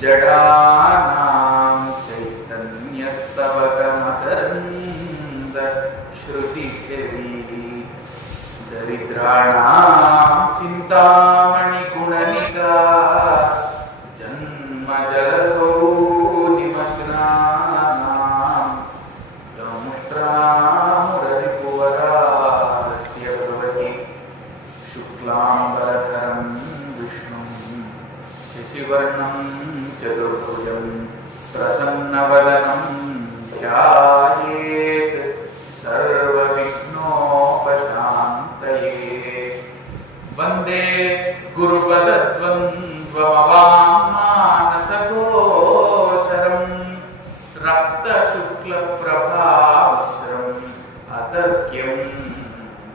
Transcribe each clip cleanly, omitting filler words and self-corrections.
जडानां चैतन्यस्तवकमकरन्द श्रुतिभिः दरिद्राणां चिन्तामणिगुणनिका जन्मजलधौ निमग्नानां दंष्ट्रामुररिपुवरास्य भवति शुक्लाम्बरधरं विष्णुं शशिवर्णं चतुर्भुजं प्रसन्नवदनं ध्यायेत् सर्वविघ्नोपशान्तये। वन्दे गुरुपदद्वन्द्वमवाङ्मानसगोचरं रक्तशुक्लप्रभामिश्रम् अतर्क्यं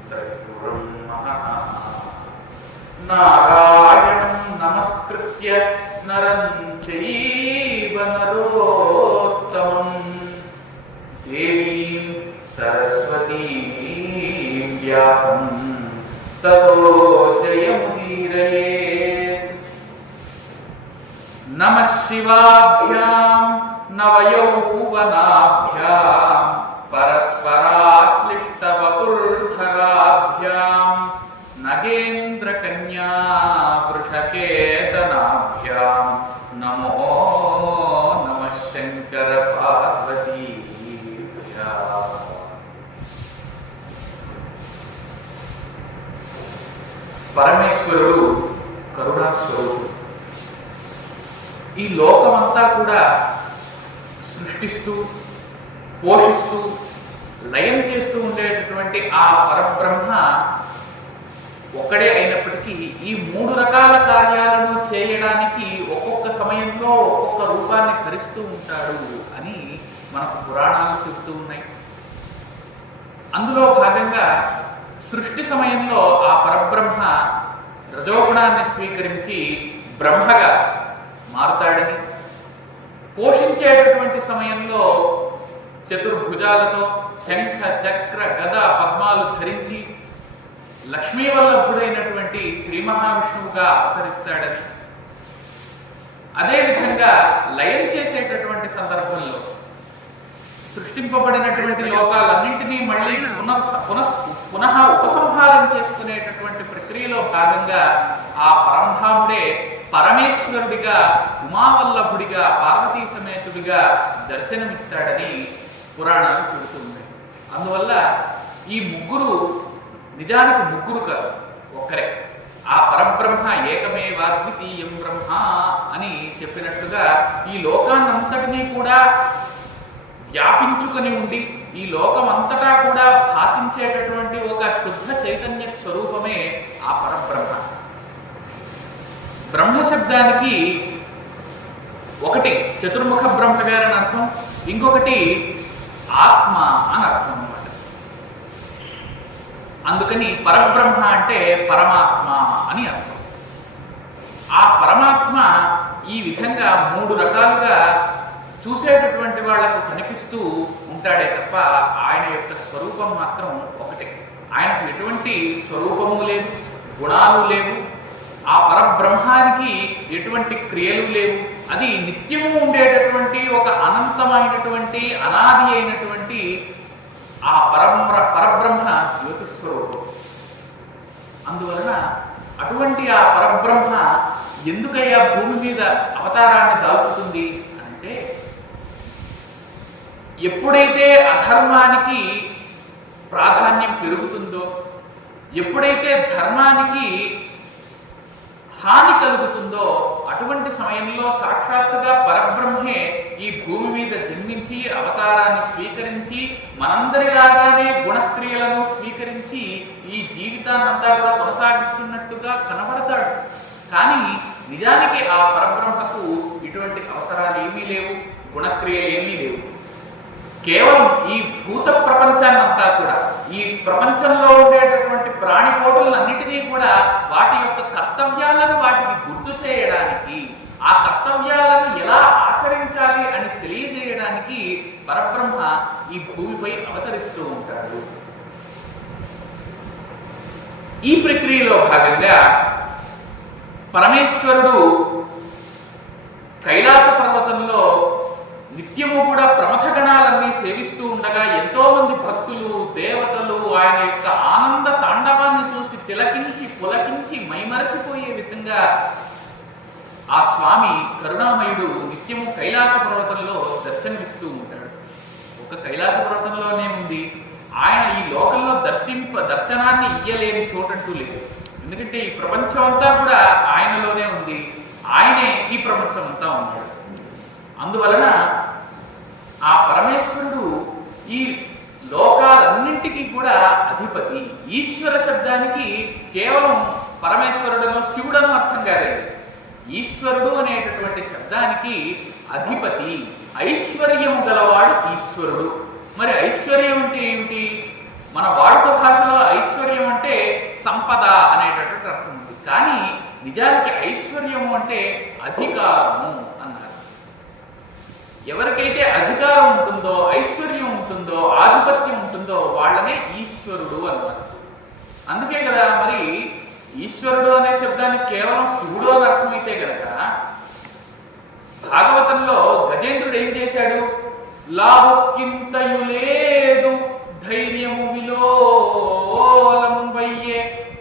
त्रय्युरं महः। नारायणं नमस्कृत्य नरं चैव नरोत्तमं देवीं सरस्वतीं व्यासं ततो जयमुदीरयेत्। नमः शिवाभ्यां नवयौवनाभ्यां परस्पराश्लिष्टवपुर्धराभ्यां नगेन्द्रकन्या वृषकेतनाभ्यां नमो नमः शङ्करपार्वतीभ्याम्। పరమేశ్వరుడు కరుణాస్వరూపుడు. ఈ లోకమంతా కూడా సృష్టిస్తూ పోషిస్తూ లయం చేస్తూ ఉండేటటువంటి ఆ పరబ్రహ్మ ఒక్కడే అయినప్పటికీ ఈ మూడు రకాల కార్యాలను చేయడానికి ఒక్కొక్క సమయంలో ఒక్కొక్క రూపాన్ని ధరిస్తూ ఉంటాడు అని మనకు పురాణాలు చెబుతూ ఉన్నాయి. అందులో భాగంగా సృష్టి సమయంలో ఆ పరబ్రహ్మ రజోగుణాన్ని స్వీకరించి బ్రహ్మగా మారుతాడని, పోషించేటటువంటి సమయంలో చతుర్భుజాలతో శంఖ చక్ర గద పద్మాలు ధరించి లక్ష్మీవల్లభుడైనటువంటి శ్రీ మహావిష్ణువుగా అవతరిస్తాడని, అదేవిధంగా లయం చేసేటటువంటి సందర్భంలో సృష్టింపబడినటువంటి లోకాలన్నింటినీ మళ్ళీ పునః ఉపసంహారం చేసుకునేటటువంటి ప్రక్రియలో భాగంగా ఆ పరంధాముడే పరమేశ్వరుడిగా, ఉమావల్లభుడిగా, పార్వతీ సమేతుడిగా దర్శనమిస్తాడని పురాణాలు చెబుతున్నాయి. అందువల్ల ఈ ముగ్గురు నిజానికి ముగ్గురు కాదు, ఒక్కరే. ఆ పరబ్రహ్మ ఏకమేవాద్వితీయం బ్రహ్మ అని చెప్పినట్టుగా ఈ లోకాన్నంతటినీ కూడా వ్యాపించుకొని ఉండి ఈ లోకమంతటా కూడా భాషించేటటువంటి ఒక శుద్ధ చైతన్య స్వరూపమే ఆ పరబ్రహ్మ. బ్రహ్మశబ్దానికి ఒకటి చతుర్ముఖ బ్రహ్మగారు అని అర్థం, ఇంకొకటి ఆత్మ అని అర్థం అన్నమాట. అందుకని పరబ్రహ్మ అంటే పరమాత్మ అని అర్థం. ఆ పరమాత్మ ఈ విధంగా మూడు రకాలుగా చూసేటటువంటి వాళ్లకు కనిపిస్తూ ఉంటాడే తప్ప ఆయన యొక్క స్వరూపం మాత్రం ఒకటే. ఆయనకు ఎటువంటి స్వరూపము లేదు, గుణాలు లేవు. ఆ పరబ్రహ్మానికి ఎటువంటి క్రియలు లేవు. అది నిత్యము ఉండేటటువంటి ఒక అనంతమైనటువంటి అనాది అయినటువంటి ఆ పరబ్రహ్మ జ్యోతిస్వరూపం. అందువలన అటువంటి ఆ పరబ్రహ్మ ఎందుకయ్యా భూమి మీద అవతారాన్ని దాల్చుతుంది అంటే, ఎప్పుడైతే అధర్మానికి ప్రాధాన్యం పెరుగుతుందో, ఎప్పుడైతే ధర్మానికి హాని కలుగుతుందో, అటువంటి సమయంలో సాక్షాత్తుగా పరబ్రహ్మే ఈ భూమి మీద జన్మించి అవతారాన్ని స్వీకరించి మనందరిలాగానే గుణక్రియలను స్వీకరించి ఈ జీవితాన్నంతా కూడా కొనసాగిస్తున్నట్టుగా కనబడతాడు. కానీ నిజానికి ఆ పరబ్రహ్మకు ఇటువంటి అవసరాలు ఏమీ లేవు, గుణక్రియలు ఏమీ లేవు. కేవలం ఈ భూత ప్రపంచాన్నంతా కూడా, ఈ ప్రపంచంలో ఉండేటటువంటి ప్రాణికోటులన్నిటినీ కూడా వాటి యొక్క కర్తవ్యాలను వాటికి గుర్తు చేయడానికి, ఆ కర్తవ్యాలను ఎలా ఆచరించాలి అని తెలియజేయడానికి పరబ్రహ్మ ఈ భూమిపై అవతరిస్తూ ఉంటాడు. ఈ ప్రక్రియలో భాగంగా పరమేశ్వరుడు కైలాస నిత్యము కూడా ప్రమథ గణాలన్నీ సేవిస్తూ ఉండగా ఎంతో మంది భక్తులు దేవతలు ఆయన యొక్క ఆనంద తాండవాన్ని చూసి తిలకించి పులకించి మైమరచిపోయే విధంగా ఆ స్వామి కరుణామయుడు నిత్యము కైలాస పర్వతంలో దర్శనమిస్తూ ఉంటాడు. ఒక కైలాస పర్వతంలోనే ఉంది, ఆయన ఈ లోకంలో దర్శనాన్ని ఇయ్యలేని చోటంటూ లేదు. ఎందుకంటే ఈ ప్రపంచం అంతా కూడా ఆయనలోనే ఉంది, ఆయనే ఈ ప్రపంచం అంతా ఉన్నాడు. అందువలన ఆ పరమేశ్వరుడు ఈ లోకాలన్నింటికీ కూడా అధిపతి. ఈశ్వర శబ్దానికి కేవలం పరమేశ్వరుడను శివుడను అర్థం కాదండి. ఈశ్వరుడు అనేటటువంటి శబ్దానికి అధిపతి, ఐశ్వర్యము గలవాడు ఈశ్వరుడు. మరి ఐశ్వర్యం అంటే ఏమిటి? మన వాడుక భాషలో ఐశ్వర్యం అంటే సంపద అనేటటువంటి అర్థం ఉంది. కానీ నిజానికి ఐశ్వర్యము అంటే అధికారము అన్నారు. ఎవరికైతే అధికారం ఉంటుందో, ఐశ్వర్యం ఉంటుందో, ఆధిపత్యం ఉంటుందో వాళ్ళనే ఈశ్వరుడు అన్నారు. అందుకే కదా మరి ఈశ్వరుడు అనే శబ్దానికి కేవలం శివుడు అని అర్థమైతే గనక భాగవతంలో గజేంద్రుడు ఏం చేశాడు? లాభక్కింతయు లేదు ధైర్యము విలోలంబయ్యే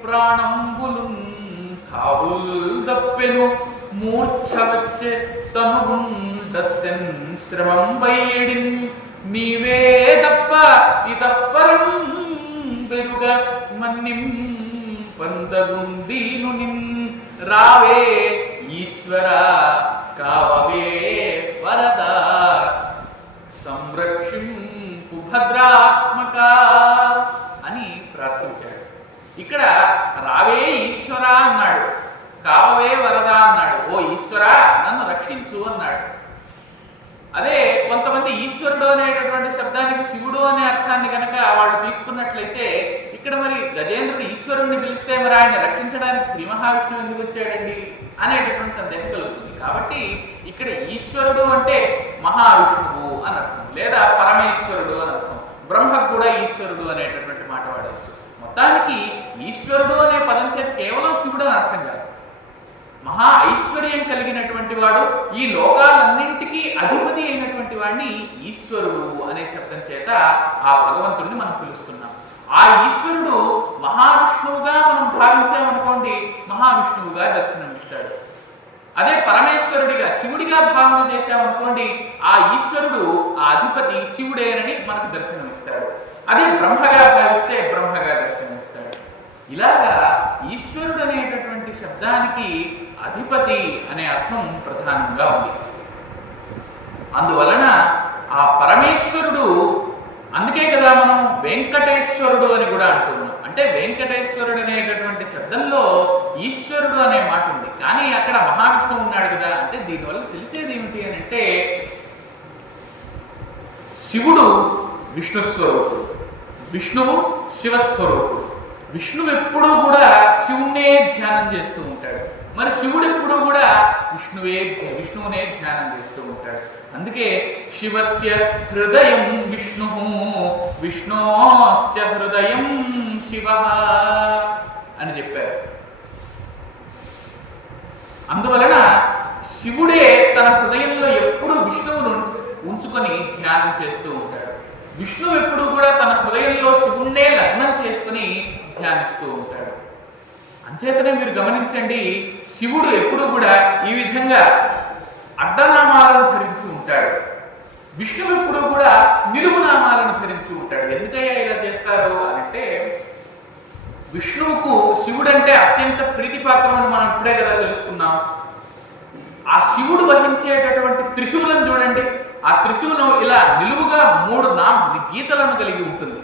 ప్రాణంబులు కావుల్ దప్పెను మూర్ఛ వచ్చే తనుగుండస్యన్ శ్రమం బయ్యడిన్ నీవే తప్ప ఇతప్పరం పెరుగ మన్నిం పందగుందీను నిన్ రావే ఈశ్వర కావవే వరద సంరక్షింపు భద్రాత్మక అని ప్రార్థించాడు. ఇక్కడ రావే ఈశ్వర అన్నాడు, కావవే వరద అన్నాడు. ఓ ఈశ్వర నన్ను రక్షించు అన్నాడు. అదే కొంతమంది ఈశ్వరుడు అనేటటువంటి శబ్దానికి శివుడు అనే అర్థాన్ని కనుక వాళ్ళు తీసుకున్నట్లయితే ఇక్కడ మరి గజేంద్రుడు ఈశ్వరుణ్ణి పిలిస్తే మరి ఆయన రక్షించడానికి శ్రీ మహావిష్ణువు ఎందుకు వచ్చాడండి అనేటటువంటి సందేహం కలుగుతుంది. కాబట్టి ఇక్కడ ఈశ్వరుడు అంటే మహావిష్ణువు అని అర్థం, లేదా పరమేశ్వరుడు అని అర్థం. బ్రహ్మకు కూడా ఈశ్వరుడు అనేటటువంటి మాట వాడవచ్చు. మొత్తానికి ఈశ్వరుడు అనే పదం చేత కేవలం శివుడు అని అర్థం కాదు. మహా ఐశ్వర్యం కలిగినటువంటి వాడు, ఈ లోకాలన్నింటికీ అధిపతి అయినటువంటి వాడిని ఈశ్వరుడు అనే శబ్దం చేత ఆ భగవంతుడిని మనం పిలుస్తున్నాం. ఆ ఈశ్వరుడు మహావిష్ణువుగా మనం భావించామనుకోండి, మహావిష్ణువుగా దర్శనమిస్తాడు. అదే పరమేశ్వరుడిగా శివుడిగా భావన చేశామనుకోండి, ఆ ఈశ్వరుడు ఆ అధిపతి శివుడేనని మనకు దర్శనమిస్తాడు. అదే బ్రహ్మగా భావిస్తే బ్రహ్మగా దర్శనమిస్తాడు. ఇలాగా ఈశ్వరుడు అనేటటువంటి శబ్దానికి అధిపతి అనే అర్థం ప్రధానంగా ఉంది. అందువలన ఆ పరమేశ్వరుడు, అందుకే కదా మనం వెంకటేశ్వరుడు అని కూడా అంటున్నాం. అంటే వెంకటేశ్వరుడు అనేటటువంటి శబ్దంలో ఈశ్వరుడు అనే మాట ఉంది, కానీ అక్కడ మహావిష్ణువు ఉన్నాడు కదా. అంటే దీనివల్ల తెలిసేది ఏమిటి అని అంటే శివుడు విష్ణుస్వరూపుడు, విష్ణువు శివస్వరూపుడు. విష్ణువు ఎప్పుడూ కూడా శివుణ్ణే ధ్యానం చేస్తూ ఉంటాడు, మరి శివుడు ఎప్పుడూ కూడా విష్ణువునే ధ్యానం చేస్తూ ఉంటాడు. అందుకే శివస్య హృదయం విష్ణు విష్ణోశ్చ హృదయం శివ అని చెప్పారు. అందువలన శివుడే తన హృదయంలో ఎప్పుడు విష్ణువును ఉంచుకొని ధ్యానం చేస్తూ ఉంటాడు. విష్ణువు ఎప్పుడు కూడా తన హృదయంలో శివుణ్ణే లగ్నం చేసుకుని ధ్యానిస్తూ ఉంటాడు. అంచేతనే మీరు గమనించండి, శివుడు ఎప్పుడు కూడా ఈ విధంగా అడ్డనామాలను ధరించి ఉంటాడు, విష్ణువు ఎప్పుడు కూడా నిలువునామాలను ధరించి ఉంటాడు. ఎందుకయ్యా ఇలా చేస్తారు అంటే విష్ణువుకు శివుడంటే అత్యంత ప్రీతిపాత్రం అని మనం ఇప్పుడే కదా తెలుసుకున్నాం. ఆ శివుడు వహించేటటువంటి త్రిశూలం చూడండి, ఆ త్రిశూలం ఇలా నిలువుగా 3 గీతలను కలిగి ఉంటుంది,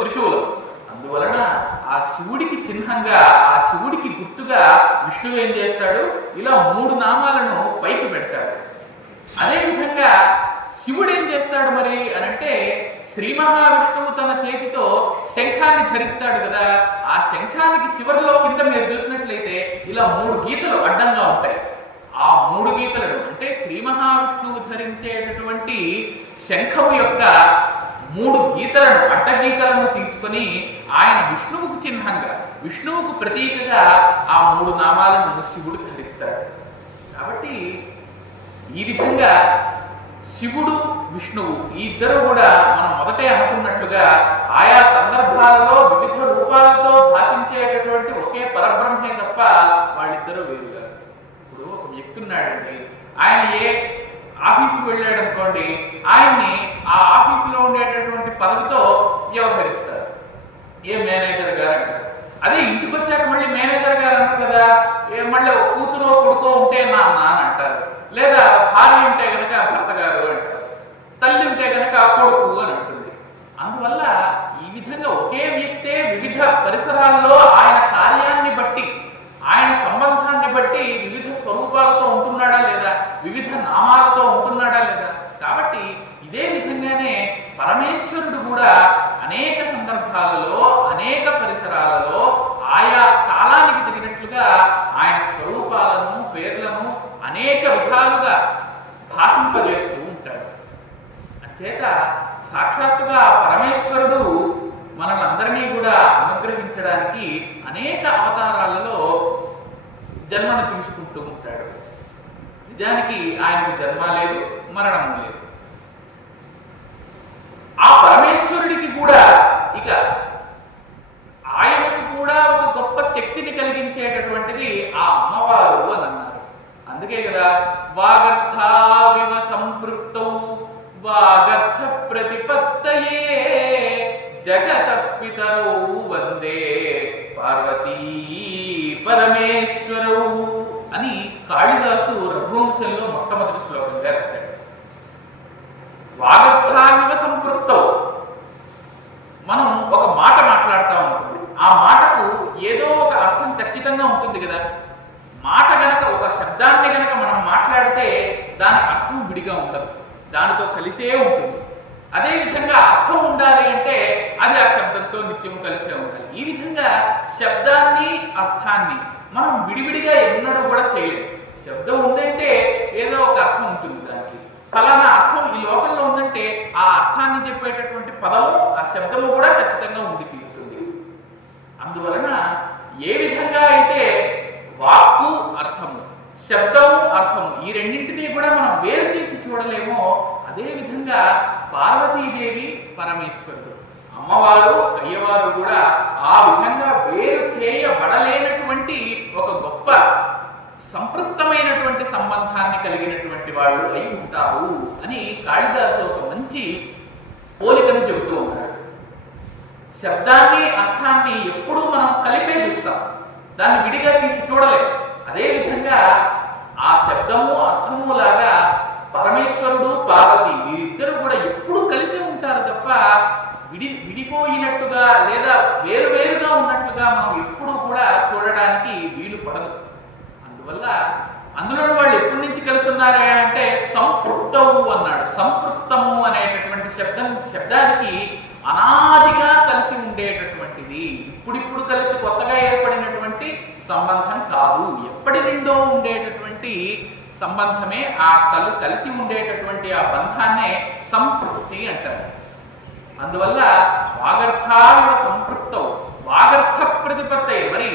త్రిశూలం. అందువలన ఆ శివుడికి చిహ్నంగా, ఆ శివుడికి గుర్తుగా విష్ణువు ఏం చేస్తాడు, ఇలా 3 నామాలను పైకి పెడతాడు. అదేవిధంగా శివుడు ఏం చేస్తాడు మరి అనంటే శ్రీ మహావిష్ణువు తన చేతితో శంఖాన్ని ధరిస్తాడు కదా. ఆ శంఖానికి చివరిలో కింద మీరు చూసినట్లయితే ఇలా 3 గీతలు అడ్డంగా ఉంటాయి. ఆ 3 గీతలను అంటే శ్రీ మహావిష్ణువు ధరించేటటువంటి శంఖము యొక్క 3 గీతలను, అడ్డగీతలను తీసుకొని ఆయన విష్ణువుకు చిహ్నంగా, విష్ణువుకు ప్రతీకగా ఆ 3 నామాలను శివుడు ధరిస్తాడు. కాబట్టి ఈ విధంగా శివుడు విష్ణువు ఈ ఇద్దరు కూడా మనం మొదటే అనుకున్నట్లుగా ఆయా సందర్భాలలో వివిధ రూపాలతో భాషించేటటువంటి ఒకే పరబ్రహ్మే తప్ప వాళ్ళిద్దరూ వేరుగా. ఇప్పుడు ఒక వ్యక్తి ఉన్నాడండి, ఆయన ఏ ఆఫీసుకు వెళ్ళాడు అనుకోండి, ఆయన్ని ఆ ఆఫీసులో ఉండేటటువంటి పదవితో వ్యవహరిస్తారు, ఏ మేనేజర్ గారు అంటారు. అదే ఇంటికి వచ్చాక మళ్ళీ మేనేజర్ గారు అంటారు కదా, మళ్ళీ కూతురు కొడుకో ఉంటే నాన్న అని అంటారు, లేదా భార్య ఉంటే కనుక భర్త గారు అంటారు, తల్లి ఉంటే కనుక కొడుకు అని అంటుంది. అందువల్ల ఈ విధంగా ఒకే వ్యక్తే వివిధ పరిసరాల్లో ఆయన కార్యాన్ని బట్టి, ఆయన సంబంధాన్ని బట్టి వివిధ స్వరూపాలతో ఉంటున్నాడా లేదా, వివిధ నామాలతో ఉంటున్నాడా లేదా. కాబట్టి ఇదే విధంగానే పరమేశ్వరుడు కూడా అనేక సందర్భాలలో అనేక పరిసరాలలో ఆయా కాలానికి తగినట్లుగా ఆయన స్వరూపాలను పేర్లను అనేక విధాలుగా భాషింపజేస్తూ ఉంటాడు. అంచేత సాక్షాత్తుగా పరమేశ్వరుడు మనల్ని కూడా అనుగ్రహించడానికి అనేక అవతారాలలో జన్మను తీసుకుంటూ ఉంటాడు. నిజానికి ఆయనకు జన్మ లేదు, మరణం లేదు. ఆ పరమేశ్వరుడికి కూడా ఇక ఆయనకు కూడా ఒక గొప్ప శక్తిని కలిగించేటటువంటిది ఆ అమ్మవారు అని అన్నారు. అందుకే కదా వాగర్థావివ సంపృక్తౌ వాగర్థ ప్రతిపత్తయే జగతః పితరౌ వందే పార్వతీ పరమేశ్వరౌ అని కాళిదాసు రఘువంశంలో మొట్టమొదటి శ్లోకంగా రాశాడు. వాగర్థావివ సంపృక్తౌ, మనం ఒక మాట మాట్లాడతాం అనుకోండి, ఆ మాటకు ఏదో ఒక అర్థం ఖచ్చితంగా ఉంటుంది కదా. మాట గనక ఒక శబ్దాన్ని గనక మనం మాట్లాడితే దాని అర్థం విడిగా ఉండదు, దానితో కలిసే ఉంటుంది. అదేవిధంగా అర్థం ఉండాలి అంటే అది ఆ శబ్దంతో నిత్యము కలిసే ఉండాలి. ఈ విధంగా శబ్దాన్ని అర్థాన్ని మనం విడివిడిగా ఎన్నడూ కూడా చేయలేము. శబ్దం ఉందంటే ఏదో ఒక అర్థం ఉంటుంది, దానికి ఫలానా అర్థం ఈ లోకంలో ఉందంటే ఆ అర్థాన్ని చెప్పేటటువంటి పదము ఆ శబ్దము కూడా ఖచ్చితంగా ఉండి తీరుతుంది. అందువలన ఏ విధంగా అయితే వాక్కు అర్థము, శబ్దము అర్థము, ఈ రెండింటినీ కూడా మనం వేరు చేసి చూడలేమో, అదే విధంగా పార్వతీదేవి పరమేశ్వరుడు, అమ్మవారు అయ్యవారు కూడా ఆ విధంగా వేరు చేయబడలేనటువంటి ఒక గొప్ప సంపృక్తమైనటువంటి సంబంధాన్ని కలిగినటువంటి వాళ్ళు అయి ఉంటారు అని కాళిదాసు ఒక మంచి పోలికను చెబుతూ ఉన్నాడు. శబ్దాన్ని అర్థాన్ని ఎప్పుడూ మనం కలిపే చూస్తాం, దాన్ని విడిగా తీసి చూడలేము. అదేవిధంగా ఆ శబ్దము అర్థము లాగా పరమేశ్వరుడు పార్వతి వీరిద్దరూ కూడా ఎప్పుడు కలిసే ఉంటారు తప్ప విడిపోయినట్టుగా లేదా వేరువేరుగా ఉన్నట్లుగా మనం ఎప్పుడూ కూడా చూడడానికి వీలు పడదు. అందువల్ల అందులో వాళ్ళు ఎప్పటి నుంచి కలిసి ఉన్నారా అంటే సంపృక్తము అన్నాడు. సంపృక్తము అనేటటువంటి శబ్దానికి అనాదిగా కలిసి ఉండేటటువంటిది, ఇప్పుడిప్పుడు కలిసి కొత్తగా ఏర్పడినటువంటి సంబంధం కాదు. ఎప్పటి నుండో ఉండేటటువంటి సంబంధమే ఆ కలిసి ఉండేటటువంటి ఆ బంధాన్నే సంపృక్తి అంటారు. అందువల్ల వాగర్థావివ సంపృక్తౌ వాగర్థ ప్రతిపత్తయే, మరి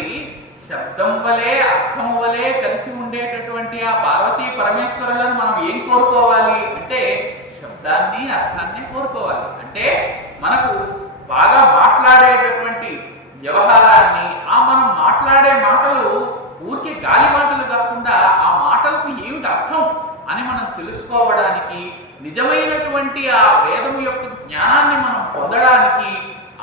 శబ్దం వలె అర్థం వలె కలిసి ఉండేటటువంటి ఆ పార్వతీ పరమేశ్వరులను మనం ఏం కోరుకోవాలి అంటే శబ్దాన్ని అర్థాన్ని కోరుకోవాలి. అంటే మనకు బాగా మాట్లాడేటటువంటి వ్యవహారాన్ని, ఆ మనం మాట్లాడే మాటలు ఊరికే గాలి మాటలు కాకుండా ఆ మాటలకు ఏమిటి అర్థం అని మనం తెలుసుకోవడానికి, నిజమైనటువంటి ఆ వేదము యొక్క జ్ఞానాన్ని మనం పొందడానికి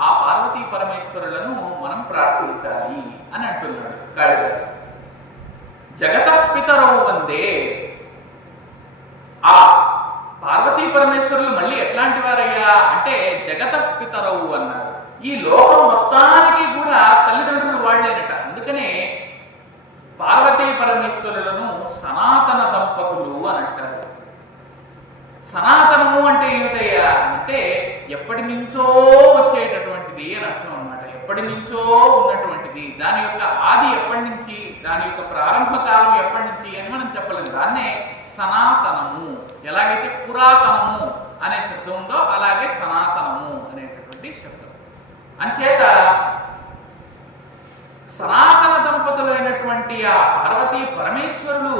ఆ పార్వతీ పరమేశ్వరులను మనం ప్రార్థించాలి అని అంటున్నాడు కాళిదాసు. జగతః పితరౌ వందే, ఆ పార్వతీ పరమేశ్వరులు మళ్ళీ ఎట్లాంటి వారయ్యా అంటే జగతః పితరౌ అన్నారు. ఈ లోకం మొత్తానికి కూడా తల్లిదండ్రులు వాళ్లేనట. అందుకనే పార్వతీ పరమేశ్వరులను సనాతన దంపతులు అని అంటారు. సనాతనము అంటే ఏమిటయ్యా అంటే ఎప్పటి నుంచో వచ్చేటటువంటిది అని అర్థం అన్నమాట. ఎప్పటి నుంచో ఉన్నటువంటిది, దాని యొక్క ఆది ఎప్పటి నుంచి, దాని యొక్క ప్రారంభ కాలం ఎప్పటి నుంచి అని మనం చెప్పలేము. దాన్నే సనాతనము. ఎలాగైతే పురాతనము అనే శబ్దం ఉందో అలాగే సనాతనము అనేటటువంటి శబ్దం. అంచేత సనాతన దంపతులైనటువంటి ఆ పార్వతీ పరమేశ్వరులు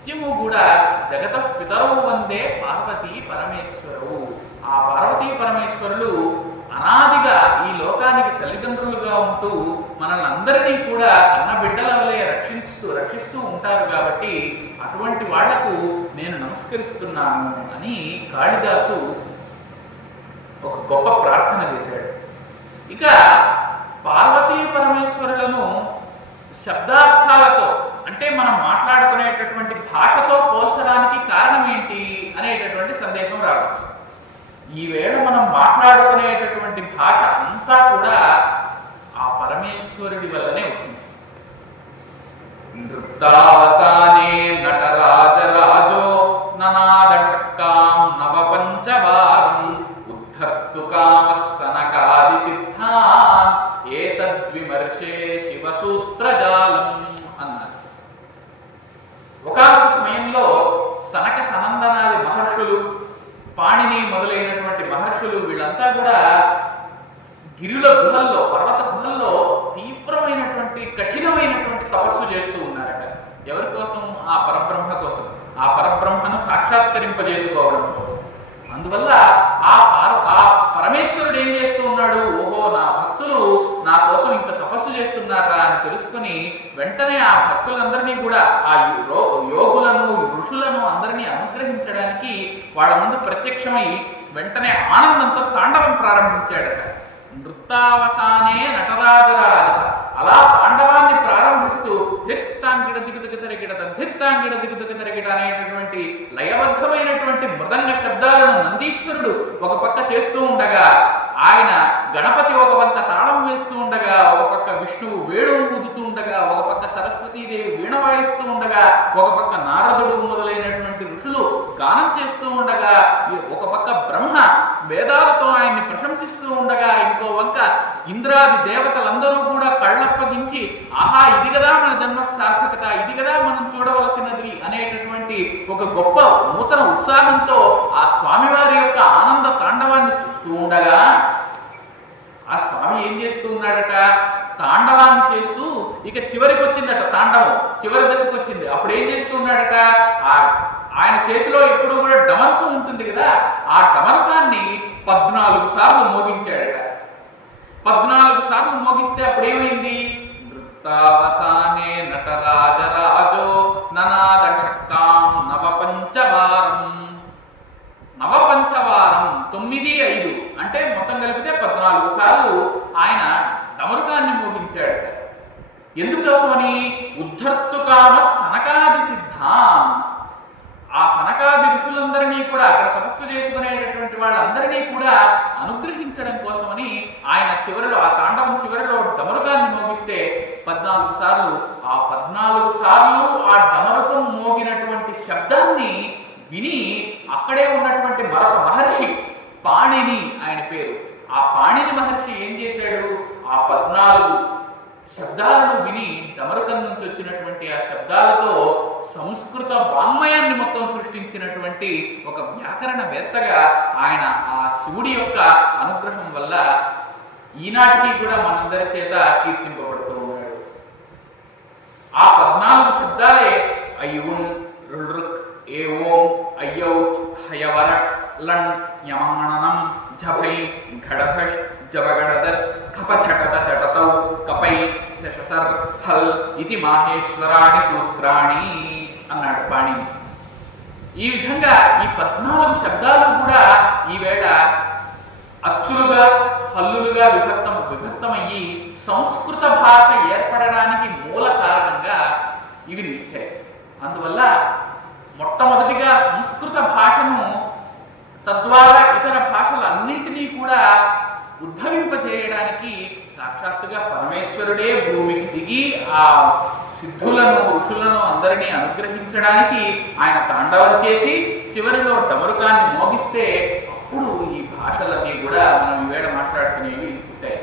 నిత్యము కూడా జగత పితరవు వందే పార్వతీ పరమేశ్వరవు. ఆ పార్వతీ పరమేశ్వరులు అనాదిగా ఈ లోకానికి తల్లిదండ్రులుగా ఉంటూ మనల్ని అందరినీ కూడా కన్న బిడ్డల వలె రక్షిస్తూ ఉంటారు. కాబట్టి అటువంటి వాళ్లకు నేను నమస్కరిస్తున్నాను అని కాళిదాసు ఒక గొప్ప ప్రార్థన చేశాడు. ఇక పార్వతీ పరమేశ్వరులను శబ్దార్థాలతో అంటే మనం మాట్లాడుకునేటటువంటి భాషతో పోల్చడానికి కారణం ఏంటి అనేటటువంటి సందేహం రావచ్చు. ఈవేళ మనం మాట్లాడుకునేటటువంటి భాష అంతా కూడా ఆ పరమేశ్వరుడి వల్లనే వచ్చింది. నృత్తావసానే నటరాజరాజో ననాదఢక్కాం నవపంచవారం ఉద్ధర్తు కామస్సనకాది సిద్ధాన్ ఏతద్విమర్శే శివసూత్రజాలం అన్నారు. ఒకానొక సమయంలో సనక సనందనాది మహర్షులు, పాణిని మొదలైనటువంటి మహర్షులు వీళ్ళంతా కూడా గిరుల గుహల్లో, పర్వత గుహల్లో తీవ్రమైనటువంటి కఠినమైనటువంటి తపస్సు చేస్తూ ఉన్నారట. ఎవరి కోసం? ఆ పరబ్రహ్మ కోసం, ఆ పరబ్రహ్మను సాక్షాత్కరింపజేసుకోవడం కోసం. అందువల్ల ఆ పరమేశ్వరుడు ఏం చేస్తూ ఉన్నాడు? ఓహో, నా భక్తులు నా కోసం ఇంత తపస్సు చేస్తున్నారా అని తెలుసుకుని వెంటనే ఆ భక్తులందరినీ కూడా, ఆ యోగులను, ఋషులను అందరినీ అనుగ్రహించడానికి వాళ్ళ ముందు ప్రత్యక్షమై వెంటనే ఆనందంతో తాండవం ప్రారంభించాడట. నృత్తావసానే నటరాజరాజ, అలా తాండవాన్ని ప్రారంభిస్తూ ధిత్తాంగిడ దిగుతుకు తరిగిడత ధిత్తాంగిడ దిగుతుకు తరిగిడ అనేటటువంటి లయబద్ధమైనటువంటి మృదంగ శబ్దాలను నందీశ్వరుడు ఒక పక్క చేస్తూ ఉండగా, ఆయన గణపతి ఒక పక్క తాళం వేస్తూ ఉండగా, ఒక పక్క విష్ణువు వేణువు ఊదుతూ ఉండగా, ఒక పక్క సరస్వతీదేవి వీణ వాయిస్తూ ఉండగా, ఒక పక్క నారదుడు మొదలైనటువంటి ఋషులు గానం చేస్తూ ఉండగా, ఒక పక్క బ్రహ్మ వేదాలతో ఆయన్ని ప్రశంసిస్తూ ఉండగా, ఇంకో వంక ఇంద్రాది దేవతలందరూ కూడా కళ్ళప్పగించి ఆహా, ఇది కదా మన జన్మకు సార్థకత, ఇది కదా మనం చూడవలసినది అనేటటువంటి ఒక గొప్ప నూతన ఉత్సాహంతో ఆ స్వామివారి యొక్క ఆనంద తాండవాన్ని చూస్తూ ఉండగా, ఆ స్వామి ఏం చేస్తూ ఉన్నాడట? తాండవాన్ని చేస్తూ ఇక చివరికి వచ్చిందట, తాండవం చివరి దశకు వచ్చింది. అప్పుడు ఏం చేస్తూ ఉన్నాడట? ఆయన చేతిలో ఎప్పుడు కూడా డమరుకం ఉంటుంది కదా, ఆ డమరుకాన్ని 14 సార్లు మోగించాడట. 14 సార్లు మోగిస్తే అప్పుడేమైంది? నృత్తావసానే నటరాజరాజో ననాదఢక్కాం నవపంచవారం. నవపంచవారం 9, 5 అంటే మొత్తం కలిపితే 14 సార్లు ఆయన డమరుకాన్ని మోగించాడట. ఎందుకోసమని? ఉద్ధర్తు కామ సనకాది సిద్ధాన్. ఆ సనకాది ఋషులందరినీ కూడా, అక్కడ తపస్సు చేసుకునేటటువంటి వాళ్ళందరినీ కూడా అనుగ్రహించడం కోసమని ఆయన చివరిలో, ఆ తాండవం చివరిలో డమరుకాన్ని మోగిస్తే 14 సార్లు, ఆ 14 సార్లు ఆ డమరుకం మోగినటువంటి శబ్దాన్ని విని అక్కడే ఉన్నటువంటి మరొక మహర్షి, పాణిని ఆయన పేరు, ఆ పాణిని మహర్షి ఏం చేశాడు? ఆ 14 శబ్దాలను విని డమరుకం నుంచి వచ్చినటువంటి ఆ శబ్దాలతో సంస్కృత వాంగ్మయాన్ని మొత్తం సృష్టించినటువంటి ఒక వ్యాకరణవేత్తగా ఆయన ఆ శివుడి యొక్క అనుగ్రహం వల్ల ఈనాటికి కూడా మనందరి చేత కీర్తింపబడుతూ ఉన్నాడు. ఆ 14 శబ్దాలే అయ్యున్, రుల్రుక్, ఏ ఓం, అయ్యౌచ్, హయవర, లన్, యమంగణనం, జభై, ఘడధష్, జబగడదష్, కపచటత చటతౌ, కపై, శశసర్, హల్ ఇది మాహేశ్వరాణి సూత్రాణి అన్నాడు పాణిని. ఈ విధంగా ఈ 14 శబ్దాలు కూడా ఈవేళ అచ్చులుగా, హల్లులుగా విభక్తమయ్యి సంస్కృత భాష ఏర్పడడానికి మూల కారణంగా ఇవి నిలిచాయి. అందువల్ల మొట్టమొదటిగా సంస్కృత భాషను, తద్వారా ఇతర భాషలన్నింటినీ కూడా ఉద్భవింపజేయడానికి సాక్షాత్తుగా పరమేశ్వరుడే భూమికి దిగి ఆ సిద్ధులను, ఋషులను అందరినీ అనుగ్రహించడానికి ఆయన తాండవం చేసి చివరిలో డమరుకాన్ని మోగిస్తే అప్పుడు ఈ భాషలన్నీ కూడా మనం ఈవేళ మాట్లాడుకునేవి పుట్టాయి.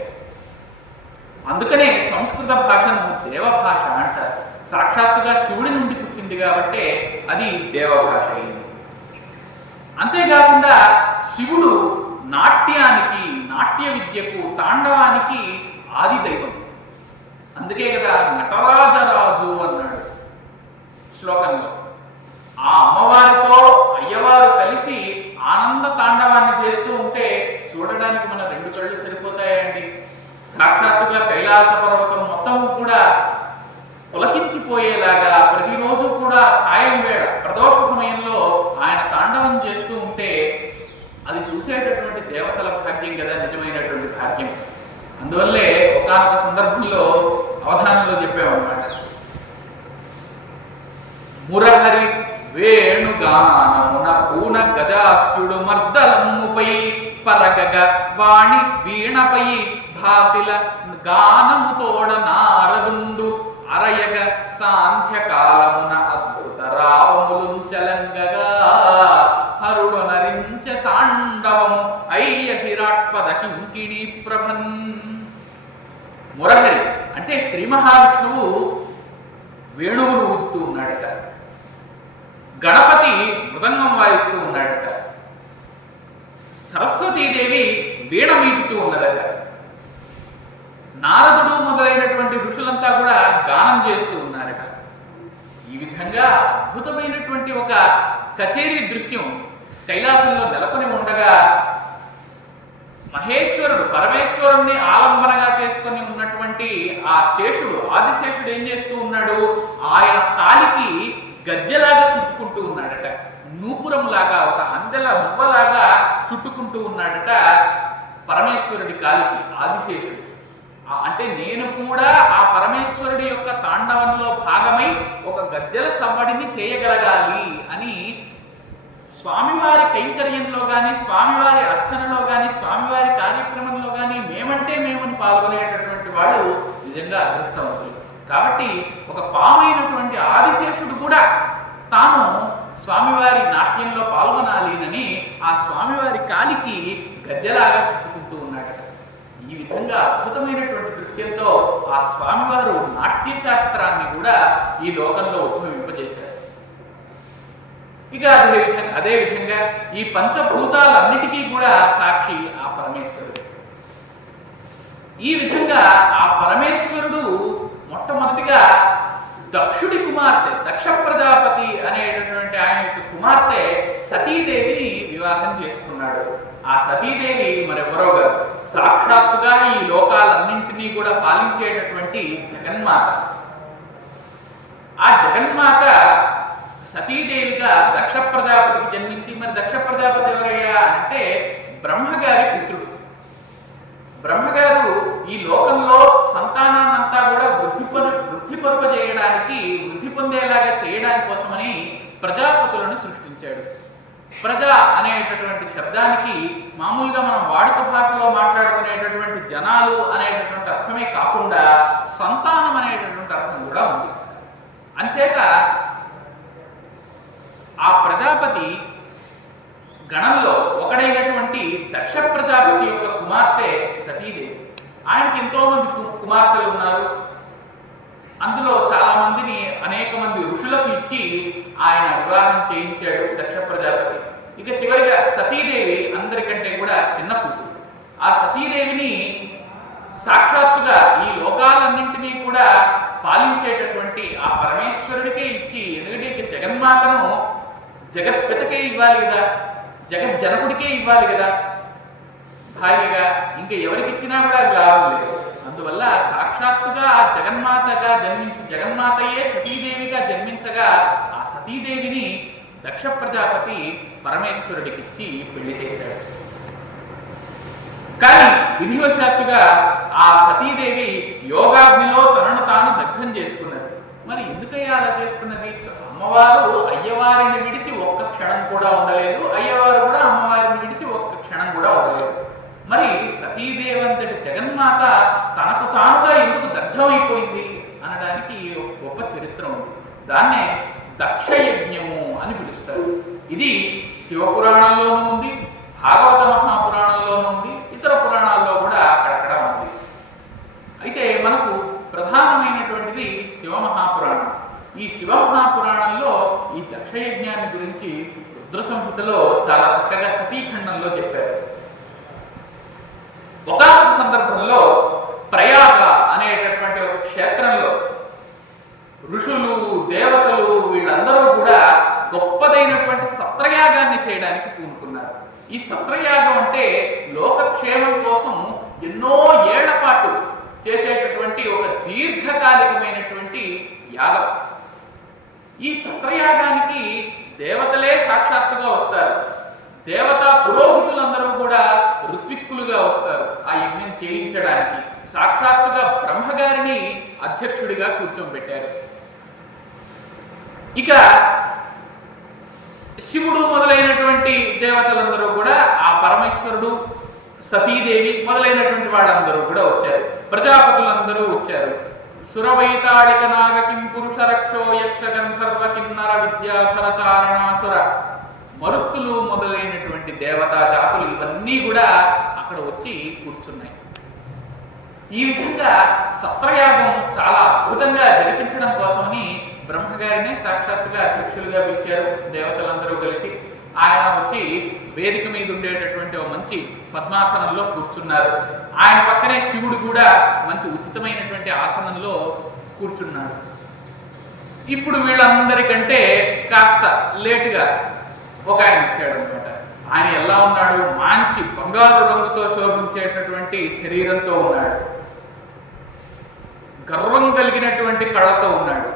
అందుకనే సంస్కృత భాషను దేవభాష అంటారు. సాక్షాత్తుగా శివుడి నుండి పుట్టింది కాబట్టి అది దేవభాష అయింది. అంతేకాకుండా శివుడు నాట్యానికి, నాట్య విద్యకు, తాండవానికి ఆది దైవం. అందుకే కదా నటరాజరాజు అన్నాడు శ్లోకంలో. ఆ అమ్మవారితో అయ్యవారు కలిసి ఆనంద తాండవాన్ని చేస్తూ ఉంటే చూడడానికి మన రెండు కళ్ళు సరిపోతాయండి. సాక్షాత్తుగా కైలాస పర్వతం మొత్తం కూడా పులకించిపోయేలాగా ప్రతిరోజు కూడా సాయం వేళ ప్రదోష సమయంలో ఆయన తాండవం చేస్తూ ఉంటే అది చూసేటటువంటి దేవతల భాగ్యం కదా నిజమైనటువంటి భాగ్యం. అందువల్లే ఒకానొక సందర్భంలో అవధానంలో చెప్పామన్నమాట. మురహరి వేణుగానమున పూన గజాస్యుడు మర్దలమ్ముపై పరగగ వాణి వీణపై భాసిల గానముతోడ నారదుండు అరయగ సాంధ్యకాలమున అద్భుత రావములుంచలంగగా హరుడు నరించ తాండవము అయ్య హిరాట్పద కింకిణీ ప్రభన్. మురహరి అంటే శ్రీ మహావిష్ణువు వేణువును ఊదుతూ ఉన్నాడట, గణపతి మృదంగం వాయిస్తూ ఉన్నాడట, సరస్వతీదేవి వీణ మీటుతూ ఉన్నదట, నారదుడు మొదలైనటువంటి ఋషులంతా కూడా గానం చేస్తూ ఉన్నారట. ఈ విధంగా అద్భుతమైనటువంటి ఒక కచేరీ దృశ్యం కైలాసంలో నెలకొని ఉండగా మహేశ్వరుడు పరమేశ్వరుణ్ణి ఆలంబనగా చేసుకొని ఉన్నటువంటి ఆ శేషుడు ఆదిశేషుడు ఏం చేస్తూ ఉన్నాడు, ఆయన కాలికి గజ్జెలాగా చుట్టుకుంటూ ఉన్నాడట, నూపురంలాగా ఒక అందెల మువ్వలాగా చుట్టుకుంటూ ఉన్నాడట పరమేశ్వరుడి కాలికి ఆదిశేషుడు. అంటే నేను కూడా ఆ పరమేశ్వరుడి యొక్క తాండవంలో భాగమై ఒక గజ్జెల సవ్వడిని చేయగలగాలి అని స్వామివారి కైంకర్యంలో కానీ స్వామివారి అర్చనలో కానీ స్వామివారి కార్యక్రమంలో కానీ మేమంటే మేమని పాల్గొనేటటువంటి వాళ్ళు నిజంగా అదృష్టవంతులు. కాబట్టి ఒక పామైనటువంటి ఆదిశేషుడు కూడా తాను స్వామివారి నాట్యంలో పాల్గొనాలినని ఆ స్వామివారి కాలికి గజ్జలాగా చుట్టుకుంటూ ఉన్నాడు. ఈ విధంగా అద్భుతమైనటువంటి దృశ్యంతో ఆ స్వామివారు నాట్య శాస్త్రాన్ని కూడా ఈ లోకంలో ఉద్భవింపజేశారు. ఇక అదేవిధంగా ఈ పంచభూతాలన్నిటికీ కూడా సాక్షి ఆ పరమేశ్వరుడు. ఈ విధంగా ఆ పరమేశ్వరుడు మొట్టమొదటిగా దక్షుడి కుమార్తె దక్ష ప్రజాపతి అనేటటువంటి ఆయన యొక్క కుమార్తె సతీదేవిని వివాహం చేసుకున్నాడు. ఆ సతీదేవి మరెవరో గారు సాక్షాత్తుగా ఈ లోకాలన్నింటినీ కూడా పాలించేటటువంటి జగన్మాత. ఆ జగన్మాత సతీదేవిగా దక్ష ప్రజాపతికి జన్మించి, మరి దక్ష ప్రజాపతి ఎవరయ్యా అంటే బ్రహ్మగారి పుత్రుడు. బ్రహ్మగారు ఈ లోకంలో సంతానాన్నంతా కూడా వృద్ధి పొందేలాగా చేయడానికి కోసమని ప్రజాపతులను సృష్టించాడు. ప్రజ అనేటటువంటి శబ్దానికి మామూలుగా మనం వాడుక భాషలో మాట్లాడుకునేటటువంటి జనాలు అనేటటువంటి అర్థమే కాకుండా సంతానం అనేటటువంటి అర్థం కూడా ఉంది. అంచేత ఆ ప్రజాపతి గణంలో ఒకడైనటువంటి దక్ష ప్రజాపతి యొక్క కుమార్తె సతీదేవి. ఆయనకి ఎంతో మంది కుమార్తెలు ఉన్నారు. అందులో చాలా మందిని అనేక మంది ఋషులకు ఇచ్చి ఆయన వివాహం చేయించాడు దక్ష ప్రజాపతి. ఇక చివరిగా సతీదేవి అందరికంటే కూడా చిన్న కూతురు. ఆ సతీదేవిని సాక్షాత్తుగా ఈ లోకాలన్నింటినీ కూడా పాలించేటటువంటి ఆ పరమేశ్వరుడికే ఇచ్చి, ఎందుకంటే జగన్మాతను జగత్పితకే ఇవ్వాలి కదా, జగజ్జనకుడికే ఇవ్వాలి కదా భార్యగా, ఇంకా ఎవరికి ఇచ్చినా కూడా అది లాభం లేదు. అందువల్ల సాక్షాత్తుగా ఆ జగన్మాతగా జన్మించి జగన్మాతయే సతీదేవిగా జన్మించగా ఆ సతీదేవిని దక్ష ప్రజాపతి పరమేశ్వరుడికి ఇచ్చి పెళ్లి చేశాడు. కానీ విధివశాత్తుగా ఆ సతీదేవి యోగాగ్నిలో తనను తాను దగ్ధం చేసుకున్నది. మరి ఎందుకయ్యా అలా చేసుకున్నది? అమ్మవారు అయ్యవారిని విడిచి ఒక్క క్షణం కూడా ఉండలేదు, అయ్యవారు కూడా అమ్మవారిని విడిచి ఒక్క క్షణం కూడా ఉండలేదు. మరి సతీదేవంతటి జగన్మాత తనకు తానుగా ఎందుకు దగ్ధమైపోయింది అనడానికి ఒక గొప్ప చరిత్ర ఉంది. దాన్నే దక్షయజ్ఞము అని పిలుస్తారు. ఇది శివపురాణంలోనూ ఉంది, భాగవత మహాపురాణంలోనూ ఉంది, ఇతర పురాణాల్లో కూడా అక్కడక్కడ ఉంది. అయితే మనకు ప్రధానమైనటువంటిది శివమహాపురాణం. ఈ శివమహాపురాణంలో ఈ దక్షయజ్ఞాన్ని గురించి రుద్ర సంహితలో చాలా చక్కగా సతీఖండంలో చెప్పారు. ఒకానొక సందర్భంలో ప్రయాగ అనేటటువంటి ఒక క్షేత్రంలో ఋషులు దేవతలు వీళ్ళందరూ కూడా గొప్ప గొప్పదైనటువంటి సత్రయాగాన్ని చేయడానికి పూనుకున్నారు. ఈ సత్రయాగం అంటే లోకక్షేమం కోసం ఎన్నో ఏళ్ల పాటు చేసేటటువంటి ఒక దీర్ఘకాలికమైనటువంటి యాగం. ఈ సత్రయాగానికి దేవతలే సాక్షాత్తుగా వస్తారు. దేవతా పురోహితులందరూ కూడా ఋత్విక్కులుగా వస్తారు ఆ యజ్ఞం చేయించడానికి. సాక్షాత్తుగా బ్రహ్మగారిని అధ్యక్షుడిగా కూర్చోబెట్టారు. ఇక శివుడు మొదలైనటువంటి దేవతలందరూ కూడా, ఆ పరమేశ్వరుడు, సతీదేవి మొదలైనటువంటి వాళ్ళందరూ కూడా వచ్చారు. ప్రజాపతులందరూ వచ్చారు. సురవైతాళిక నాగకిం పురుష రక్షో యక్ష గంధర్వ కిన్నర విద్యాధర చారణాసుర మరుత్తులు మొదలైనటువంటి దేవతా జాతులు ఇవన్నీ కూడా అక్కడ వచ్చి కూర్చున్నాయి. ఈ విధంగా సత్రయాగం చాలా అద్భుతంగా జరిపించడం కోసమని బ్రహ్మగారినే సాక్షాత్తుగా అధ్యక్షులుగా పిలిచారు దేవతలందరూ కలిసి. ఆయన వచ్చి వేదిక మీద ఉండేటటువంటి ఒక మంచి పద్మాసనంలో కూర్చున్నారు. ఆయన పక్కనే శివుడు కూడా మంచి ఉచితమైనటువంటి ఆసనంలో కూర్చున్నాడు. ఇప్పుడు వీళ్ళందరికంటే కాస్త లేటుగా ఒక ఆయన వచ్చాడు అనమాట. ఆయన ఎలా ఉన్నాడు? మంచి బంగారు రంగుతో శోభించేటటువంటి శరీరంతో ఉన్నాడు. గర్వం కలిగినటువంటి కళ్ళతో ఉన్నాడు.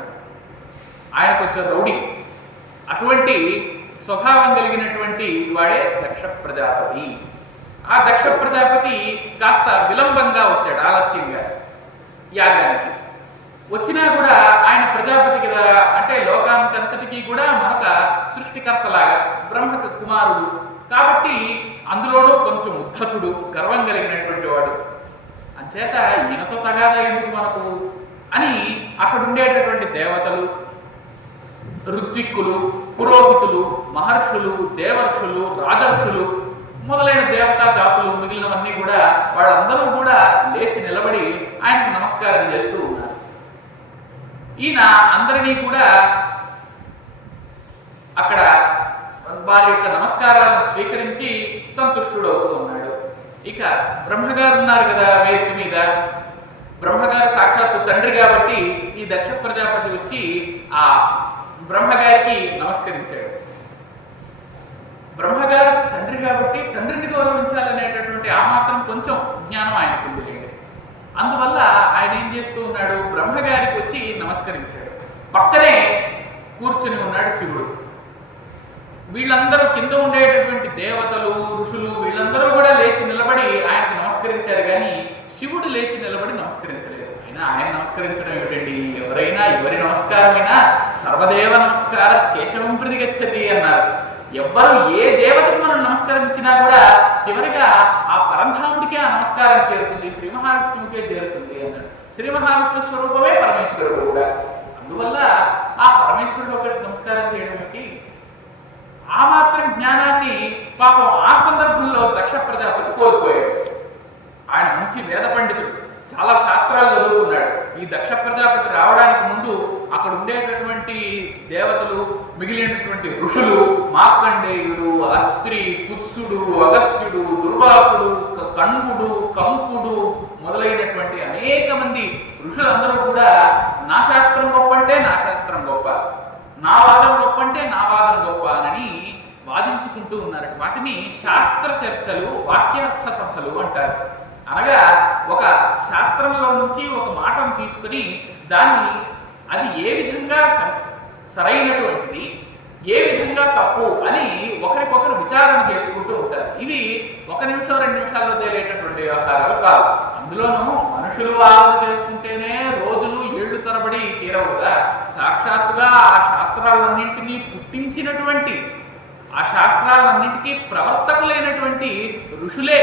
ఆయన కొంచెం రౌడీ. అటువంటి స్వభావం కలిగినటువంటి వాడే దక్ష ప్రజాపతి. ఆ దక్ష ప్రజాపతి కాస్త విలంబంగా వచ్చాడు, ఆలస్యంగా యాగానికి. వచ్చినా కూడా ఆయన ప్రజాపతి కదా, అంటే లోకానికంతటికీ కూడా మనక సృష్టికర్తలాగా బ్రహ్మకు కుమారుడు కాబట్టి అందులోనూ కొంచెం ఉద్ధతుడు, గర్వం కలిగినటువంటి వాడు. అంచేత ఈయనతో తగాదా ఎందుకు మనకు అని అక్కడ ఉండేటటువంటి దేవతలు, ఋత్విక్కులు, పురోహితులు, మహర్షులు, దేవర్షులు, రాజర్షులు మొదలైన దేవతా జాతులు మిగిలినవన్నీ కూడా వాళ్ళందరూ కూడా లేచి నిలబడి ఆయనకు నమస్కారం చేస్తూ ఉన్నారు. ఈయన అందరినీ కూడా అక్కడ వారి యొక్క నమస్కారాలను స్వీకరించి సంతుష్టుడవుతూ ఉన్నాడు. ఇక బ్రహ్మగారు ఉన్నారు కదా వేదిక మీద. బ్రహ్మగారు సాక్షాత్తు తండ్రి కాబట్టి ఈ దక్ష ప్రజాపతి వచ్చి ఆ బ్రహ్మగారికి నమస్కరించాడు. బ్రహ్మగారు తండ్రి కాబట్టి తండ్రిని గౌరవించాలనేటటువంటి ఆ మాత్రం కొంచెం జ్ఞానం ఆయనకు ఉంది. అందువల్ల ఆయన ఏం చేస్తూ ఉన్నాడు? బ్రహ్మగారికి వచ్చి నమస్కరించాడు. పక్కనే కూర్చుని ఉన్నాడు శివుడు. వీళ్ళందరూ కింద ఉండేటటువంటి దేవతలు, ఋషులు వీళ్ళందరూ కూడా లేచి నిలబడి ఆయనకు నమస్కరించారు, కానీ శివుడు లేచి నిలబడి నమస్కరించలేదు. ఆయన నమస్కరించడం ఏమిటండి? ఎవరైనా ఎవరి నమస్కారమైనా సర్వదేవ నమస్కార కేశవం ప్రతి గచ్చతి అన్నారు. ఎవ్వరు ఏ దేవతకు మనం నమస్కరించినా కూడా చివరిగా ఆ పరంధాముడికే ఆ నమస్కారం చేరుతుంది, శ్రీ మహావిష్ణువుకే చేరుతుంది అన్నాడు. శ్రీ మహావిష్ణు స్వరూపమే పరమేశ్వరుడు కూడా. అందువల్ల ఆ పరమేశ్వరుడు ఒకరికి నమస్కారం చేయడం ఏంటి? ఆ మాత్రం జ్ఞానాన్ని పాపం ఆ సందర్భంలో దక్ష ప్రజాపతి కోల్పోయాడు. ఆయన మంచి వేద పండితుడు, చాలా శాస్త్రాలు చదువుకున్నాడు. ఈ దక్ష ప్రజాపతి రావడానికి ముందు అక్కడ ఉండేటటువంటి దేవతలు, మిగిలినటువంటి ఋషులు, మార్కండేయుడు, అత్రి, కుత్సుడు, అగస్త్యుడు, దుర్వాసుడు, కణ్వుడు, కంకుడు మొదలైనటువంటి అనేక మంది ఋషులందరూ కూడా నా శాస్త్రం గొప్ప అంటే నా శాస్త్రం గొప్ప, నా వాదం గొప్ప అంటే నా వాదం గొప్ప అని వాదించుకుంటూ ఉన్నారు. వాటిని శాస్త్ర చర్చలు, వాక్యార్థ సభలు అంటారు. అనగా ఒక శాస్త్రంలో నుంచి ఒక మాటను తీసుకుని దాన్ని అది ఏ విధంగా సరైనటువంటిది, ఏ విధంగా తప్పు అని ఒకరికొకరు విచారణ చేసుకుంటూ ఉంటారు. ఇవి 1 నిమిషం 2 నిమిషాల్లో తేలేటటువంటి వ్యవహారాలు కాదు. అందులోనూ మనుషులు వాదన చేసుకుంటేనే రోజులు ఏళ్లు తరబడి తీరవు కదా. సాక్షాత్తుగా ఆ శాస్త్రాలన్నింటినీ పుట్టించినటువంటి, ఆ శాస్త్రాలన్నింటికీ ప్రవర్తకులైనటువంటి ఋషులే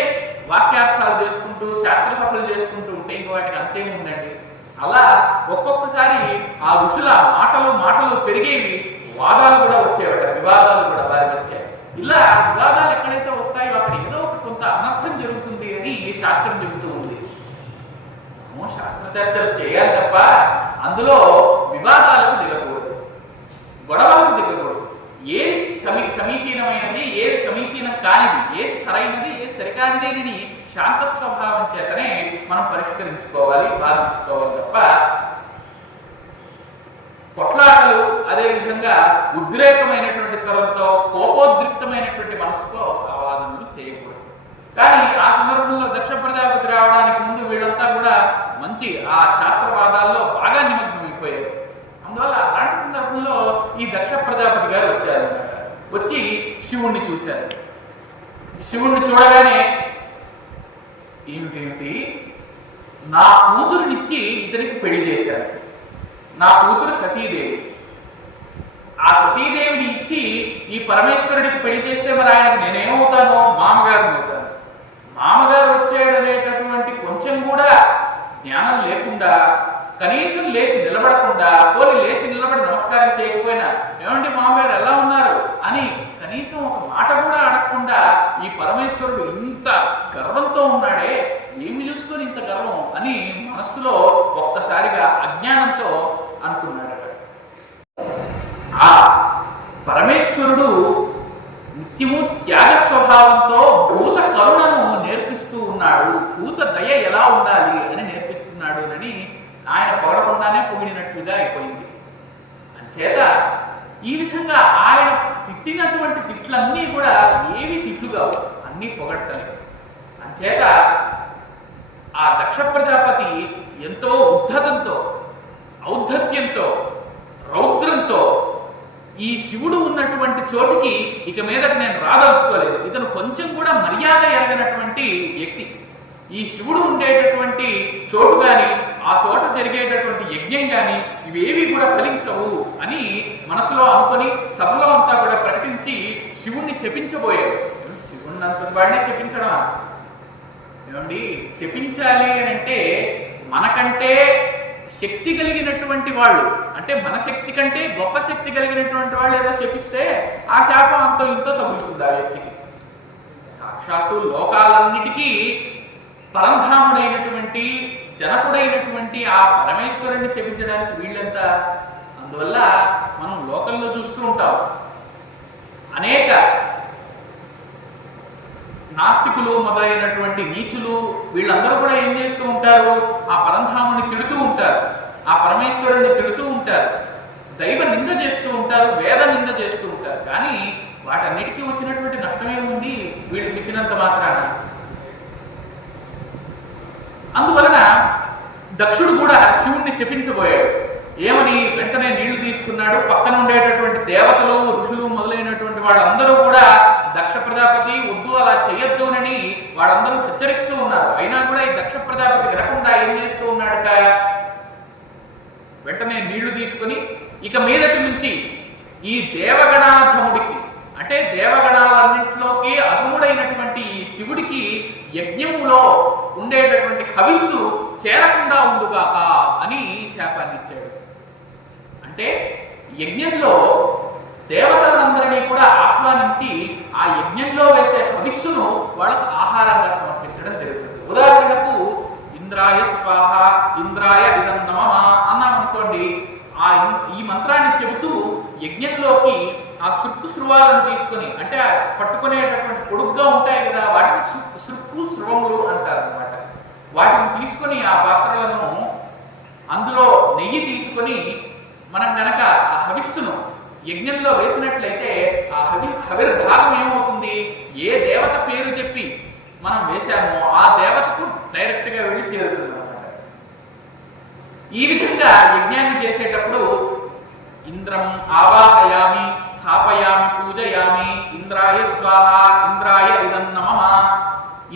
వాక్యార్థాలు చేసుకుంటూ శాస్త్ర సభలు చేసుకుంటూ ఉంటే ఇంక వాటికి అంతేముందండి. అలా ఒక్కొక్కసారి ఆ ఋషుల మాటలు పెరిగేవి, వాదాలు కూడా వచ్చేవట, వివాదాలు కూడా వారి మధ్య. ఇలా వివాదాలు ఎక్కడైతే వస్తాయో అక్కడ ఏదో ఒక కొంత అనర్థం జరుగుతుంది అని శాస్త్రం చెబుతూ ఉంది. శాస్త్ర చర్చలు చేయాలి తప్ప అందులో వివాదాలకు దిగకూడదు, గొడవలకు దిగకూడదు. ఏది సమీచీనమైనది, ఏది సమీచీనం కానిది, ఏది సరైనది, ఏది సరికానిది అని శాంత స్వభావం చేతనే మనం పరిష్కరించుకోవాలి, బాధించుకోవాలి తప్ప కొట్లాటలు, అదేవిధంగా ఉద్రేకమైనటువంటి స్వరంతో, కోపోద్రిక్తమైనటువంటి మనసుతో ఆ వాదనలు చేయకూడదు. కానీ ఆ సందర్భంలో దక్ష ప్రజాపతి రావడానికి ముందు వీళ్ళంతా కూడా మంచి ఆ శాస్త్రవాదాల్లో బాగా నిమగ్నమైపోయారు. అందువల్ల అలాంటి సందర్భంలో ఈ దక్ష ప్రజాపతి గారు వచ్చారు. వచ్చి శివుణ్ణి చూశారు. శివుణ్ణి చూడగానే ఏమిటి, నా కూతురునిచ్చి ఇతనికి పెళ్లి చేశారు. నా కూతురు సతీదేవి. ఆ సతీదేవిని ఇచ్చి ఈ పరమేశ్వరుడికి పెళ్లి చేస్తే మరి ఆయనకు నేనేమవుతాను? మామగారిని అవుతాను. మామగారు వచ్చాడనేటటువంటి కొంచెం కూడా జ్ఞానం లేకుండా, కనీసం లేచి నిలబడకుండా, పోలి లేచి నిలబడి నమస్కారం చేయకపోయినా ఏమండి మామగారు ఎలా ఉన్నారు అని కనీసం ఒక మాట కూడా అడగకుండా ఈ పరమేశ్వరుడు ఇంత గర్వంతో ఉన్నాడే, ఏమి చూసుకొని ఇంత గర్వం అని మనస్సులో ఒక్కసారిగా అజ్ఞానంతో అనుకున్నాడు. ఆ పరమేశ్వరుడు నిత్యము త్యాగ స్వభావంతో భూత కరుణను నేర్పిస్తూ ఉన్నాడు, భూత దయ ఎలా ఉండాలి అని నేర్పిస్తున్నాడు అని ఆయన పొగడకుండానే పొగిడినట్లుగా అయిపోయింది. అంచేత ఈ విధంగా ఆయన తిట్టినటువంటి తిట్లన్నీ కూడా ఏవి తిట్లు కావు, అన్నీ పొగడతాయి. అంచేత ఆ దక్ష ప్రజాపతి ఎంతో ఉద్ధతంతో, ఔద్ధత్యంతో, రౌద్రంతో ఈ శివుడు ఉన్నటువంటి చోటుకి ఇక మీదట నేను రాదలుచుకోలేదు. ఇతను కొంచెం కూడా మర్యాద ఎరగనటువంటి వ్యక్తి. ఈ శివుడు ఉండేటటువంటి చోటు కానీ, ఆ చోట జరిగేటటువంటి యజ్ఞం కానీ ఇవేవి కూడా ఫలించవు అని మనసులో అనుకొని సభలో అంతా కూడా ప్రకటించి శివుణ్ణి శపించబోయాడు. శివుణ్ణి అంత వాడినే శపించడమా? ఏమండి, శపించాలి అని అంటే మనకంటే శక్తి కలిగినటువంటి వాళ్ళు, అంటే మన శక్తి కంటే గొప్ప శక్తి కలిగినటువంటి వాళ్ళు ఏదో శపిస్తే ఆ శాపం అంతో ఇంతో తగులుతుంది ఆ వ్యక్తికి. సాక్షాత్తు లోకాలన్నిటికీ పరంధాముడైనటువంటి, జనకుడైనటువంటి ఆ పరమేశ్వరుణ్ణి శపించడానికి వీళ్ళంతా. అందువల్ల మనం లోకంలో చూస్తూ ఉంటాం, అనేక నాస్తికులు మొదలైనటువంటి నీచులు వీళ్ళందరూ కూడా ఏం చేస్తూ ఉంటారు? ఆ పరంధాముని తిడుతూ ఉంటారు, ఆ పరమేశ్వరుణ్ణి తిడుతూ ఉంటారు, దైవ నింద చేస్తూ ఉంటారు, వేద నింద చేస్తూ ఉంటారు. కానీ వాటన్నిటికీ వచ్చినటువంటి నష్టమేముంది వీళ్ళు తిట్టినంత మాత్రాన? అందువలన దక్షుడు కూడా శివుణ్ణి శపించబోయాడు. ఏమని? వెంటనే నీళ్లు తీసుకున్నాడు. పక్కన ఉండేటటువంటి దేవతలు, ఋషులు మొదలైనటువంటి వాళ్ళందరూ కూడా దక్ష ప్రజాపతి వద్దు, అలా చేయొద్దు అని వాళ్ళందరూ హెచ్చరిస్తూ ఉన్నారు. అయినా కూడా ఈ దక్ష ప్రజాపతి వినకుండా ఏం చేస్తూ ఉన్నాడట? వెంటనే నీళ్లు తీసుకుని ఇక మీదటి నుంచి ఈ దేవగణాధముడికి, అంటే దేవగణాలన్నింటిలోకి అధముడైనటువంటి ఈ శివుడికి యజ్ఞములో ఉండేటటువంటి హవిస్సు చేరకుండా ఉండుగాక అని శాపాన్ని ఇచ్చాడు. అంటే యజ్ఞంలో దేవతలందరినీ కూడా ఆహ్వానించి ఆ యజ్ఞంలో వేసే హవిస్సును వాళ్ళకు ఆహారంగా సమర్పించడం జరుగుతుంది. ఉదాహరణకు ఇంద్రాయ స్వాహ, ఇంద్రాయ ఇదం నమః అన్నామనుకోండి, ఈ మంత్రాన్ని చెబుతూ యజ్ఞంలోకి ఆ సృక్కు స్రువాలను తీసుకొని, అంటే పట్టుకునేటటువంటి పొడుగ్గా ఉంటాయి కదా, వాటిని సృక్కు స్రువములు అంటారు అనమాట. వాటిని తీసుకొని ఆ పాత్రలను అందులో నెయ్యి తీసుకొని మనం కనుక ఆ హవిస్సును యజ్ఞంలో వేసినట్లయితే ఆ హవిర్భాగం ఏమవుతుంది? ఏ దేవత పేరు చెప్పి మనం వేశామో ఆ దేవతకు డైరెక్ట్గా వెళ్ళి చేరుతుంది అన్నమాట. ఈ విధంగా యజ్ఞాన్ని చేసేటప్పుడు ఇంద్రం ఆవాహయామి, స్థాపయామి, పూజయామి, ఇంద్రాయ స్వాహ, ఇంద్రాయ ఇదం నమః.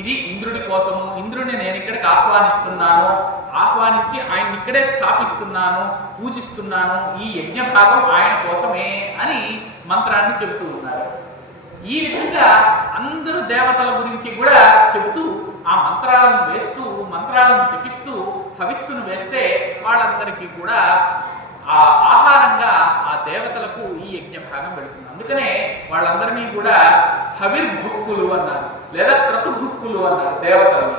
ఇది ఇంద్రుడి కోసము, ఇంద్రుడిని నేను ఇక్కడికి ఆహ్వానిస్తున్నాను, ఆహ్వానించి ఆయన ఇక్కడే స్థాపిస్తున్నాను, పూజిస్తున్నాను, ఈ యజ్ఞ భాగం ఆయన కోసమే అని మంత్రాన్ని చెబుతూ ఉన్నారు. ఈ విధంగా అందరూ దేవతల గురించి కూడా చెబుతూ ఆ మంత్రాలను వేస్తూ, మంత్రాలను జపిస్తూ హవిస్సును వేస్తే వాళ్ళందరికీ కూడా ఆ ఆహారంగా ఆ దేవతలకు ఈ యజ్ఞ భాగం వెళుతుంది. అందుకనే వాళ్ళందరినీ కూడా హవిర్భుక్కులు అన్నారు, లేదా క్రతుభుక్కులు అన్నారు దేవతలని.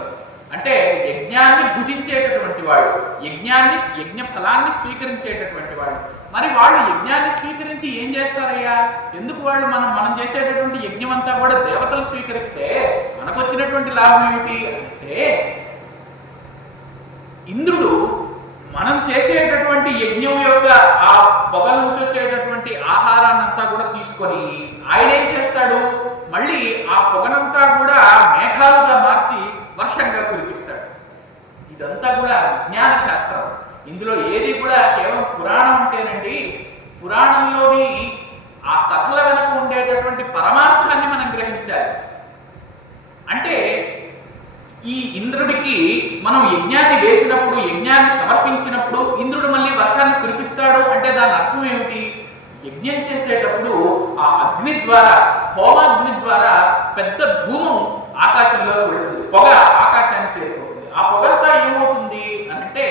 అంటే యజ్ఞాన్ని భుజించేటటువంటి వాళ్ళు, యజ్ఞ ఫలాన్ని స్వీకరించేటటువంటి వాళ్ళు. మరి వాళ్ళు యజ్ఞాన్ని స్వీకరించి ఏం చేస్తారయ్యా? ఎందుకు వాళ్ళు మనం చేసేటటువంటి యజ్ఞం అంతా కూడా దేవతలు స్వీకరిస్తే మనకు వచ్చినటువంటి లాభం ఏమిటి అంటే, ఇంద్రుడు మనం చేసేటటువంటి యజ్ఞం యొక్క ఆ పొగ నుంచి వచ్చేటటువంటి ఆహారాన్నంతా కూడా తీసుకొని ఆయన ఏం చేస్తాడు, మళ్ళీ ఆ పొగనంతా కూడా మేఘాలుగా మార్చి వర్షంగా కురిపిస్తాడు. ఇదంతా కూడా విజ్ఞాన శాస్త్రం. ఇందులో ఏది కూడా కేవలం పురాణం అంటేనండి, పురాణంలోని ఆ కథల వెనక ఉండేటటువంటి పరమార్థాన్ని మనం గ్రహించాలి. అంటే ఈ ఇంద్రుడికి మనం యజ్ఞాన్ని వేసినప్పుడు, యజ్ఞాన్ని సమర్పించినప్పుడు ఇంద్రుడు మళ్ళీ వర్షాన్ని కురిపిస్తాడు అంటే దాని అర్థం ఏమిటి? యజ్ఞం చేసేటప్పుడు ఆ అగ్ని ద్వారా, హోమాగ్ని ద్వారా పెద్ద ధూమం ఆకాశంలోకి వెళుతుంది, పొగ ఆకాశాన్ని చేరుకుంటుంది. ఆ పొగంతా ఏమవుతుంది అంటే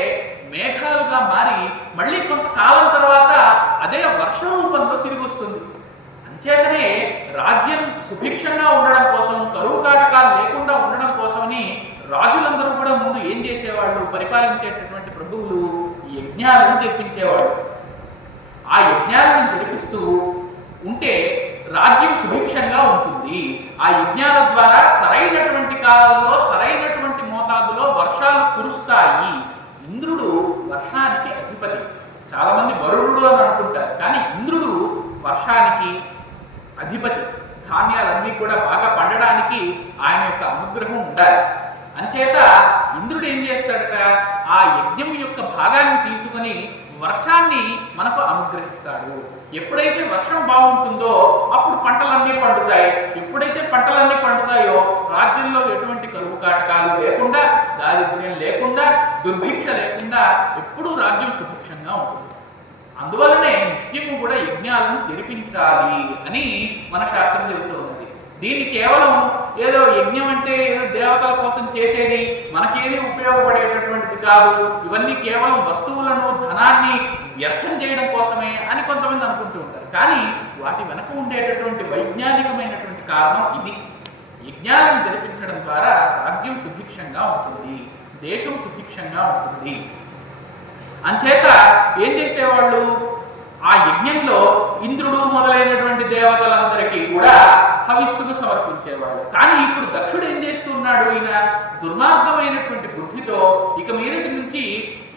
మేఘాలుగా మారి మళ్ళీ కొంతకాలం తర్వాత అదే వర్ష రూపంలో తిరిగి వస్తుంది. అంచేతనే రాజ్యం సుభిక్షంగా ఉండడం కోసం, కరువు కాటకాలు లేకుండా ఉండడం కోసమని రాజులందరూ కూడా ముందు ఏం చేసేవాళ్ళు, పరిపాలించేటటువంటి ప్రభువులు యజ్ఞాలను జరిపించేవాళ్ళు. ఆ యజ్ఞాలను జరిపిస్తూ ఉంటే రాజ్యం సుభిక్షంగా ఉంటుంది. ఆ యజ్ఞాల ద్వారా సరైనటువంటి కాలంలో, సరైనటువంటి మోతాదులో వర్షాలు కురుస్తాయి. ఇంద్రుడు వర్షానికి అధిపతి. చాలా మంది వరుణుడు అని అనుకుంటారు, కానీ ఇంద్రుడు వర్షానికి అధిపతి. ధాన్యాలన్నీ కూడా బాగా పండడానికి ఆయన యొక్క అనుగ్రహం ఉండాలి. అంచేత ఇంద్రుడు ఏం చేస్తాడట, ఆ యజ్ఞం యొక్క భాగాన్ని తీసుకుని వర్షాన్ని మనకు అనుగ్రహిస్తాడు. ఎప్పుడైతే వర్షం బాగుంటుందో అప్పుడు పంటలన్నీ పండుతాయి. ఎప్పుడైతే పంటలన్నీ పండుతాయో రాజ్యంలో ఎటువంటి కరువు కాటకాలు లేకుండా, దారిద్ర్యం లేకుండా, దుర్భిక్ష లేకుండా ఎప్పుడూ రాజ్యం సుభిక్షంగా ఉంటుంది. అందువలనే నిత్యము కూడా యజ్ఞాలను జరిపించాలి అని మన శాస్త్రం చెబుతూ ఉన్నది. దీన్ని కేవలం ఏదో యజ్ఞం అంటే ఏదో దేవతల కోసం చేసేది, మనకేది ఉపయోగపడేటటువంటిది కాదు, ఇవన్నీ కేవలం వస్తువులను, ధనాన్ని వ్యర్థం చేయడం కోసమే అని కొంతమంది అనుకుంటూ ఉంటారు. కానీ వాటి వెనక ఉండేటటువంటి వైజ్ఞానికమైనటువంటి కారణం ఇది. యజ్ఞాలను జరిపించడం ద్వారా రాజ్యం సుభిక్షంగా ఉంటుంది, దేశం సుభిక్షంగా ఉంటుంది. అంచేత ఏం చేసేవాళ్ళు, ఆ యజ్ఞంలో ఇంద్రుడు మొదలైనటువంటి దేవతలందరికీ కూడా హవిస్సును సమర్పించేవాళ్ళు. కానీ ఇప్పుడు దక్షుడు ఏం చేస్తున్నాడు, ఈయన దుర్మార్గమైనటువంటి బుద్ధితో ఇక మీదటి నుంచి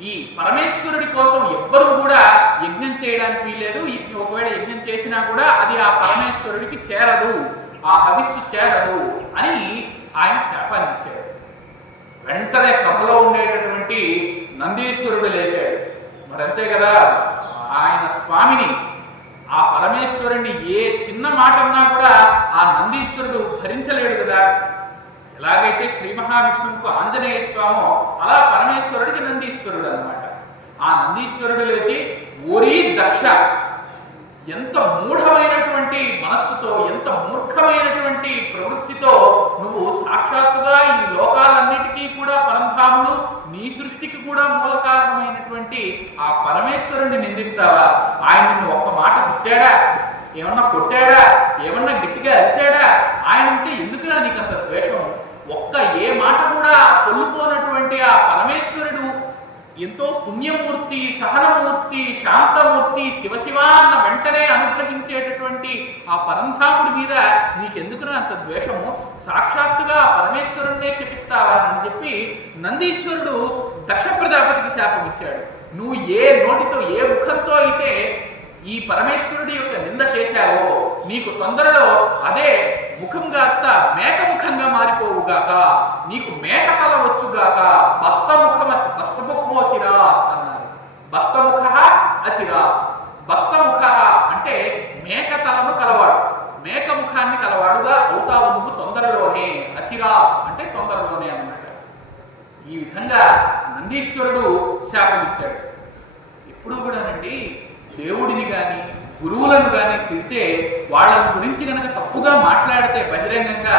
ఈ పరమేశ్వరుడి కోసం ఎవ్వరూ కూడా యజ్ఞం చేయడానికి వీలేదు. ఒకవేళ యజ్ఞం చేసినా కూడా అది ఆ పరమేశ్వరుడికి చేరదు, ఆ హవిస్సు చేరదు అని ఆయన శాపాన్ని ఇచ్చాడు. వెంటనే సభలో ఉండేటటువంటి నందీశ్వరుడు లేచాడు. మరి అంతే కదా, ఆయన స్వామిని, ఆ పరమేశ్వరుని ఏ చిన్న మాట అన్నా కూడా ఆ నందీశ్వరుడు భరించలేడు కదా. ఎలాగైతే శ్రీ మహావిష్ణువుకు ఆంజనేయ స్వామో అలా పరమేశ్వరుడికి నందీశ్వరుడు అన్నమాట. ఆ నందీశ్వరుడు లేచి, ఓరీ దక్ష, ఎంత మూఢమైనటువంటి మనస్సుతో, ఎంత మూర్ఖమైనటువంటి ప్రవృత్తితో నువ్వు సాక్షాత్తుగా ఈ లోకాలన్నిటికీ కూడా పరంధాముడు, నీ సృష్టికి కూడా మూల కారణమైనటువంటి ఆ పరమేశ్వరుణ్ణి నిందిస్తావా? ఆయన నిన్ను ఒక్క మాట తిట్టాడా, ఏమన్నా కొట్టాడా, ఏమన్నా గట్టిగా అరిచాడా? ఆయన అంటే ఎందుకురా నీకు అంత ద్వేషం? ఒక్క ఏ మాట కూడా పొల్లుపోనటువంటి ఆ పరమేశ్వరుడు ఎంతో పుణ్యమూర్తి, సహనమూర్తి, శాంతమూర్తి, శివశివ అన్న వెంటనే అనుగ్రహించేటటువంటి ఆ పరంధాముడి మీద నీకెందుకురా అంత ద్వేషము? సాక్షాత్తుగా పరమేశ్వరుణ్ణే శపిస్తావా అని చెప్పి నందీశ్వరుడు దక్ష ప్రజాపతికి శాపం ఇచ్చాడు. నువ్వు ఏ నోటితో, ఏ ముఖంతో అయితే ఈ పరమేశ్వరుడి యొక్క నింద చేశావో నీకు తొందరలో అదే ముఖం కాస్త మేక ముఖంగా మారిపోవుగాక, నీకు మేక తల వచ్చుగాక, బస్తముఖమో చిరా అన్నారు. బస్తముఖ అచిరా. బస్తముఖ అంటే మేక తలను కలవాడు, మేక ముఖాన్ని కలవాడుగా అవుతావు నువ్వు తొందరలోనే. అచిరా అంటే తొందరలోనే అన్నమాట. ఈ విధంగా నందీశ్వరుడు శాపం ఇచ్చాడు. ఎప్పుడు కూడానండి దేవుడిని కానీ గురువులను కానీ తిడితే, వాళ్ళ గురించి కనుక తప్పుగా మాట్లాడితే బహిరంగంగా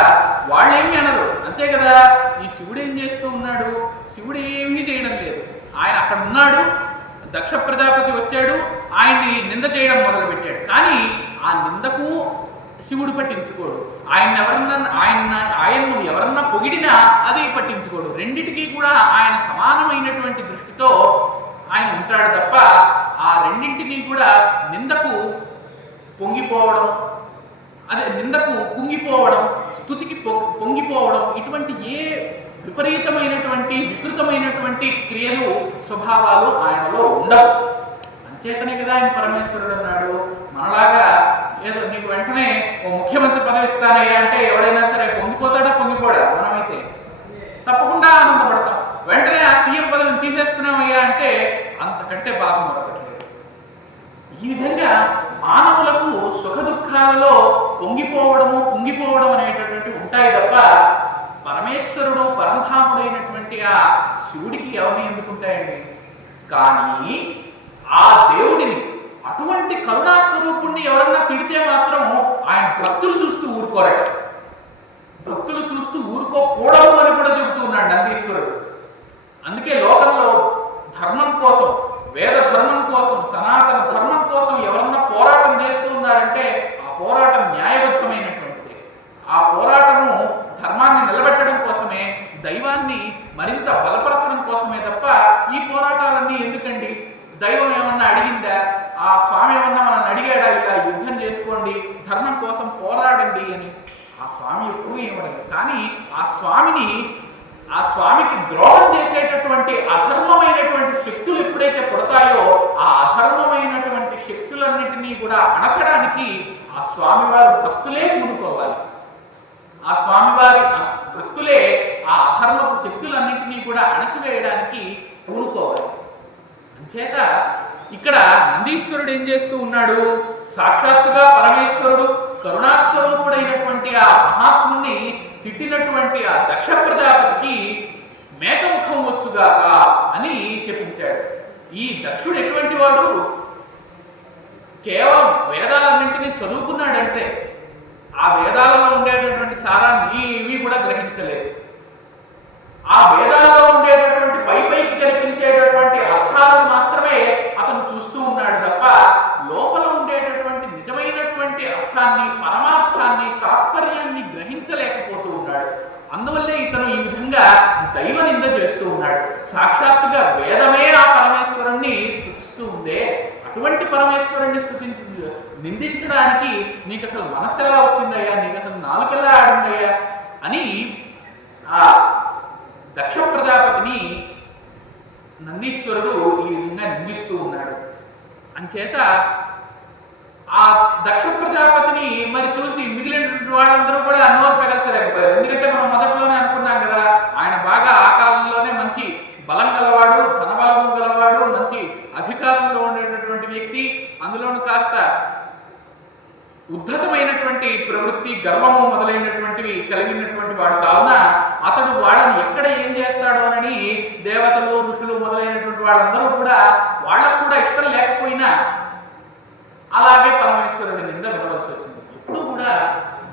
వాళ్ళేమీ అనరు, అంతే కదా. ఈ శివుడు ఏం చేస్తూ ఉన్నాడు? శివుడు ఏమీ చేయడం లేదు. ఆయన అక్కడ ఉన్నాడు, దక్ష ప్రజాపతి వచ్చాడు, ఆయన్ని నింద చేయడం మొదలుపెట్టాడు. కానీ ఆ నిందకు శివుడు పట్టించుకోడు. ఆయన్ను ఎవరన్నా పొగిడినా అది పట్టించుకోడు. రెండిటికీ కూడా ఆయన సమానమైనటువంటి దృష్టితో ఆయన ఉంటాడు తప్ప ఆ రెండింటినీ కూడా నిందకు పొంగిపోవడం, నిందకు కుంగిపోవడం, స్తుతికి పొంగిపోవడం, ఇటువంటి ఏ విపరీతమైనటువంటి వికృతమైనటువంటి క్రియలు స్వభావాలు ఆయనలో ఉండవు. అంచేతనే కదా ఆయన పరమేశ్వరుడు అన్నాడు. మనలాగా ఏదో నీకు వెంటనే ఓ ముఖ్యమంత్రి పదవి ఇస్తానయ్యా అంటే ఎవడైనా సరే పొంగిపోతాడా పొంగిపోడా? మనమైతే తప్పకుండా ఆనందపడతాం. వెంటనే ఆ సీఎం పదవిని తీసేస్తున్నామయ్యా అంటే అంతకంటే బాధ మరొకట్లేదు. ఈ విధంగా మానవులకు సుఖ దుఃఖాలలో పొంగిపోవడం అనేటటువంటి ఉంటాయి తప్ప పరమేశ్వరుడు పరంధాముడైనటువంటి ఆ శివుడికి ఎవరిని ఎందుకు ఉంటాయండి? కానీ ఆ దేవుడిని, అటువంటి కరుణాస్వరూపుణ్ణి ఎవరన్నా తిడితే మాత్రం ఆయన భక్తులు చూస్తూ ఊరుకోరట. భక్తులు చూస్తూ ఊరుకోకూడదు అని కూడా చెబుతూ ఉన్నాడు నందీశ్వరుడు. అందుకే లోకంలో ధర్మం కోసం, వేద ధర్మం కోసం, సనాతన ధర్మం కోసం ఎవరన్నా పోరాటం చేస్తూ ఉన్నారంటే ఆ పోరాటం న్యాయబద్ధమైనటువంటిది. ఆ పోరాటము ధర్మాన్ని నిలబెట్టడం కోసమే, దైవాన్ని మరింత బలపరచడం కోసమే తప్ప ఈ పోరాటాలన్నీ ఎందుకండి? దైవం ఏమన్నా అడిగిందా? ఆ స్వామి ఏమన్నా మనల్ని అడిగాడా ఇలా యుద్ధం చేసుకోండి, ధర్మం కోసం పోరాడండి అని? ఆ స్వామి ఎప్పుడూ ఏమడదు. కానీ ఆ స్వామికి ద్రోహం చేసేటటువంటి అధర్మమైనటువంటి శక్తులు ఎప్పుడైతే పుడతాయో ఆ అధర్మమైనటువంటి శక్తులన్నింటినీ కూడా అణచడానికి ఆ స్వామివారి భక్తులే పూనుకోవాలి. ఆ స్వామివారి భక్తులే ఆ అధర్మపు శక్తులన్నింటినీ కూడా అణచివేయడానికి పూనుకోవాలి. అంచేత ఇక్కడ నందీశ్వరుడు ఏం చేస్తూ ఉన్నాడు? సాక్షాత్తుగా పరమేశ్వరుడు కరుణాస్వరూపుడైనటువంటి ఆ మహాత్ముని తిట్టినటువంటి ఆ దక్ష ప్రజాపతికి మేకముఖం వచ్చుగాక అని శపించాడు. ఈ దక్షుడు ఎటువంటి వాడు? కేవలం వేదాలన్నింటినీ చదువుకున్నాడంటే ఆ వేదాలలో ఉండేటటువంటి సారాన్ని ఇవి కూడా గ్రహించలేదు. ఆ వేదాలలో ఉండేటటువంటి పైకి కనిపించేటటువంటి అర్థాలను మాత్రమే అతను చూస్తూ ఉన్నాడు తప్ప లోపల ఉండేటటువంటి నిజమైనటువంటి అర్థాన్ని, పరమార్థాన్ని, తాత్పర్యాన్ని గ్రహించలేకపోతూ ఉన్నాడు. అందువల్లే ఇతను ఈ విధంగా దైవ నింద చేస్తూ ఉన్నాడు. సాక్షాత్తుగా వేదమే ఆ పరమేశ్వరుణ్ణి స్తుతిస్తూ ఉందే, అటువంటి పరమేశ్వరుణ్ణి నిందించడానికి నీకు అసలు మనస్సు ఎలా వచ్చిందయ్యా, నీకు అసలు నాలుకలా ఆడిందయ్యా అని ఆ దక్ష ప్రజాపతిని నందీశ్వరుడు ఈ విధంగా నిందిస్తూ ఉన్నాడు. అంచేత ఆ దక్ష ప్రజాపతిని మరి చూసి మిగిలిన వాళ్ళందరూ కూడా నోరు పెగల్చలేకపోయారు. ఎందుకంటే మనం మొదట్లోనే అనుకున్నాం కదా, ఆయన బాగా ఆ కాలంలోనే మంచి బలం గలవాడు, ధనబలము గలవాడు, మంచి అధికారంలో ఉండేటటువంటి వ్యక్తి, అందులోనూ కాస్త ఉద్ధతమైనటువంటి ప్రవృత్తి, గర్వము మొదలైనటువంటివి కలిగినటువంటి వాడు కావున అతడు వాళ్ళని ఎక్కడ ఏం చేస్తాడో అని దేవతలు, ఋషులు మొదలైనటువంటి వాళ్ళందరూ కూడా వాళ్ళకు కూడా ఇష్టం లేకపోయినా అలాగే పరమేశ్వరుడి నింద వినవలసి వచ్చింది. ఎప్పుడు కూడా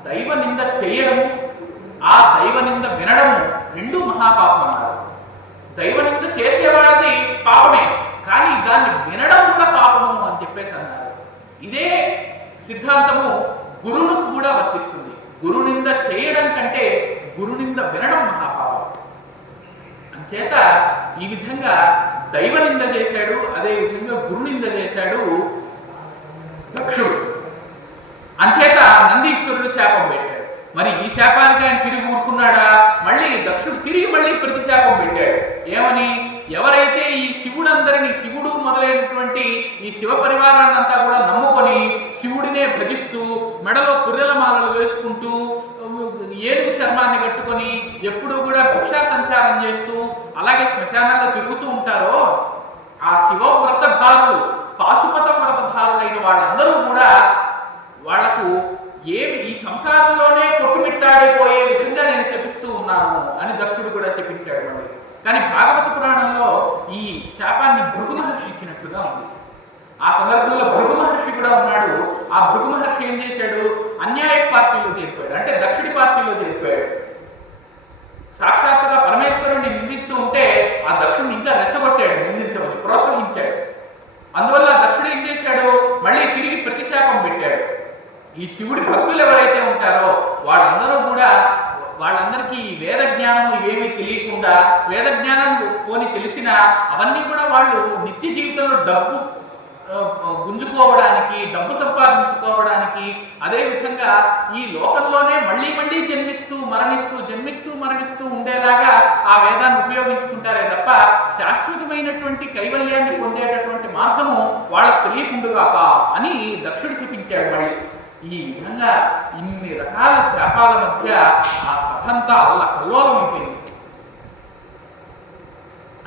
దైవ నింద చేయడము, ఆ దైవ నింద వినడము రెండు మహాపాపం అన్నారు. దైవ నింద చేసేవాడిది పాపమే, కానీ దాన్ని వినడం కూడా పాపము అని చెప్పేసి అన్నారు. ఇదే సిద్ధాంతము గురువుకు కూడా వర్తిస్తుంది. గురునింద చేయడం కంటే గురునింద వినడం మహాపాపం. అంచేత ఈ విధంగా దైవ నింద చేశాడు, అదే విధంగా గురునింద చేశాడు దక్షుడు. అంచేత నందీశ్వరుడు శాపం పెట్టాడు. మరి ఈ శాపానికి ఆయన తిరిగి ఊరుకున్నాడా? మళ్ళీ దక్షుడు తిరిగి మళ్ళీ ప్రతిశాపం పెట్టాడు. ఏమని? ఎవరైతే ఈ శివుడు మొదలైనటువంటి ఈ శివ పరివారాన్నంతా కూడా నమ్ముకొని శివుడినే భజిస్తూ మెడలో పుర్రెల మాలలు వేసుకుంటూ ఏనుగు చర్మాన్ని కట్టుకొని ఎప్పుడూ కూడా భిక్షా సంచారం చేస్తూ అలాగే శ్మశానాల్లో తిరుగుతూ ఉంటారో ఆ శివ వ్రతధారులు, పాశుపత వ్రతధారులైన వాళ్ళందరూ కూడా వాళ్లకు ఏమి ఈ సంసారంలోనే కొట్టుమిట్టాడిపోయే విధంగా నేను శపిస్తూ ఉన్నాను అని దక్షుడు కూడా శపించాడు మళ్ళీ. కానీ భాగవత పురాణంలో ఈ శాపాన్ని భృగు మహర్షి ఇచ్చినట్లుగా ఉంది. ఆ సందర్భంలో భృగు మహర్షి కూడా ఉన్నాడు. ఆ భృగు మహర్షి ఏం చేశాడు? అన్యాయ పార్టీలో చేరిపోయాడు, అంటే దక్షుడి పార్టీలో చేరిపోయాడు. సాక్షాత్తుగా పరమేశ్వరుడిని నిందిస్తూ ఉంటే ఆ దక్షుడిని ఇంకా రెచ్చగొట్టాడు, నిందించమని ప్రోత్సహించాడు. అందువల్ల దక్షుడు ఏం చేశాడు? మళ్ళీ తిరిగి ప్రతిశాపం పెట్టాడు. ఈ శివుడి భక్తులు ఎవరైతే ఉంటారో వాళ్ళందరికీ వేద జ్ఞానం ఇవేమీ తెలియకుండా, వేద జ్ఞానాన్ని పోని తెలిసినా అవన్నీ కూడా వాళ్ళు నిత్య జీవితంలో డబ్బు గుంజుకోవడానికి, డబ్బు సంపాదించుకోవడానికి, అదేవిధంగా ఈ లోకంలోనే మళ్ళీ మళ్ళీ జన్మిస్తూ మరణిస్తూ ఉండేలాగా ఆ వేదాన్ని ఉపయోగించుకుంటారే తప్ప శాశ్వతమైనటువంటి కైవల్యాన్ని పొందేటటువంటి మార్గము వాళ్ళకు తెలియకుండుగాక అని దక్షుడు శపించాడు. మళ్ళీ ఈ విధంగా ఇన్ని రకాల శాపాల మధ్య ఆ సభంతా అల్లకల్లోలం అయిపోయింది.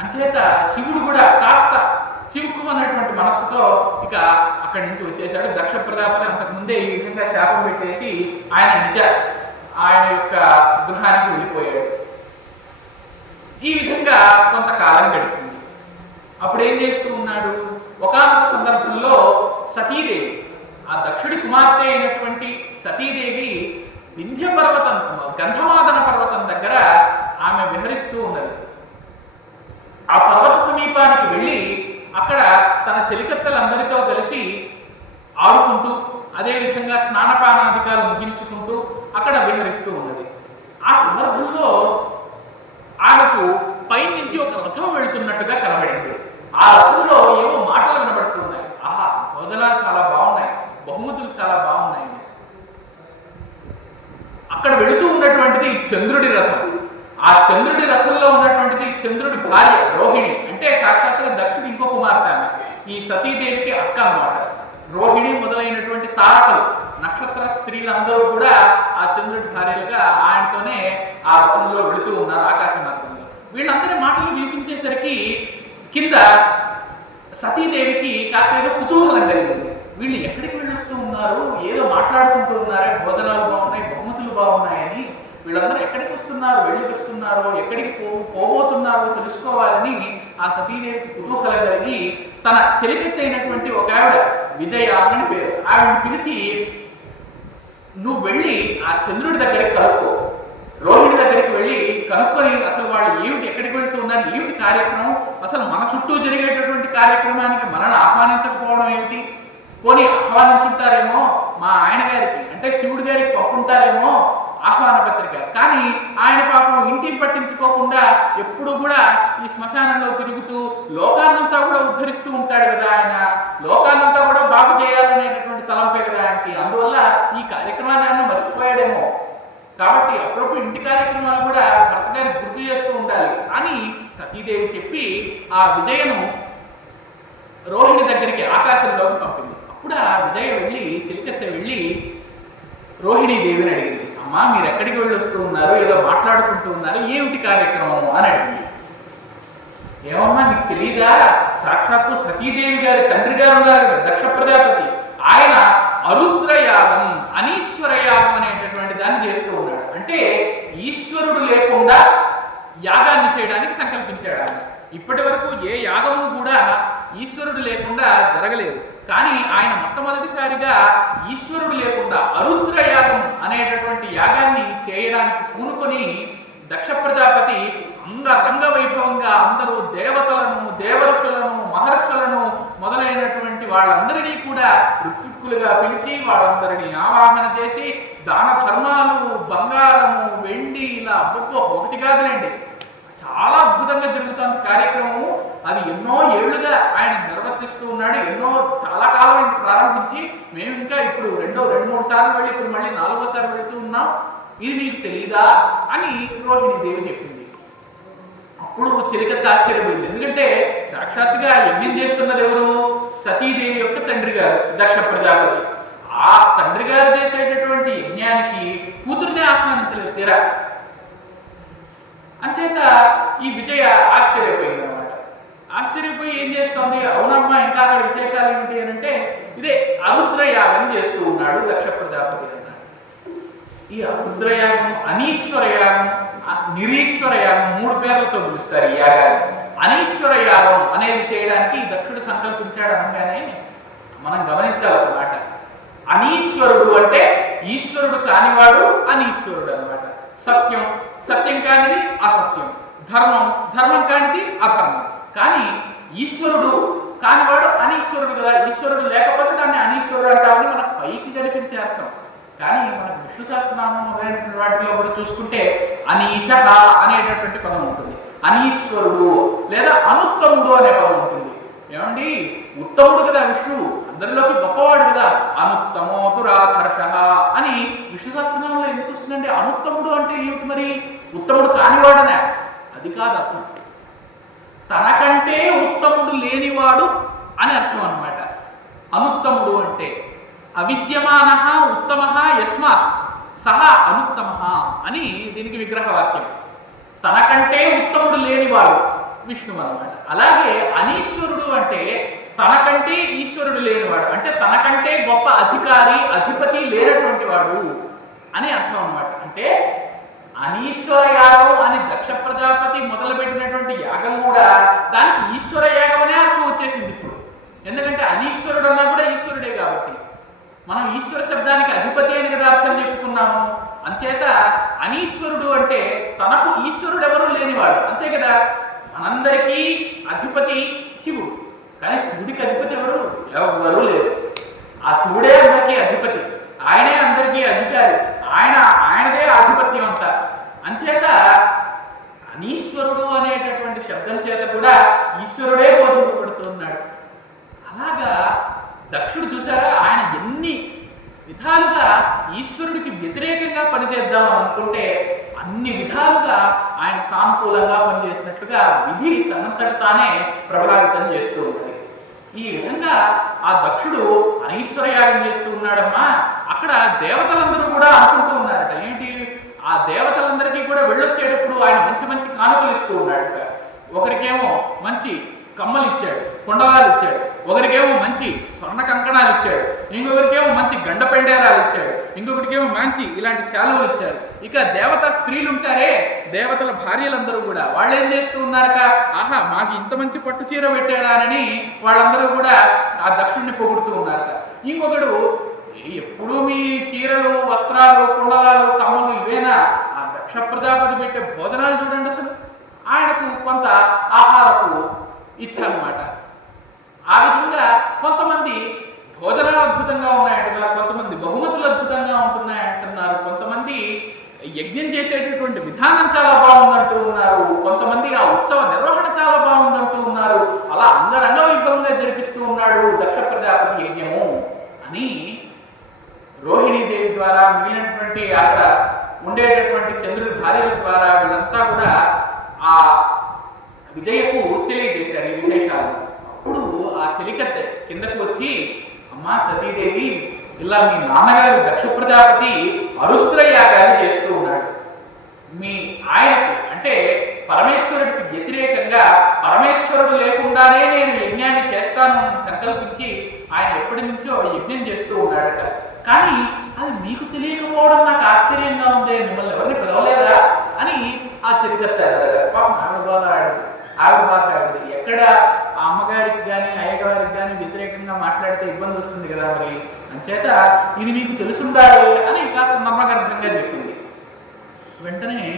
అంచేత శివుడు కూడా కాస్త చివుక్కుమన్నటువంటి మనస్సుతో ఇక అక్కడి నుంచి వచ్చేసాడు. దక్ష ప్రజాపతి అంతకుముందే ఈ విధంగా శాపం పెట్టేసి ఆయన యొక్క గృహానికి వెళ్ళిపోయాడు. ఈ విధంగా కొంతకాలం గడిచింది. అప్పుడు ఏం చేస్తూ ఉన్నాడు? ఒకానొక సందర్భంలో సతీదేవి, ఆ దక్షుడి కుమార్తె అయినటువంటి సతీదేవి వింధ్య పర్వతం, గంధమాదన పర్వతం దగ్గర ఆమె విహరిస్తూ ఉన్నది. ఆ పర్వత సమీపానికి వెళ్ళి అక్కడ తన చెలికత్తెలందరితో కలిసి ఆడుకుంటూ, అదేవిధంగా స్నానపానాధికాలు ముగించుకుంటూ అక్కడ విహరిస్తూ ఉన్నది. ఆ సందర్భంలో ఆమెకు పైనుంచి ఒక రథం వెళుతున్నట్టుగా కనబడింది. ఆ రథంలో ఏవో మాటలు వినబడుతున్నాయి. ఆహా, భోజనాలు చాలా బాగున్నాయి, బహుమతులు చాలా బాగున్నాయి. అక్కడ వెళుతూ ఉన్నటువంటిది చంద్రుడి రథం. ఆ చంద్రుడి రథంలో ఉన్నటువంటిది చంద్రుడి భార్య రోహిణి, అంటే సాక్షాత్తుగా దక్షుడు ఇంకో కుమార్తె ఆమె. ఈ సతీదేవికి అక్క అన్నమాట. రోహిణి మొదలైనటువంటి తారకులు, నక్షత్ర స్త్రీలందరూ కూడా ఆ చంద్రుడి భార్యలుగా ఆయనతోనే ఆ రథంలో వెళుతూ ఉన్నారు ఆకాశ మార్గంలో. వీళ్ళందరి మాటలు వినిపించేసరికి కింద సతీదేవికి కాస్త ఏదో కుతూహలం కలిగింది. వీళ్ళు ఎక్కడికి వెళ్ళొస్తూ ఉన్నారు, ఏదో మాట్లాడుకుంటూ ఉన్నారే, భోజనాలు బాగున్నాయి, బహుమతులు బాగున్నాయని. వీళ్ళందరూ ఎక్కడికి వస్తున్నారు, వెళ్ళి వస్తున్నారో, ఎక్కడికి పోబోతున్నారో తెలుసుకోవాలని ఆ సతీదేవికి కుతూహలం కలిగి తన చెలికత్తె అయినటువంటి ఒక ఆవిడ, విజయ అని పేరు, ఆవిడని పిలిచి, నువ్వు వెళ్ళి ఆ చంద్రుడి దగ్గరికి కలుపుకో, రోహిణి దగ్గరికి వెళ్ళి కనుక్కొని అసలు వాళ్ళు ఏమిటి, ఎక్కడికి వెళ్తూ ఉన్నారు, ఏమిటి కార్యక్రమం, అసలు మన చుట్టూ జరిగేటటువంటి కార్యక్రమానికి మనల్ని ఆహ్వానించకపోవడం ఏమిటి, పోనీ ఆహ్వానించుంటారేమో మా ఆయన గారికి, అంటే శివుడి గారికి పంపుంటారేమో ఆహ్వాన పత్రిక, కానీ ఆయన పాపం ఇంటిని పట్టించుకోకుండా ఎప్పుడు కూడా ఈ శ్మశానంలో తిరుగుతూ లోకాన్నంతా కూడా ఉద్ధరిస్తూ ఉంటాడు కదా ఆయన, లోకాన్నంతా కూడా బాగు చేయాలనేటటువంటి తలంపే కదా ఆయనకి, అందువల్ల ఈ కార్యక్రమాన్ని ఆయన మర్చిపోయాడేమో, కాబట్టి అప్పుడప్పుడు ఇంటి కార్యక్రమాలు కూడా భర్త గారికి గుర్తు చేస్తూ ఉండాలి అని సతీదేవి చెప్పి ఆ విజయను రోహిణి దగ్గరికి ఆకాశంలోకి పంపింది. అప్పుడు ఆ విజయ వెళ్ళి, చెలికత్తె వెళ్ళి రోహిణీదేవిని అడిగింది, అమ్మా మీరు ఎక్కడికి వెళ్ళి వస్తూ ఉన్నారు, ఏదో మాట్లాడుకుంటూ ఉన్నారు, ఏమిటి కార్యక్రమం అని అడిగింది. ఏమమ్మా నీకు తెలీదా, సాక్షాత్తు సతీదేవి గారి తండ్రి గారు ఉన్నారు కదా దక్ష ప్రజాపతి, ఆయన అరుద్రయాగం, అనీశ్వర యాగం అనేటటువంటి దాన్ని చేస్తూ ఉన్నాడు. అంటే ఈశ్వరుడు లేకుండా యాగాన్ని చేయడానికి సంకల్పించాడు ఆయన. ఇప్పటి వరకు ఏ యాగము కూడా ఈశ్వరుడు లేకుండా జరగలేదు, కానీ ఆయన మొట్టమొదటిసారిగా ఈశ్వరుడు లేకుండా అరుద్ర యాగం అనేటటువంటి యాగాన్ని చేయడానికి పూనుకొని దక్ష ప్రజాపతి అంగరంగ వైభవంగా అందరూ దేవతలను, దేవర్షులను, మహర్షులను మొదలైనటువంటి వాళ్ళందరినీ కూడా ఋత్విక్కులుగా పిలిచి వాళ్ళందరినీ ఆవాహన చేసి దాన ధర్మాలు, బంగారము, వెండి, ఇలా ఒకటి కాదులేండి, చాలా అద్భుతంగా జరుగుతుంది కార్యక్రమము. అది ఎన్నో ఏళ్లుగా ఆయన నిర్వర్తిస్తూ ఉన్నాడు. చాలా కాలం ఇది ప్రారంభించి మేము ఇంకా ఇప్పుడు 2-3 సార్లు వెళ్ళి ఇప్పుడు మళ్ళీ 4వ సారి వెళుతూ ఉన్నాం, ఇది మీకు తెలీదా అని రోహిణీదేవి చెప్పింది. అప్పుడు చెలికత్త ఆశ్చర్యపోయింది. ఎందుకంటే సాక్షాత్తుగా యజ్ఞం చేస్తున్నది ఎవరు? సతీదేవి యొక్క తండ్రి గారు దక్ష ప్రజాపతి. ఆ తండ్రి గారు చేసేటటువంటి యజ్ఞానికి కూతుర్నే ఆహ్వానించలేదు తీరా. అంచేత ఈ విజయ ఆశ్చర్యపోయింది అనమాట. ఆశ్చర్యపోయి ఏం చేస్తోంది, అవునమ్మా ఇంకా అక్కడ విశేషాలు ఏమిటి అని అంటే, ఇదే అరుద్రయాగం చేస్తూ ఉన్నాడు దక్ష ప్రజాపతి అన్నాడు. ఈ అరుద్రయాగం, అనీశ్వర యాగం, నిరీశ్వర యాగం 3 పేర్లతో పిలుస్తారు ఈ యాగాన్ని. అనీశ్వర యాగం అనేది చేయడానికి దక్షుడు సంకల్పించాడు అనగానే మనం గమనించాలన్నమాట. అనీశ్వరుడు అంటే ఈశ్వరుడు కానివాడు అనీశ్వరుడు అనమాట. సత్యం, సత్యం కానిది అసత్యం, ధర్మం, ధర్మం కానిది అధర్మం. కానీ ఈశ్వరుడు కానివాడు అనీశ్వరుడు కదా. ఈశ్వరుడు లేకపోతే దాన్ని అనీశ్వరుడు అంటామని మనకు పైకి కనిపించే అర్థం. కానీ మనకు విష్ణు సహస్రనామం మొదలైనటువంటి వాటిలో కూడా చూసుకుంటే అనీశ అనేటటువంటి పదం ఉంటుంది, అనీశ్వరుడు లేదా అనుత్తముడు అనే పదం ఉంటుంది. ఏమండి ఉత్తముడు కదా విష్ణువు, అందరిలోకి గొప్పవాడు కదా. అనుత్తమోతురాధర్ష అని విష్ణు సహస్రనామంలో ఎందుకు వస్తుందండి? అనుత్తముడు అంటే ఏమిటి మరి? ఉత్తముడు కానివాడనే? అది కాదు అర్థం. తనకంటే ఉత్తముడు లేనివాడు అని అర్థం అన్నమాట. అనుత్తముడు అంటే అవిద్యమాన ఉత్తమ యస్మాత్ సహ అనుత్తమ అని దీనికి విగ్రహవాక్యం. తనకంటే ఉత్తముడు లేనివాడు విష్ణువు అన్నమాట. అలాగే అనీశ్వరుడు అంటే తనకంటే ఈశ్వరుడు లేనివాడు, అంటే తనకంటే గొప్ప అధికారి అధిపతి లేనటువంటి వాడు అని అర్థం అన్నమాట. అంటే అనీశ్వర యాగం అని దక్ష ప్రజాపతి మొదలుపెట్టినటువంటి యాగం కూడా దానికి ఈశ్వర యాగం అనే అర్థం వచ్చేసింది ఇప్పుడు. ఎందుకంటే అనీశ్వరుడు అన్నా కూడా ఈశ్వరుడే కాబట్టి. మనం ఈశ్వర శబ్దానికి అధిపతి అని కదా అర్థం చెప్పుకున్నాము. అంచేత అనీశ్వరుడు అంటే తనకు ఈశ్వరుడు ఎవరు లేనివాడు, అంతే కదా. మనందరికీ అధిపతి శివుడు, కానీ శివుడికి అధిపతి ఎవరు? ఎవరు లేరు. ఆ శివుడే అందరికీ అధిపతి, ఆయనే అందరికీ అధికారి, ఆయనదే ఆధిపత్యం అంతా. అంచేత అనీశ్వరుడు అనేటటువంటి శబ్దం చేత కూడా ఈశ్వరుడే బోధింపబడుతున్నాడు. అలాగా దక్షుడు చూసారా, ఆయన ఎన్ని విధాలుగా ఈశ్వరుడికి వ్యతిరేకంగా పనిచేద్దాం అనుకుంటే అన్ని విధాలుగా ఆయన సానుకూలంగా పనిచేసినట్లుగా విధి తనంతట తానే ప్రభావితం చేస్తూ ఉంది. ఈ విధంగా ఆ దక్షుడు అనీశ్వర యాగం చేస్తూ ఉన్నాడమ్మా. అక్కడ దేవతలందరూ కూడా అనుకుంటూ ఉన్నారట, ఏంటి ఆ దేవతలందరికీ కూడా వెళ్ళొచ్చేటప్పుడు ఆయన మంచి మంచి కానుకలు ఇస్తూ ఉన్నాడట. ఒకరికేమో మంచి కమ్మలు ఇచ్చాడు, కుండలాలు ఇచ్చాడు, ఒకరికేమో మంచి స్వర్ణ కంకణాలు ఇచ్చాడు, ఇంకొకరికేమో మంచి గండ పెండేరాలు ఇచ్చాడు, ఇంకొకరికేమో మంచి ఇలాంటి శాలువలు ఇచ్చారు. ఇక దేవతా స్త్రీలు ఉంటారే, దేవతల భార్యలందరూ కూడా వాళ్ళు ఏం చేస్తూ ఉన్నారట, ఆహా మాకు ఇంత మంచి పట్టు చీర పెట్టాడని వాళ్ళందరూ కూడా ఆ దక్షుడిని పొగుడుతూ ఉన్నారట. ఇంకొకడు ఎప్పుడు మీ చీరలు వస్త్రాలు కుండలాలు కమ్మలు ఇవేనా, ఆ దక్ష ప్రజాపతి పెట్టే భోజనాలు చూడండి, అసలు ఆయనకు కొంత ఆహారపు ఇచ్చారన్నమాట. ఆ విధంగా కొంతమంది భోజనాలు అద్భుతంగా ఉన్నాయంటున్నారు, కొంతమంది బహుమతులు అద్భుతంగా ఉంటున్నాయంటున్నారు, కొంతమంది యజ్ఞం చేసేటటువంటి విధానం చాలా బాగుందంటూ ఉన్నారు, కొంతమంది ఆ ఉత్సవ నిర్వహణ చాలా బాగుందంటూ ఉన్నారు. అలా అంగరంగ వైభవంగా జరిపిస్తూ ఉన్నాడు దక్ష ప్రజాపతి యజ్ఞము అని రోహిణీదేవి ద్వారా మిగిలినటువంటి అక్కడ ఉండేటటువంటి చంద్రుడి భార్యల ద్వారా వీళ్ళంతా కూడా ఆ విజయకు తెలియజేశారు ఈ విశేషాలు. అప్పుడు ఆ చెలికత్తె కిందకు వచ్చి, అమ్మా సతీదేవి, ఇలా మీ నాన్నగారు దక్ష ప్రజాపతి అరుద్ర యాగాలు చేస్తూ ఉన్నాడు. మీ ఆయనకు అంటే పరమేశ్వరుడికి వ్యతిరేకంగా పరమేశ్వరుడు లేకుండానే నేను యజ్ఞాన్ని చేస్తాను అని సంకల్పించి ఆయన ఎప్పటి నుంచో యజ్ఞం చేస్తూ ఉన్నాడట. కానీ అది మీకు తెలియకపోవడం నాకు ఆశ్చర్యంగా ఉంది, మిమ్మల్ని ఎవరిని పిలవలేదా అని ఆ చెలికత్త పాపం ఆవిడ బాధ ఆవిడ. ఎక్కడ ఆ అమ్మగారికి కానీ అయ్యగారికి కానీ వ్యతిరేకంగా మాట్లాడితే ఇబ్బంది వస్తుంది కదా మరి, అంచేత ఇది మీకు తెలుసుండాలి అని కాస్త నమ్మగర్భంగా చెప్పింది. వెంటనే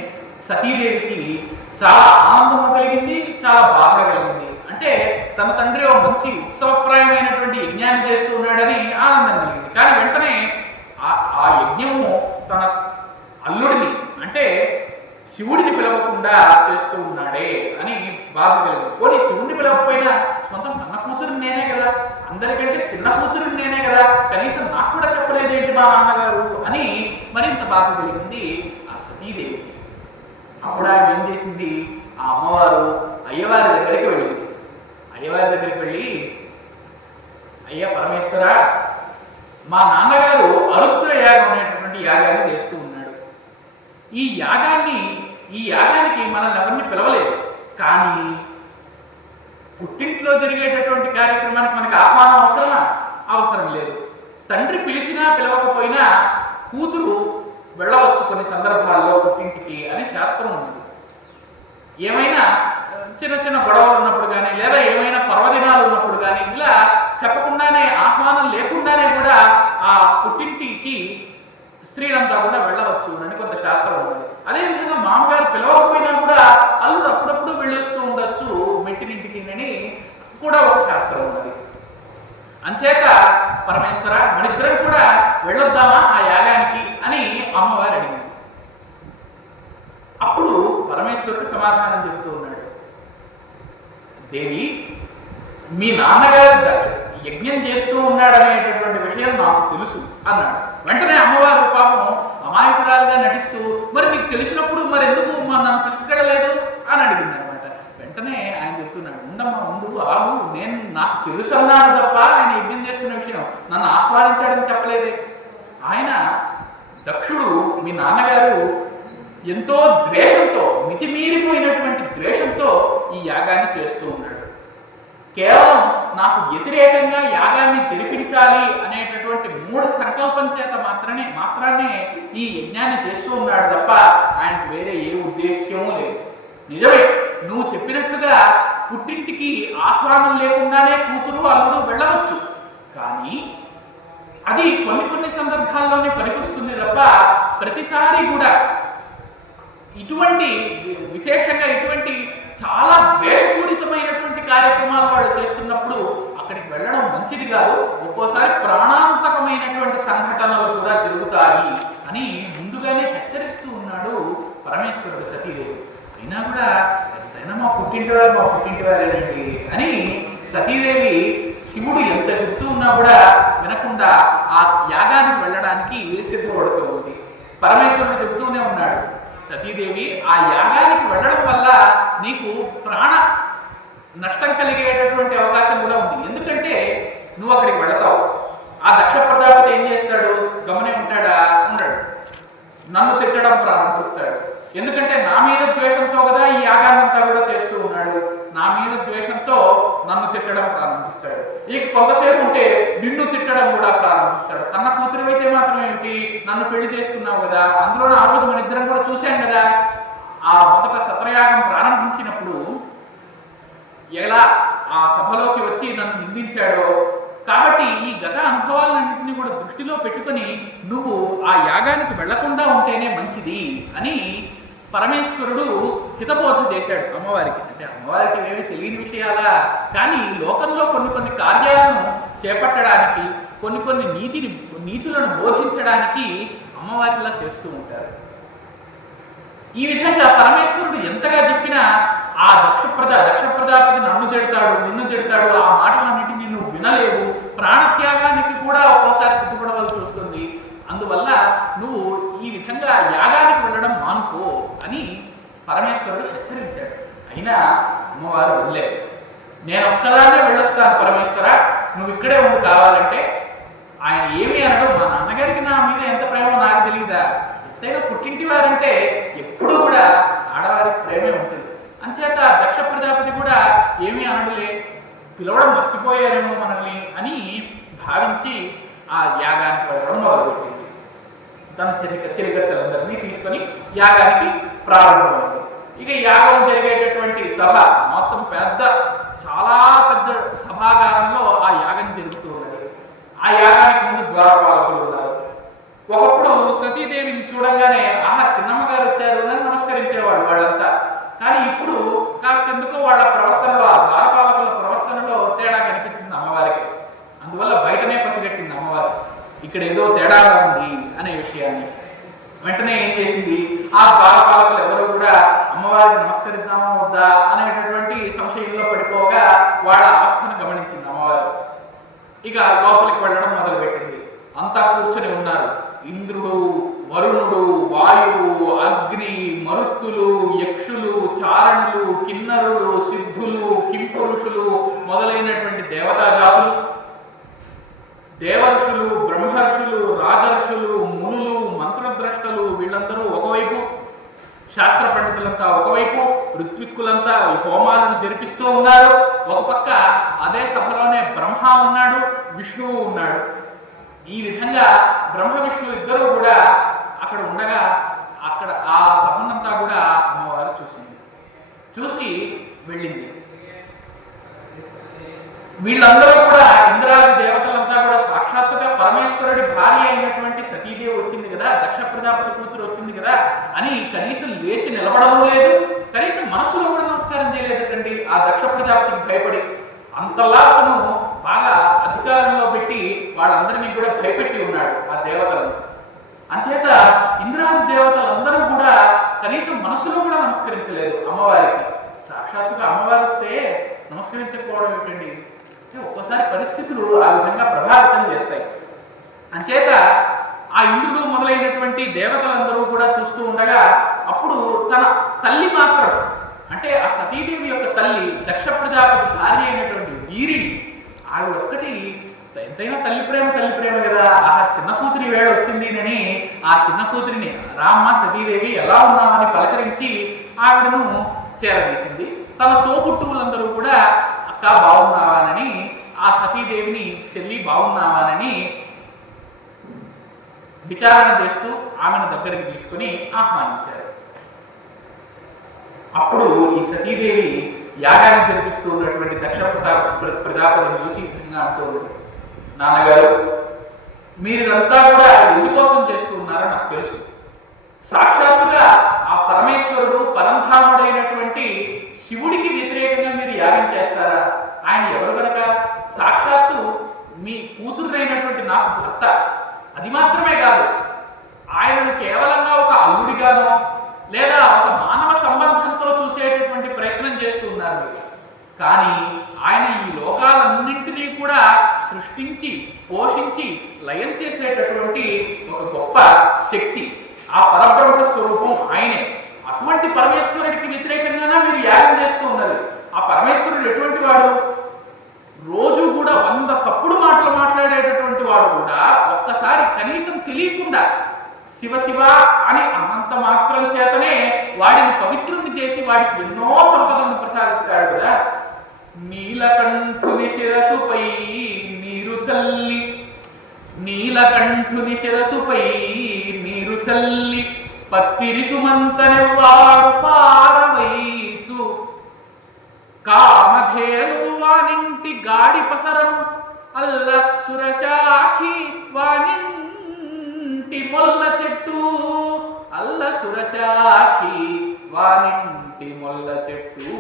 సతీదేవికి చాలా ఆనందం కలిగింది, చాలా బాధ కలిగింది. అంటే తన తండ్రి ఒక మంచి ఉత్సవప్రాయమైనటువంటి యజ్ఞాన్ని చేస్తూ ఉన్నాడని ఆనందం కలిగింది. కానీ వెంటనే ఆ యజ్ఞము తన అల్లుడిని అంటే శివుడిని పిలవకుండా చేస్తూ ఉన్నాడే అని బాధ కలిగింది. పోనీ శివుడిని పిలవకపోయినా సొంతం కన్న కూతురుని నేనే కదా, అందరికంటే చిన్న కూతురుని నేనే కదా, కనీసం నాకు కూడా చెప్పలేదేంటి మా నాన్నగారు అని మరింత బాధ కలిగింది ఆ సతీదేవికి. అప్పుడు ఆమె ఏం చేసింది, ఆ అమ్మవారు అయ్యవారి దగ్గరికి వెళ్ళింది. అయ్యవారి దగ్గరికి వెళ్ళి, అయ్యా పరమేశ్వర, మా నాన్నగారు అరుద్ర యాగం అనేటటువంటి యాగాన్ని చేస్తూ ఉన్నాడు. ఈ యాగానికి మనల్ని ఎవరిని పిలవలేదు, కానీ పుట్టింట్లో జరిగేటటువంటి కార్యక్రమానికి మనకి ఆహ్వానం అవసరమా? అవసరం లేదు. తండ్రి పిలిచినా పిలవకపోయినా కూతురు వెళ్ళవచ్చు కొన్ని సందర్భాల్లో పుట్టింటికి అని శాస్త్రం ఉంది. ఏమైనా చిన్న చిన్న గొడవలు ఉన్నప్పుడు కానీ లేదా ఏమైనా పర్వదినాలు ఉన్నప్పుడు కానీ ఇలా చెప్పకుండానే ఆహ్వానం లేకుండానే కూడా ఆ పుట్టింటికి స్త్రీలంతా కూడా వెళ్ళవచ్చు అని కొంత శాస్త్రం ఉంది. అదేవిధంగా మామగారు పిలవకపోయినా కూడా అల్లుడు అప్పుడప్పుడు వెళ్ళేస్తూ ఉండొచ్చు మెట్టినింటికి అని కూడా ఒక శాస్త్రం ఉన్నది. అంచేత పరమేశ్వర, మనిద్దరం కూడా వెళ్ళొద్దామా ఆ యాగానికి అని అమ్మవారు అడిగింది. అప్పుడు పరమేశ్వరుడు సమాధానం చెబుతూ ఉన్నాడు, దేవి, మీ నాన్నగారు యజ్ఞం చేస్తూ ఉన్నాడనేటటువంటి విషయం నాకు తెలుసు అన్నాడు. వెంటనే అమ్మవారు పాపం అమాయకురాలుగా నటిస్తూ, మరి మీకు తెలిసినప్పుడు మరి ఎందుకు నన్ను పిలుచుకెళ్ళలేదు అని అడిగింది అనమాట. వెంటనే ఆయన చెప్తున్నాడు, ఉండమ్మా ఉండు, ఆగు, నాకు తెలుసు అన్నాడు తప్ప ఆయన యజ్ఞం చేస్తున్న విషయం నన్ను ఆహ్వానించాడని చెప్పలేదే. ఆయన దక్షుడు మీ నాన్నగారు ఎంతో ద్వేషంతో, మితిమీరిపోయినటువంటి ద్వేషంతో ఈ యాగాన్ని చేస్తూ ఉన్నాడు. కేవలం నాకు వ్యతిరేకంగా యాగాన్ని జరిపించాలి అనేటటువంటి మూఢ సంకల్పం చేత మాత్రాన్నే ఈ యజ్ఞాన్ని చేస్తూ ఉన్నాడు తప్ప ఆయనకు వేరే ఏ ఉద్దేశ్యమూ లేదు. నిజమే, నువ్వు చెప్పినట్లుగా పుట్టింటికి ఆహ్వానం లేకుండానే కూతురు అల్లుడు వెళ్ళవచ్చు, కానీ అది కొన్ని సందర్భాల్లోనే పనికొస్తుంది తప్ప ప్రతిసారి కూడా విశేషంగా ఇటువంటి చాలా ద్వేషపూరితమైనటువంటి కార్యక్రమాలు వాళ్ళు చేస్తున్నప్పుడు అక్కడికి వెళ్ళడం మంచిది కాదు. ఒక్కోసారి ప్రాణాంతకమైనటువంటి సంఘటనలు కూడా జరుగుతాయి అని ముందుగానే హెచ్చరిస్తూ ఉన్నాడు పరమేశ్వరుడు సతీదేవి. అయినా కూడా ఎంతైనా మా పుట్టింటివారేనండి అని సతీదేవి శివుడు ఎంత చెప్తూ ఉన్నా కూడా వినకుండా ఆ యాగానికి వెళ్ళడానికి సిద్ధపడుతూ ఉంది. పరమేశ్వరుడు చెప్తూనే ఉన్నాడు, సతీదేవి ఆ యాగానికి వెళ్ళడం వల్ల నీకు ప్రాణ నష్టం కలిగేటటువంటి అవకాశం కూడా ఉంది. ఎందుకంటే నువ్వు అక్కడికి వెళతావు, ఆ దక్ష ప్రజాపతి ఏం చేస్తాడు, గమనే ఉంటాడా? ఉండడు, నన్ను తిట్టడం ప్రారంభిస్తాడు. ఎందుకంటే నా మీద ద్వేషంతో కదా ఈ యాగాన్నంతా కూడా చేస్తూ ఉన్నాడు. నా మీద ద్వేషంతో నన్ను తిట్టడం ప్రారంభిస్తాడు. ఇక కొంతసేపు ఉంటే నిన్ను తిట్టడం కూడా ప్రారంభిస్తాడు. కన్న కూతురు అయితే మాత్రం ఏమిటి, నన్ను పెళ్లి చేసుకున్నావు కదా, అందులో ఆ రోజు మన ఇద్దరం కూడా చూశాం కదా, ఆ మొదట సత్రయాగం ప్రారంభించినప్పుడు ఎలా ఆ సభలోకి వచ్చి నన్ను నిందించాడో. కాబట్టి ఈ గత అనుభవాలన్నింటినీ కూడా దృష్టిలో పెట్టుకొని నువ్వు ఆ యాగానికి వెళ్లకుండా ఉంటేనే మంచిది అని పరమేశ్వరుడు హితబోధ చేశాడు అమ్మవారికి. అంటే అమ్మవారికి ఏమీ తెలియని విషయాలా, కానీ లోకంలో కొన్ని కార్యాలను చేపట్టడానికి, కొన్ని నీతులను బోధించడానికి అమ్మవారిలా చేస్తూ ఉంటారు. ఈ విధంగా పరమేశ్వరుడు ఎంతగా చెప్పినా ఆ దక్ష ప్రజాపతి నన్ను తిడతాడు, నిన్ను తిడతాడు, ఆ మాటలన్నింటినీ నువ్వు వినలేవు, ప్రాణత్యాగానికి కూడా ఒక్కోసారి సిద్ధపడవలసి వస్తుంది. అందువల్ల నువ్వు ఈ విధంగా యాగానికి వెళ్ళడం మానుకో అని పరమేశ్వరుడు హెచ్చరించాడు. అయినా అమ్మవారు వెళ్ళలేదు. నేను ఒక్కదాన్నే వెళ్ళొస్తాను పరమేశ్వర, నువ్వు ఇక్కడే ఉండి కావాలంటే. ఆయన ఏమీ అనడం, మా నాన్నగారికి నా మీద ఎంత ప్రేమో నాకు తెలియదా, ఎంతైనా పుట్టింటి వారంటే ఎప్పుడూ కూడా ఆడవారికి ప్రేమే ఉంటుంది. అంచేత దక్ష ప్రజాపతి కూడా ఏమీ అనడులే, పిలవడం మర్చిపోయారేమో మనల్ని అని భావించి ఆ యాగానికి వెళ్ళడం మొదలుపెట్టింది. తన చెలికత్తెలందరినీ తీసుకొని యాగానికి ప్రారంభమైంది. ఇక యాగం జరిగేటటువంటి సభ మొత్తం చాలా పెద్ద సభాగారంలో ఆ యాగం జరుగుతూ ఉన్నది. ఆ యాగానికి ముందు ద్వారపాలకులు ఉన్నారు. ఒకప్పుడు సతీదేవిని చూడంగానే ఆహా చిన్నమ్మ గారు వచ్చారు అని నమస్కరించేవాడు వాళ్ళంతా. కానీ ఇప్పుడు కాస్తెందుకో వాళ్ళ ప్రవర్తనలో, ఆ ద్వారపాలకుల ప్రవర్తనలో తేడా కనిపించింది అమ్మవారికి. అందువల్ల బయటనే పసిగట్టింది అమ్మవారు, ఇక్కడ ఏదో తేడాగా ఉంది అనే విషయాన్ని. వెంటనే ఏం చేసింది, ఆ ద్వారపాలకులు ఎవరు కూడా అమ్మవారికి నమస్కరిద్దామా వద్దా అనేటటువంటి సంశయంలో పడిపోగా వాళ్ళ అవస్థను గమనించింది అమ్మవారు. ఇక లోపలికి వెళ్ళడం మొదలుపెట్టింది. అంతా కూర్చొని ఉన్నారు. ఇంద్రుడు, వరుణుడు, వాయువు, అగ్ని, మరుత్తులు, యక్షులు, చారణులు, కిన్నరులు, సిద్ధులు, కింపురుషులు మొదలైనటువంటి దేవతా జాతులు, దేవర్షులు, బ్రహ్మర్షులు, రాజర్షులు, మునులు, మంత్రద్రష్టలు, వీళ్ళందరూ ఒకవైపు, శాస్త్ర పండితులంతా ఒకవైపు, ఋత్విక్కులంతా హోమాలను జరిపిస్తూ ఉన్నారు. ఒక పక్క అదే సభలోనే బ్రహ్మ ఉన్నాడు, విష్ణువు ఉన్నాడు. ఈ విధంగా బ్రహ్మ విష్ణువు ఇద్దరు కూడా అక్కడ ఉండగా అక్కడ ఆ సభనంతా కూడా అమ్మవారు చూసి వెళ్ళింది. వీళ్ళందరూ కూడా ఇంద్రాది దేవతలంతా కూడా సాక్షాత్తుగా పరమేశ్వరుడి భార్య అయినటువంటి సతీదేవి వచ్చింది కదా, దక్ష ప్రజాపతి కూతురు వచ్చింది కదా అని కనీసం లేచి నిలబడము లేదు, కనీసం మనసులో కూడా నమస్కారం చేయలేదండి. ఆ దక్ష ప్రజాపతికి భయపడి అంతలా అతను బాగా అధికారంలో పెట్టి వాళ్ళందరినీ కూడా భయపెట్టి ఉన్నాడు ఆ దేవతలను. అంచేత ఇంద్రాది దేవతలందరూ కూడా కనీసం మనసులో కూడా నమస్కరించలేదు అమ్మవారికి. సాక్షాత్తుగా అమ్మవారు వస్తే నమస్కరించకపోవడం ఏమిటండి? ఒక్కోసారి పరిస్థితులు ఆ విధంగా ప్రభావితం చేస్తాయి. అంచేత ఆ ఇంద్రుడు మొదలైనటువంటి దేవతలందరూ కూడా చూస్తూ ఉండగా అప్పుడు తన తల్లి మాత్రం, అంటే ఆ సతీదేవి యొక్క తల్లి దక్ష ప్రజాపతి భార్య అయినటువంటి వీరిని, ఆవిడ ఒక్కటి ఎంతైనా తల్లి ప్రేమ కదా, ఆ చిన్న కూతురి వేళ వచ్చింది అని ఆ చిన్న కూతురిని రామ్మ సతీదేవి ఎలా ఉన్నామని పలకరించి ఆవిడను చేరదీసింది. తన తోబుట్టువులందరూ కూడా అక్క బాగున్నావానని, ఆ సతీదేవిని చెల్లి బాగున్నావానని విచారణ చేస్తూ ఆమెను దగ్గరికి తీసుకుని ఆహ్వానించారు. అప్పుడు ఈ సతీదేవి యాగాన్ని జరిపిస్తూ ఉన్నటువంటి దక్ష ప్రజాపతిని చూసి విధంగా అంటూ, నాన్నగారు మీరిదంతా కూడా ఎందుకోసం చేస్తూ ఉన్నారో నాకు తెలుసు. సాక్షాత్తుగా ఆ పరమేశ్వరుడు పరంధాముడైనటువంటి శివుడికి వ్యతిరేకంగా మీరు యాగం చేస్తారా? ఆయన ఎవరు గనక? సాక్షాత్తు మీ కూతురునైనటువంటి నాకు భర్త. అది మాత్రమే కాదు, ఆయనను కేవలంగా ఒక అల్లుడిగానో లేదా ఒక మానవ సంబంధంతో చూసేటటువంటి ప్రయత్నం చేస్తూ ఉన్నారు మీరు. కానీ ఆయన ఈ లోకాలన్నింటినీ కూడా సృష్టించి పోషించి లయం చేసేటటువంటి ఒక గొప్ప శక్తి, ఆ పరబ్రహ్మ స్వరూపం ఆయనే. అటువంటి పరమేశ్వరుడికి వ్యతిరేకంగానే మీరు యాగం చేస్తూ ఉన్నది. ఆ పరమేశ్వరుడు ఎటువంటి వాడు? రోజు కూడా 100 తప్పుడు మాటలు మాట్లాడేటటువంటి వాడు కూడా ఒక్కసారి కనీసం తెలియకుండా శివ శివ అని అన్నంత మాత్రం చేతనే వాడిని పవిత్రుని చేసి వాడికి ఎన్నో సంపదలను ప్రసాదిస్తాడు కదా. నీలకంఠుని శిరసుపై నీరు చల్లి, నీలకంఠుని శిరసుపై నీరు చల్లి పత్తిరి సుమంతనెవ్వాడు పారవైచు, కామధేను వానింటి గాడి పసరం అల్ల సురశాఖి వానింటి మొల్ల చెట్టు, అల్ల సురశాఖి వానింటి మొల్ల చెట్టు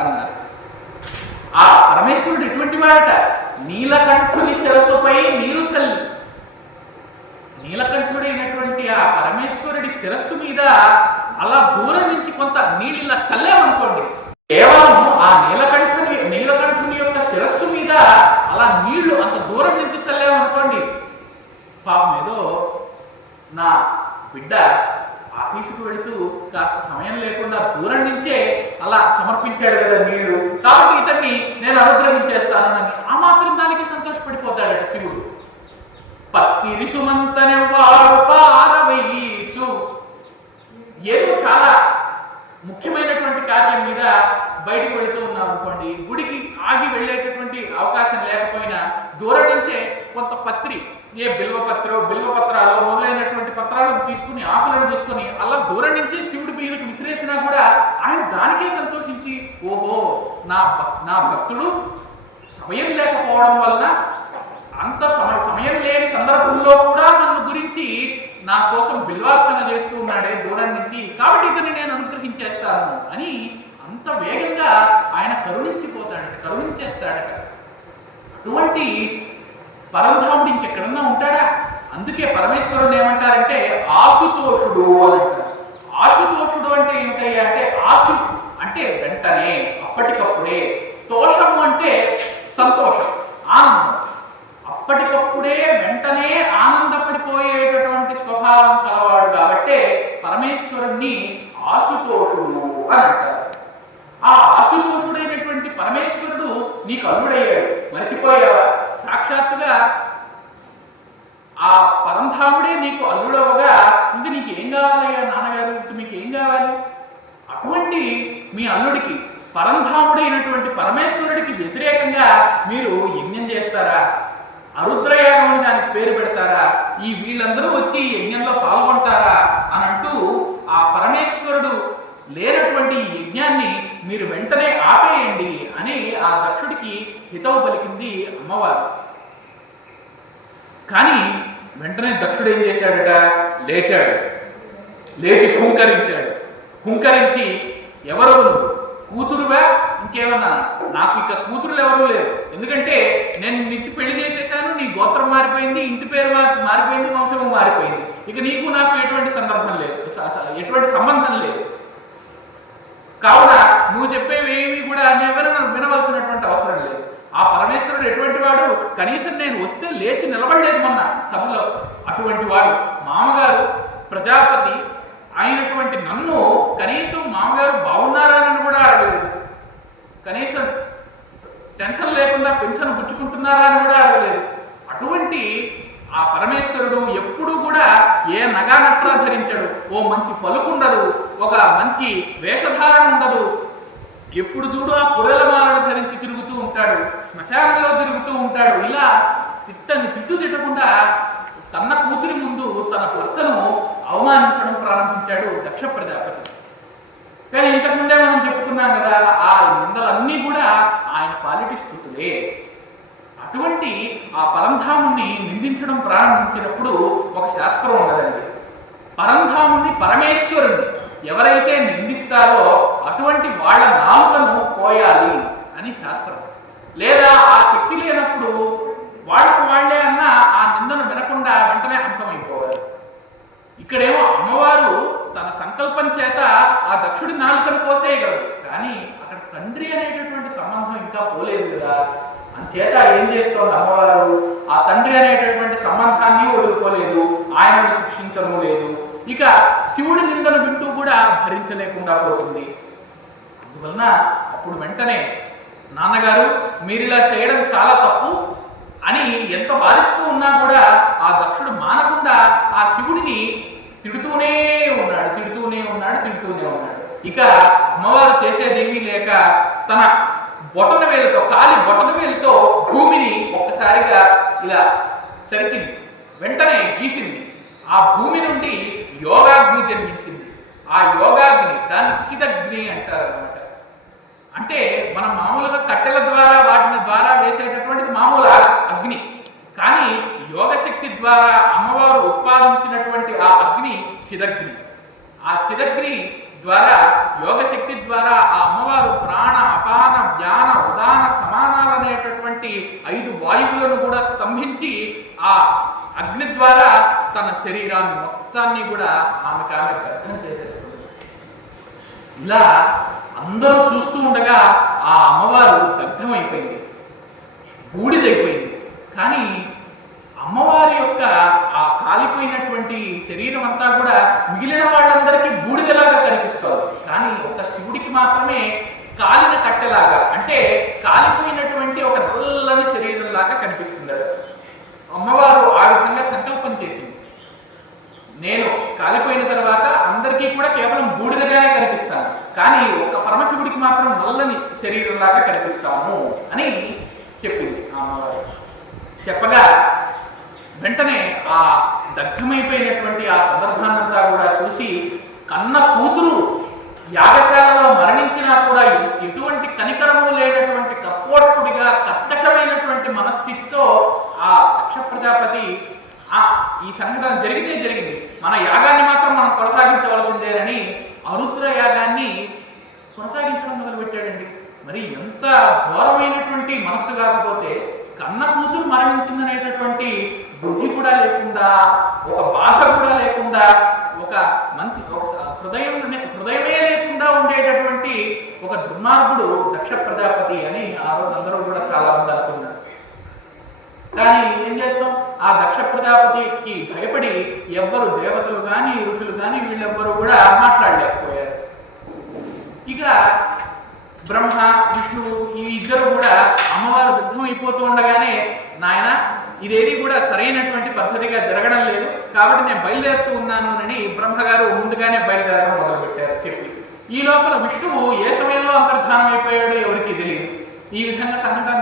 అన్నారు. ఆ పరమేశ్వరుడు ఎటువంటి వాడట? నీలకంఠుని శిరస్సుపై నీరు చల్లి. నీలకంఠుడైనటువంటి ఆ పరమేశ్వరుడి శిరస్సు మీద అలా దూరం నుంచి కొంత నీళ్ళు ఇలా చల్లేమనుకోండి, కేవలం ఆ నీలకంఠుని యొక్క శిరస్సు మీద అలా నీళ్లు అంత దూరం నుంచి చల్లేమనుకోండి, పాపం ఏదో నా బిడ్డ ఆఫీసుకు వెళుతూ కాస్త సమయం లేకుండా దూరం నుంచే అలా సమర్పించాడు కదా నీళ్లు, కాబట్టి ఇతన్ని నేను అనుగ్రహించేస్తానని ఆ మాత్రం దానికి సంతోషపడిపోతాడట శివుడు. పత్తిరి సుమంతనెవ్వాడు పారవైచు. ఏదో చాలా ముఖ్యమైనటువంటి కార్యం మీద బయటికి వెళుతూ ఉన్నాం అనుకోండి, గుడికి ఆగి వెళ్ళేటటువంటి అవకాశం లేకపోయినా దూరం నుంచే కొంత పత్రి, ఏ బిల్వపత్రాలు మొదలైనటువంటి పత్రాలను తీసుకుని ఆకులను తీసుకుని అలా దూరం నుంచే శివుడి మీదకి విసిరేసినా కూడా ఆయన దానికే సంతోషించి, ఓహో నా భక్తుడు సమయం లేకపోవడం వలన, అంత సమయం లేని సందర్భంలో కూడా నన్ను గురించి నా కోసం బిల్వార్చన చేస్తూ ఉన్నాడే దూరం నుంచి, కాబట్టి ఇతన్ని నేను అనుగ్రహించేస్తాను అని అంత వేగంగా ఆయన కరుణించేస్తాడట. అటువంటి పరంధాముడు ఇంకెక్కడన్నా ఉంటాడా? అందుకే పరమేశ్వరుడు ఏమంటారంటే ఆశుతోషుడు అని అంటారు. ఆశుతోషుడు అంటే ఏమిటయ్యా అంటే, ఆశు అంటే వెంటనే, అప్పటికప్పుడే, తోషము అంటే సంతోషం, ఆనందం, అప్పటికప్పుడే వెంటనే ఆనందపడిపోయేటటువంటి స్వభావం కలవాడు కాబట్టే పరమేశ్వరుణ్ణి ఆశుతోషుడు అని అంటారు. ఆ ఆశుతోషుడైనటువంటి పరమేశ్వరుడు నీకు అల్లుడయ్యాడు, మర్చిపోయావా? సాక్షాత్తుగా ఆ పరంధాముడే నీకు అల్లుడవగా ఇంకా నీకు ఏం కావాలయ్యా నాన్నగారు, మీకు ఏం కావాలి? అటువంటి మీ అల్లుడికి, పరంధాముడైనటువంటి పరమేశ్వరుడికి వ్యతిరేకంగా మీరు యజ్ఞం చేస్తారా? అరుద్రయాగం అని దానికి పేరు పెడతారా? ఈ వీళ్ళందరూ వచ్చి యజ్ఞంలో పాల్గొంటారా అని అంటూ ఆ పరమేశ్వరుడు లేనటువంటి ఈ యజ్ఞాన్ని మీరు వెంటనే ఆపేయండి అని ఆ దక్షుడికి హితవు పలికింది అమ్మవారు. కానీ వెంటనే దక్షుడు ఏం చేశాడట? లేచి హుంకరించి ఎవరు కూతురువా ఇంకేమన్నా? నాకు ఇక కూతురులు ఎవరు లేరు, ఎందుకంటే నేను నిచ్చి పెళ్లి చేసేసాను, నీ గోత్రం మారిపోయింది, ఇంటి పేరు మారిపోయింది, వంశము మారిపోయింది, ఇక నీకు నాకు ఎటువంటి సందర్భం లేదు, ఎటువంటి సంబంధం లేదు, కావున నువ్వు చెప్పేవి ఏమి కూడా ఎవరు వినవలసినటువంటి అవసరం లేదు. ఆ పరమేశ్వరుడు ఎటువంటి వాడు, కనీసం నేను వస్తే లేచి నిలబడలేదు మొన్న సభలో. అటువంటి వాడు మామగారు ప్రజాపతి అయినటువంటి నన్ను కనీసం మామగారు బాగున్నారా అని కూడా అడగలేదు. కనీసం టెన్షన్ లేకుండా పెన్షన్ పుచ్చుకుంటున్నారా అని కూడా అడగలేదు. అటువంటి ఆ పరమేశ్వరుడు ఎప్పుడు కూడా ఏ నగా నట్రా ధరించడు, ఓ మంచి పలుకుండదు, ఒక మంచి వేషధారణ ఉండదు. ఎప్పుడు చూడు ఆ పురలమాలను ధరించి తిరుగుతూ ఉంటాడు, శ్మశానంలో తిరుగుతూ ఉంటాడు. ఇలా తిట్టకుండా తన కూతురి ముందు తన భర్తను అవమానించడం ప్రారంభించాడు దక్ష ప్రజాపతి. కానీ ఇంతకుముందే మనం చెప్పుకున్నాం కదా, ఆ నిందలన్నీ కూడా ఆయన పాలిటి స్థుతులే. అటువంటి ఆ పరంధాముని నిందించడం ప్రారంభించినప్పుడు ఒక శాస్త్రం ఉన్నదండి. పరంధాముని పరమేశ్వరుని ఎవరైతే నిందిస్తారో అటువంటి వాళ్ళ నాలుకను కోయాలి అని శాస్త్రం. లేదా ఆ శక్తి లేనప్పుడు వాళ్ళకు వాళ్లే అన్న ఆ నిందను వినకుండా వెంటనే అంతమైపోవాలి. ఇక్కడేమో అమ్మవారు తన సంకల్పం చేత ఆ దక్షుడి నాలుకను కోసేయగలదు, కానీ అక్కడ తండ్రి అనేటటువంటి సంబంధం ఇంకా పోలేదు కదా. అంచేత ఏం చేస్తోంది అమ్మవారు, ఆ తండ్రి అనేటటువంటి సంబంధాన్ని వదులుకోలేదు, ఆయనను శిక్షించడం లేదు. ఇక శివుడి నిందను వింటూ కూడా భరించలేకుండా పోతుంది. అందువలన అప్పుడు వెంటనే నాన్నగారు మీరిలా చేయడం చాలా తప్పు అని ఎంత వారిస్తూ ఉన్నా కూడా ఆ దక్షుడు మానకుండా ఆ శివుడిని తిడుతూనే ఉన్నాడు. ఇక అమ్మవారు చేసేదేమీ లేక తన కాలి బొటన వేలుతో భూమిని ఒక్కసారిగా ఇలా చరిచింది, వెంటనే గీసింది. ఆ భూమి నుండి యోగాగ్ని జన్మించింది. ఆ యోగాగ్ని దాన్ని చిదగ్ని అంటారు అనమాట. అంటే మనం మామూలుగా కట్టెల ద్వారా వాటి ద్వారా వేసేటటువంటిది మామూలు అగ్ని, కానీ యోగశక్తి ద్వారా అమ్మవారు ఉత్పాదించినటువంటి ఆ అగ్ని చిదగ్ని. ఆ చిదగ్ని ద్వారా యోగశక్తి ద్వారా ఆ అమ్మవారు ప్రాణ అపాన వ్యాన ఉదాన సమానాలనేటటువంటి 5 వాయువులను కూడా స్తంభించి ఆ అగ్ని ద్వారా తన శరీరాన్ని మొత్తాన్ని కూడా ఆమె దగ్ధం చేసేస్తుంది. ఇలా అందరూ చూస్తూ ఉండగా ఆ అమ్మవారు దగ్ధమైపోయింది, బూడిదైపోయింది. కానీ అమ్మవారి యొక్క ఆ కాలిపోయినటువంటి శరీరం అంతా కూడా మిగిలిన వాళ్ళందరికీ బూడిదలాగా కనిపిస్తుంది. కానీ ఒక శివుడికి మాత్రమే కాలిన కట్టెలాగా, అంటే కాలిపోయినటువంటి ఒక నల్లని శరీరంలాగా కనిపిస్తుంది. అమ్మవారు ఆ విధంగా సంకల్పం చేసింది, నేను కాలిపోయిన తర్వాత అందరికీ కూడా కేవలం బూడిదగానే కనిపిస్తాను, కానీ ఒక పరమశివుడికి మాత్రం నల్లని శరీరంలాగా కనిపిస్తాను అని చెప్పింది ఆ అమ్మవారు. చెప్పగా వెంటనే ఆ దగ్ధమైపోయినటువంటి ఆ సందర్భాన్నంతా కూడా చూసి కన్న కూతురు యాగశాలలో మరణించినా కూడా ఎటువంటి కనికరము లేనటువంటి కర్కోటకుడిగా కర్కశమైనటువంటి మనస్థితితో ఆ దక్ష ప్రజాపతి ఈ సంఘటన జరిగింది, మన యాగాన్ని మాత్రం మనం కొనసాగించవలసిందేనని అరుద్ర యాగాన్ని కొనసాగించడం మొదలుపెట్టాడండి. మరి ఎంత ఘోరమైనటువంటి మనస్సు కాకపోతే, కన్న కూతురు మరణించిందనేటటువంటి బుద్ధి కూడా లేకుండా, ఒక బాధ కూడా లేకుండా, ఒక హృదయమే లేకుండా ఉండేటటువంటి ఒక దుర్మార్గుడు దక్ష ప్రజాపతి అని ఆ రోజు అందరూ కూడా చాలా మంది అనుకున్నారు. కానీ ఏం చేస్తాం, ఆ దక్ష ప్రజాపతికి భయపడి ఎవ్వరు దేవతలు కానీ ఋషులు కానీ వీళ్ళెవ్వరూ కూడా మాట్లాడలేకపోయారు. ఇక బ్రహ్మ విష్ణువు ఈ ఇద్దరు కూడా అమ్మవారు దగ్ధం అయిపోతూ ఉండగానే, నాయన ఇదేది కూడా సరైనటువంటి పద్ధతిగా జరగడం లేదు, కాబట్టి నేను బయలుదేరుతూ ఉన్నాను అని బ్రహ్మగారు ముందుగానే బయలుదేరడం మొదలుపెట్టారు చెప్పి. ఈ లోపల విష్ణువు ఏ సమయంలో అంతర్ధానం అయిపోయాడో ఎవరికీ తెలియదు. ఈ విధంగా సంఘటన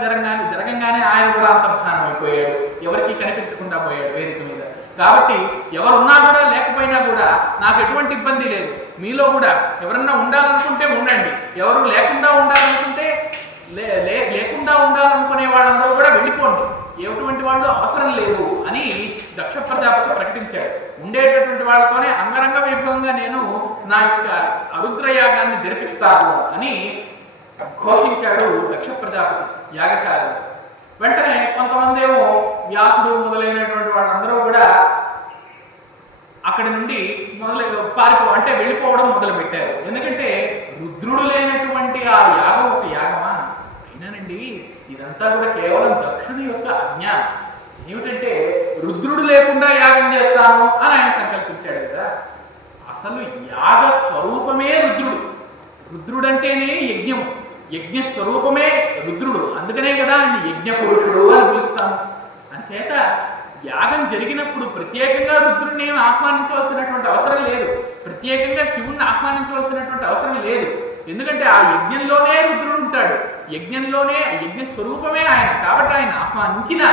జరగంగానే ఆయన కూడా అంతర్ధానం అయిపోయాడు, ఎవరికి కనిపించకుండా పోయాడు వేదిక మీద. కాబట్టి ఎవరున్నా కూడా లేకపోయినా కూడా నాకు ఎటువంటి ఇబ్బంది లేదు. మీలో కూడా ఎవరన్నా ఉండాలనుకుంటే ఉండండి, ఎవరు లేకుండా ఉండాలనుకుంటే లేకుండా ఉండాలనుకునే వాళ్ళందరూ కూడా వెళ్ళిపోండి, ఎటువంటి వాళ్ళు అవసరం లేదు అని దక్ష ప్రజాపతి ప్రకటించాడు. ఉండేటటువంటి వాళ్ళతోనే అంగరంగ వైభవంగా నేను నా యొక్క అరుద్రయాగాన్ని జరిపిస్తాను అని ఘోషించాడు దక్ష ప్రజాపతి యాగశాలలో. వెంటనే కొంతమంది ఏమో వ్యాసుడు మొదలైనటువంటి వాళ్ళందరూ కూడా అక్కడి నుండి వెళ్ళిపోవడం మొదలుపెట్టారు. ఎందుకంటే రుద్రుడు లేనటువంటి ఆ యాగం ఒక యాగమా? అయినానండి ఇదంతా కూడా కేవలం దక్షుని యొక్క అజ్ఞానం. ఏమిటంటే రుద్రుడు లేకుండా యాగం చేస్తాను అని ఆయన సంకల్పించాడు కదా. అసలు యాగ స్వరూపమే రుద్రుడు. రుద్రుడంటేనే యజ్ఞము, యజ్ఞ స్వరూపమే రుద్రుడు. అందుకనే కదా ఆయన యజ్ఞ పురుషుడు అని పిలుస్తాము. అంచేత యాగం జరిగినప్పుడు ప్రత్యేకంగా రుద్రుడిని ఆహ్వానించవలసినటువంటి అవసరం లేదు, ప్రత్యేకంగా శివుణ్ణి ఆహ్వానించవలసినటువంటి అవసరం లేదు. ఎందుకంటే ఆ యజ్ఞంలోనే రుద్రుడు ఉంటాడు, యజ్ఞంలోనే యజ్ఞ స్వరూపమే ఆయన. కాబట్టి ఆయన ఆహ్వానించినా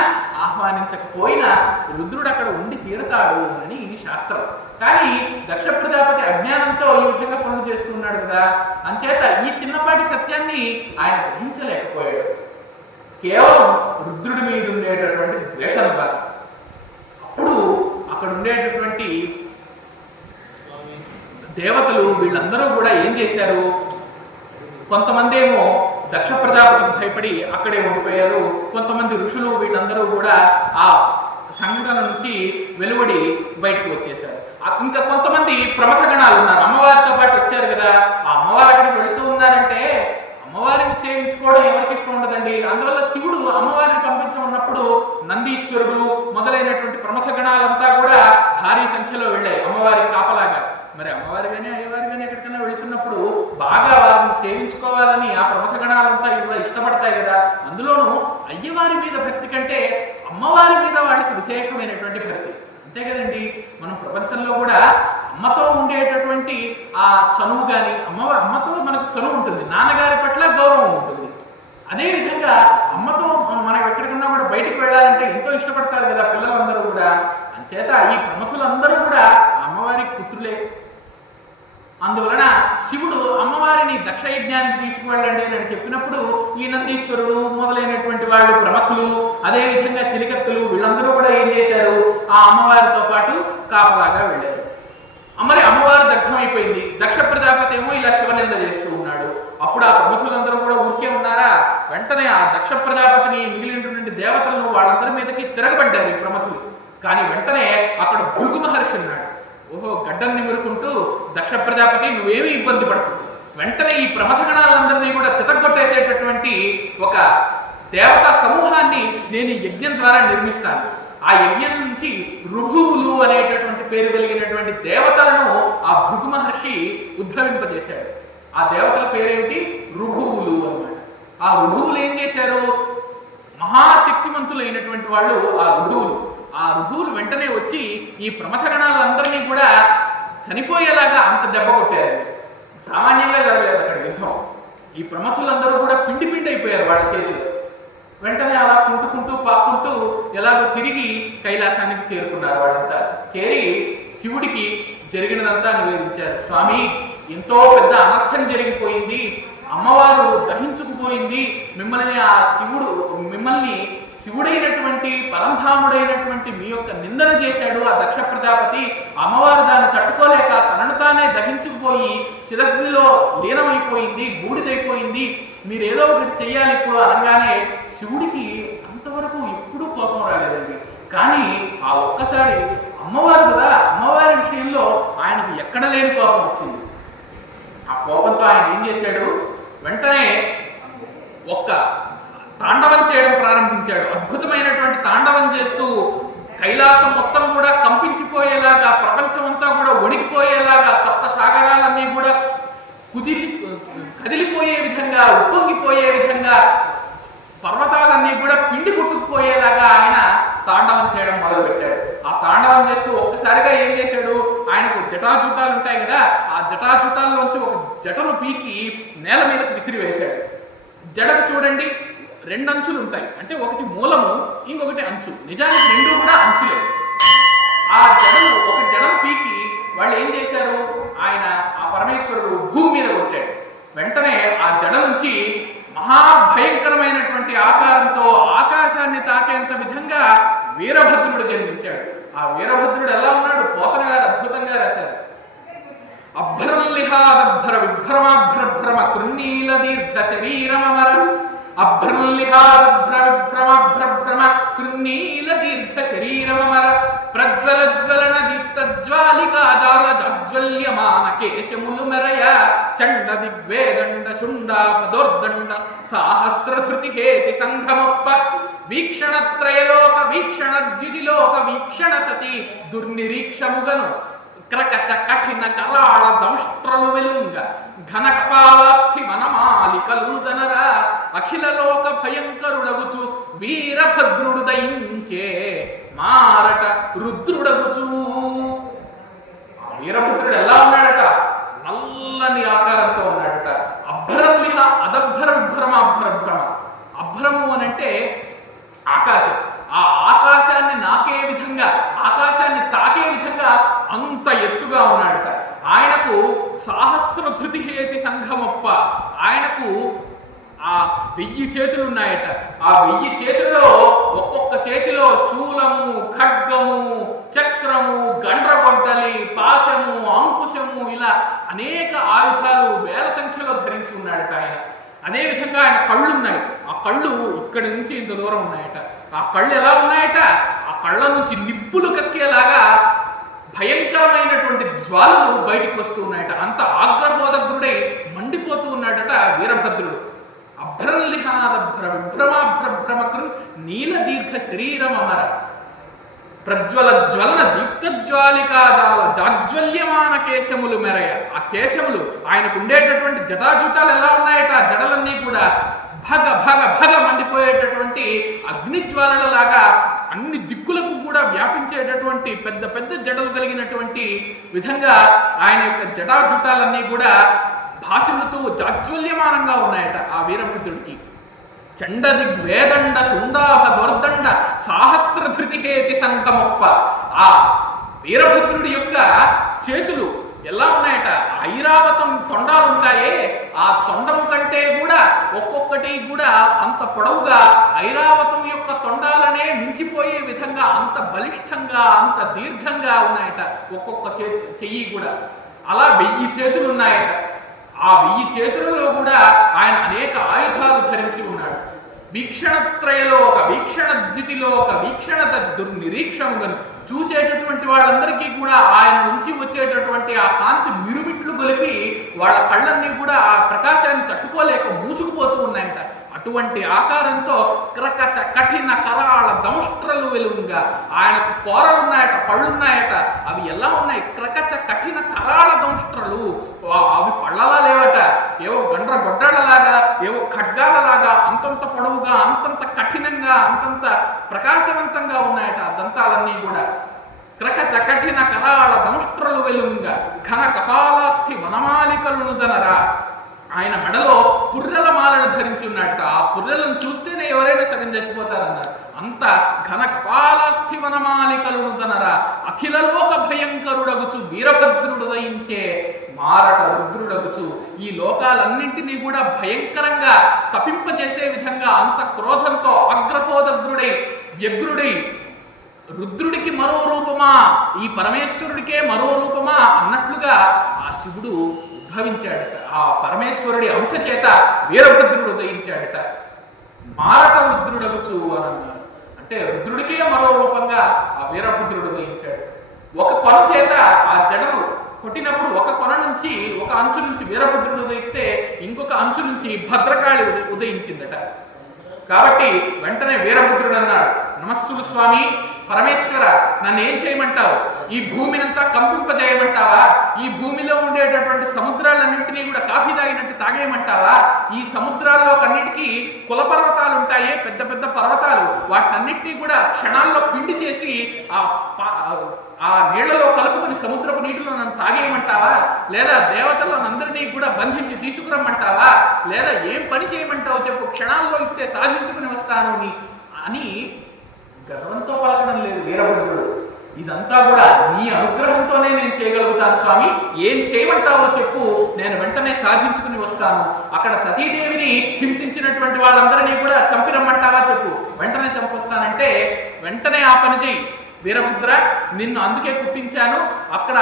ఆహ్వానించకపోయినా రుద్రుడు అక్కడ ఉండి తీరతాడు అని శాస్త్రం. కానీ దక్ష ప్రజాపతి అజ్ఞానంతో ఈ విధంగా పనులు చేస్తున్నాడు కదా. అంచేత ఈ చిన్నపాటి సత్యాన్ని ఆయన గ్రహించలేకపోయాడు. కేవలం రుద్రుడి మీద ఉండేటటువంటి ద్వేషం ద్వారా. అప్పుడు అక్కడ ఉండేటటువంటి దేవతలు వీళ్ళందరూ కూడా ఏం చేశారు, కొంతమంది ఏమో దక్ష ప్రజాపతికి భయపడి అక్కడే ఉండిపోయారు. కొంతమంది ఋషులు వీళ్ళందరూ కూడా ఆ సంఘటన నుంచి వెలువడి బయటకు వచ్చేసారు. ఇంకా కొంతమంది ప్రమథగణాలు ఉన్నారు, అమ్మవారితో పాటు వచ్చారు కదా. ఆ అమ్మవారి అక్కడికి వెళుతూ ఉన్నారంటే అమ్మవారిని సేవించుకోవడం ఎవరికి ఇష్టం ఉండదండి. అందువల్ల శివుడు అమ్మవారిని పంపించమన్నప్పుడు నందీశ్వరుడు మొదలైనటువంటి ప్రమథగణాలంతా కూడా భారీ సంఖ్యలో వెళ్ళాయి అమ్మవారికి కాపలాగా. మరి అమ్మవారు కానీ అయ్యవారు కానీ ఎక్కడికైనా వెళుతున్నప్పుడు బాగా వారిని సేవించుకోవాలని ఆ ప్రమథగణాలంతా కూడా ఇష్టపడతాయి కదా. అందులోనూ అయ్యవారి మీద భక్తి కంటే అమ్మవారి మీద వాళ్ళకి విశేషమైనటువంటి భక్తి. అంతే కదండి. మనం ప్రపంచంలో కూడా అమ్మతో ఉండేటటువంటి ఆ చనువు కానీ, అమ్మతో మనకు చనువు ఉంటుంది, నాన్నగారి పట్ల గౌరవం ఉంటుంది. అదేవిధంగా అమ్మతో మనం ఎక్కడికన్నా కూడా బయటికి వెళ్ళాలంటే ఎంతో ఇష్టపడతారు కదా పిల్లలందరూ కూడా. అంచేత ఈ ప్రమథులందరూ కూడా అమ్మవారికి పుత్రులే. అందువలన శివుడు అమ్మవారిని దక్ష యజ్ఞానికి తీసుకువెళ్ళండి అని చెప్పినప్పుడు ఈ నందీశ్వరుడు మొదలైనటువంటి వాళ్ళు ప్రమథులు, అదేవిధంగా చిలికత్తులు వీళ్ళందరూ కూడా ఏం చేశారు, ఆ అమ్మవారితో పాటు కాపలాగా వెళ్ళారు. మరి అమ్మవారు దగ్ధమైపోయింది. దక్ష ప్రజాపతి ఏమో ఇలా శివనింద చేస్తూ ఉన్నాడు. అప్పుడు ఆ ప్రముఖులందరూ కూడా ఊరికే ఉన్నారా? వెంటనే ఆ దక్ష ప్రజాపతిని మిగిలినటువంటి దేవతలను వాళ్ళందరి మీదకి తిరగబడ్డారు ఈ ప్రముఖులు. కానీ వెంటనే అక్కడ భృగు మహర్షి ఉన్నాడు. ఓహో, గడ్డని నిమురుకుంటూ దక్ష ప్రజాపతి నువ్వేమీ ఇబ్బంది పడకు, వెంటనే ఈ ప్రమథగణాలందరినీ కూడా చితగ్గొట్టేసేటటువంటి ఒక దేవతా సమూహాన్ని నేను యజ్ఞం ద్వారా నిర్మిస్తాను. ఆ యజ్ఞం నుంచి ఋభువులు అనేటటువంటి పేరు కలిగినటువంటి దేవతలను ఆ భృగు మహర్షి ఉద్భవింపజేశాడు. ఆ దేవతల పేరేమిటి? ఋభువులు అన్నమాట. ఆ ఋభువులు ఏం చేశారు? మహాశక్తివంతులైనటువంటి వాళ్ళు ఆ ఋభువులు. ఆ ఋభువులు వెంటనే వచ్చి ఈ ప్రమథగణాలందరినీ కూడా చనిపోయేలాగా అంత దెబ్బ కొట్టారు. సామాన్యంగా జరగలేదు అక్కడ యుద్ధం. ఈ ప్రమథులందరూ కూడా పిండి పిండి అయిపోయారు వాళ్ళ చేతులు. వెంటనే అలా కుంటుకుంటూ పాక్కుంటూ ఎలాగో తిరిగి కైలాసానికి చేరుకున్నారు. వాళ్ళంతా చేరి శివుడికి జరిగినదంతా నివేదించారు. స్వామి, ఎంతో పెద్ద అనర్థం జరిగిపోయింది, అమ్మవారు దహించుకుపోయింది, మిమ్మల్ని శివుడైనటువంటి పరంధాముడైనటువంటి మీ యొక్క నిందన చేశాడు ఆ దక్ష ప్రజాపతి. అమ్మవారు దాన్ని తట్టుకోలేక తనను తానే దహించుకుపోయి చిరగ్నిలో లీనమైపోయింది, బూడిదైపోయింది, మీరేదో ఒకటి చెయ్యాలి ఇప్పుడు అనగానే శివుడికి అంతవరకు ఎప్పుడూ కోపం రాలేదండి. కానీ ఆ ఒక్కసారి అమ్మవారు కదా, అమ్మవారి విషయంలో ఆయనకు ఎక్కడ లేని కోపం వచ్చింది. ఆ కోపంతో ఆయన ఏం చేశాడు, వెంటనే ఒక్క తాండవం చేయడం ప్రారంభించాడు. అద్భుతమైనటువంటి తాండవం చేస్తూ కైలాసం మొత్తం కూడా కంపించిపోయేలాగా, ప్రపంచం అంతా కూడా వణికిపోయేలాగా, సప్త సాగరాలన్నీ కూడా కదిలిపోయే విధంగా, ఉప్పొంగిపోయే విధంగా, పర్వతాలన్నీ కూడా పిండి కొట్టుకుపోయేలాగా ఆయన తాండవం చేయడం మొదలుపెట్టాడు. ఆ తాండవం చేస్తూ ఒక్కసారిగా ఏం చేశాడు, ఆయనకు జటాజుటాలు ఉంటాయి కదా, ఆ జటాజుటాల్లోంచి ఒక జటను పీకి నేల మీదకు విసిరివేశాడు. జడకు చూడండి, రెండు అంచులు ఉంటాయి, అంటే ఒకటి మూలము, ఇంకొకటి అంచు. నిజానికి రెండు కూడా అంచులే. ఆ ఒక జడను పీకి వాళ్ళు ఏం చేశారు, ఆయన ఆ పరమేశ్వరుడు భూమి మీద కొట్టాడు. వెంటనే ఆ జడ నుంచి మహాభయంకరమైనటువంటి ఆకారంతో ఆకాశాన్ని తాకేంత విధంగా వీరభద్రుడు జన్మించాడు. ఆ వీరభద్రుడు ఎలా ఉన్నాడు, పోతన గారు అద్భుతంగా రాశారు. అభ్రమల్లిహాదభ్ర విభ్రమాభ్రభ్రమ కృన్నీల దీర్ఘ శరీరమర, అభ్రమల్లిహాదభ్ర విభ్రమాభ్రభ్రమ కృన్నీల దీర్ఘ శరీరమర, ప్రజ్వల జ్వలన దీప్త జ్వాలికా జాల జాజ్వల్యమాన కేశములు మెరయ చండ దిగ్వేదండ శుండాపదోర్దండ సాహస్రధృతి హేతి సంఘమొప్ప వీక్షణత్రయలోక వీక్షణ ద్యుతిలోక వీక్షణతతి దుర్నిరీక్షముగను క్రకచ కఠిన కరాళ దంష్ట్రలు వెలుంగ ఘన కపాలస్థి వనమాలికలుదనర అఖిల లోక భయంకరుడగుచు వీరభద్రుడు దయించే మారట రుద్రుడగుచు. వీరభద్రుడు ఎలా ఉన్నాడట? నల్లని ఆకారంతో ఉన్నాడట. అభ్రం విహ అదభ్ర విభ్రమ అభ్రభ్రమ. అభ్రము అనంటే ఆకాశం. ఆ ఆకాశాన్ని నాకే విధంగా, ఆకాశాన్ని తాకే విధంగా అంత ఎత్తుగా ఉన్నాడట. ఆయనకు సాహస్రధృతి హేతి సంఘమొప్ప. ఆయనకు ఆ 1000 చేతులు ఉన్నాయట. ఆ 1000 చేతులలో ఒక్కొక్క చేతిలో శూలము, ఖడ్గము, చక్రము, గండ్రగొడ్డలి, పాశము, అంకుశము, ఇలా అనేక ఆయుధాలు వేల సంఖ్యలో ధరించి ఉన్నాడట ఆయన. అదేవిధంగా ఆయన కళ్ళు ఉన్నాయి. ఆ కళ్ళు ఇక్కడి నుంచి ఇంత దూరం ఉన్నాయట. ఆ కళ్ళు ఎలా ఉన్నాయట? ఆ కళ్ళ నుంచి నిప్పులు కక్కేలాగా భయంకరమైనటువంటి జ్వాలలు బయటికి వస్తూ ఉన్నాయట. అంత ఆగ్రహోదగ్రుడై మండిపోతూ ఉన్నాడట వీరభద్రుడు. అభ్రలిహాదభ్ర విభ్రమాభ్రభ్రమకృ నీల దీర్ఘ శరీరం అమర ప్రజ్వల జ్వలన దీప్తజ్వాలికాజాల జాజ్వల్యమాన కేశములు మెరయ. ఆ కేశములు, ఆయనకు ఉండేటటువంటి జటాజుటాలు ఎలా ఉన్నాయట? జడలన్నీ కూడా భగ భగ భగ మండిపోయేటటువంటి అగ్నిజ్వాలలాగా అన్ని దిక్కులకు కూడా వ్యాపించేటటువంటి పెద్ద పెద్ద జడలు కలిగినటువంటి విధంగా ఆయన యొక్క జటాజుటాలన్నీ కూడా భాషములతో జాజ్వల్యమానంగా ఉన్నాయట ఆ వీరభద్రుడికి. చండ దిగ్వేదండ శుండాభ దొర్దండ సాహస్రధృతి హేతి సంఘమొప్ప. ఆ వీరభద్రుడి యొక్క చేతులు ఎలా ఉన్నాయట? ఐరావతం తొండాలు ఉంటాయే, ఆ తొండము కంటే కూడా ఒక్కొక్కటి కూడా అంత పొడవుగా ఐరావతం యొక్క తొండాలనే మించిపోయే విధంగా అంత బలిష్టంగా, అంత దీర్ఘంగా ఉన్నాయట ఒక్కొక్క చెయ్యి కూడా. అలా 1000 చేతులు ఉన్నాయట. ఆ 1000 చేతులలో కూడా ఆయన అనేక ఆయుధాలు ధరించి ఉన్నాడు. వీక్షణత్రయలోక వీక్షణ ద్యుతిలోక వీక్షణత దుర్నిరీక్షముగను. చూచేటటువంటి వాళ్ళందరికీ కూడా ఆయన నుంచి వచ్చేటటువంటి ఆ కాంతి మిరుమిట్లు గొలిపి వాళ్ళ కళ్ళన్నీ కూడా ఆ ప్రకాశాన్ని తట్టుకోలేక మూసుకుపోతూ ఉన్నాయట. అటువంటి ఆకారంతో క్రకచ కఠిన కరాళ దంష్ట్రలు వెలుంగా. ఆయనకు కోరలున్నాయట, పళ్ళున్నాయట. అవి ఎలా ఉన్నాయి? క్రకచ కఠిన కరాళ దంష్ట్రలు. అవి పళ్ళలా లేవట, ఏవో గండ్ర గొడ్డళ్ళలాగా, ఏవో ఖడ్గాలలాగా అంతంత పొడవుగా, అంతంత కఠినంగా, అంతంత ప్రకాశవంతంగా ఉన్నాయట ఆ దంతాలన్నీ కూడా. క్రకచ కఠిన కరాళ దంష్ట్రలు వెలుంగా ఘన కపాలాస్థి వనమాలికలను దనరా. ఆయన మెడలో పుర్రెల మాలను ధరించి ఉన్నట్ట. ఆ పుర్రెలను చూస్తేనే ఎవరైనా సగం చచ్చిపోతారన్నారు. అంత ఘన కపాలాస్థి వనమాలికలను తనరా అఖిలలోక భయంకరుడగుచు వీరభద్రుడు దయించే మారట రుద్రుడగుచు. ఈ లోకాలన్నింటినీ కూడా భయంకరంగా తపింపజేసే విధంగా అంత క్రోధంతో అగ్రహోదగ్రుడై వ్యగ్రుడై రుద్రుడికి మరో రూపమా, ఈ పరమేశ్వరుడికే మరో రూపమా అన్నట్లుగా ఆ శివుడు ఉద్భవించాడట. ఆ పరమేశ్వరుడి అంశ చేత వీరభద్రుడు ఉదయించాడట. మారట రుద్రుడగుచు అని అన్నారు. అంటే రుద్రుడికే మరో రూపంగా ఆ వీరభద్రుడు ఉదయించాడు. ఒక కొన చేత ఆ జడను కొట్టినప్పుడు ఒక కొన నుంచి, ఒక అంచు నుంచి వీరభద్రుడు ఉదయిస్తే ఇంకొక అంచు నుంచి భద్రకాళి ఉదయించిందట. కాబట్టి వెంటనే వీరభద్రుడు అన్నాడు, నమస్సులు స్వామి, పరమేశ్వర, నన్ను ఏం చేయమంటావు? ఈ భూమినంతా కంపింపజేయమంటావా? ఈ భూమిలో ఉండేటటువంటి సముద్రాలన్నింటినీ కూడా కాఫీ తాగినట్టు తాగేయమంటావా? ఈ సముద్రాల్లో కన్నిటికీ కులపర్వతాలు ఉంటాయే, పెద్ద పెద్ద పర్వతాలు, వాటన్నిటినీ కూడా క్షణాల్లో పిండి చేసి ఆ నీళ్లలో కలుపుకొని సముద్రపు నీటిలో నన్ను తాగేయమంటావా? లేదా దేవతలను అందరినీ కూడా బంధించి తీసుకురమ్మంటావా? లేదా ఏం పని చేయమంటావు చెప్పు, క్షణాల్లో ఇట్టే సాధించుకుని వస్తాను అని గర్వంతో పలకడం లేదు వీరభద్రుడు. ఇదంతా కూడా నీ అనుగ్రహంతోనే నేను చేయగలుగుతాను స్వామి, ఏం చేయమంటావో చెప్పు, నేను వెంటనే సాధించుకుని వస్తాను. అక్కడ సతీదేవిని హింసించినటువంటి వాళ్ళందరినీ కూడా చంపిరమ్మంటావా చెప్పు, వెంటనే చంపొస్తానంటే వెంటనే ఆ పని చేయి వీరభద్ర, నిన్ను అందుకే పుట్టించాను. అక్కడ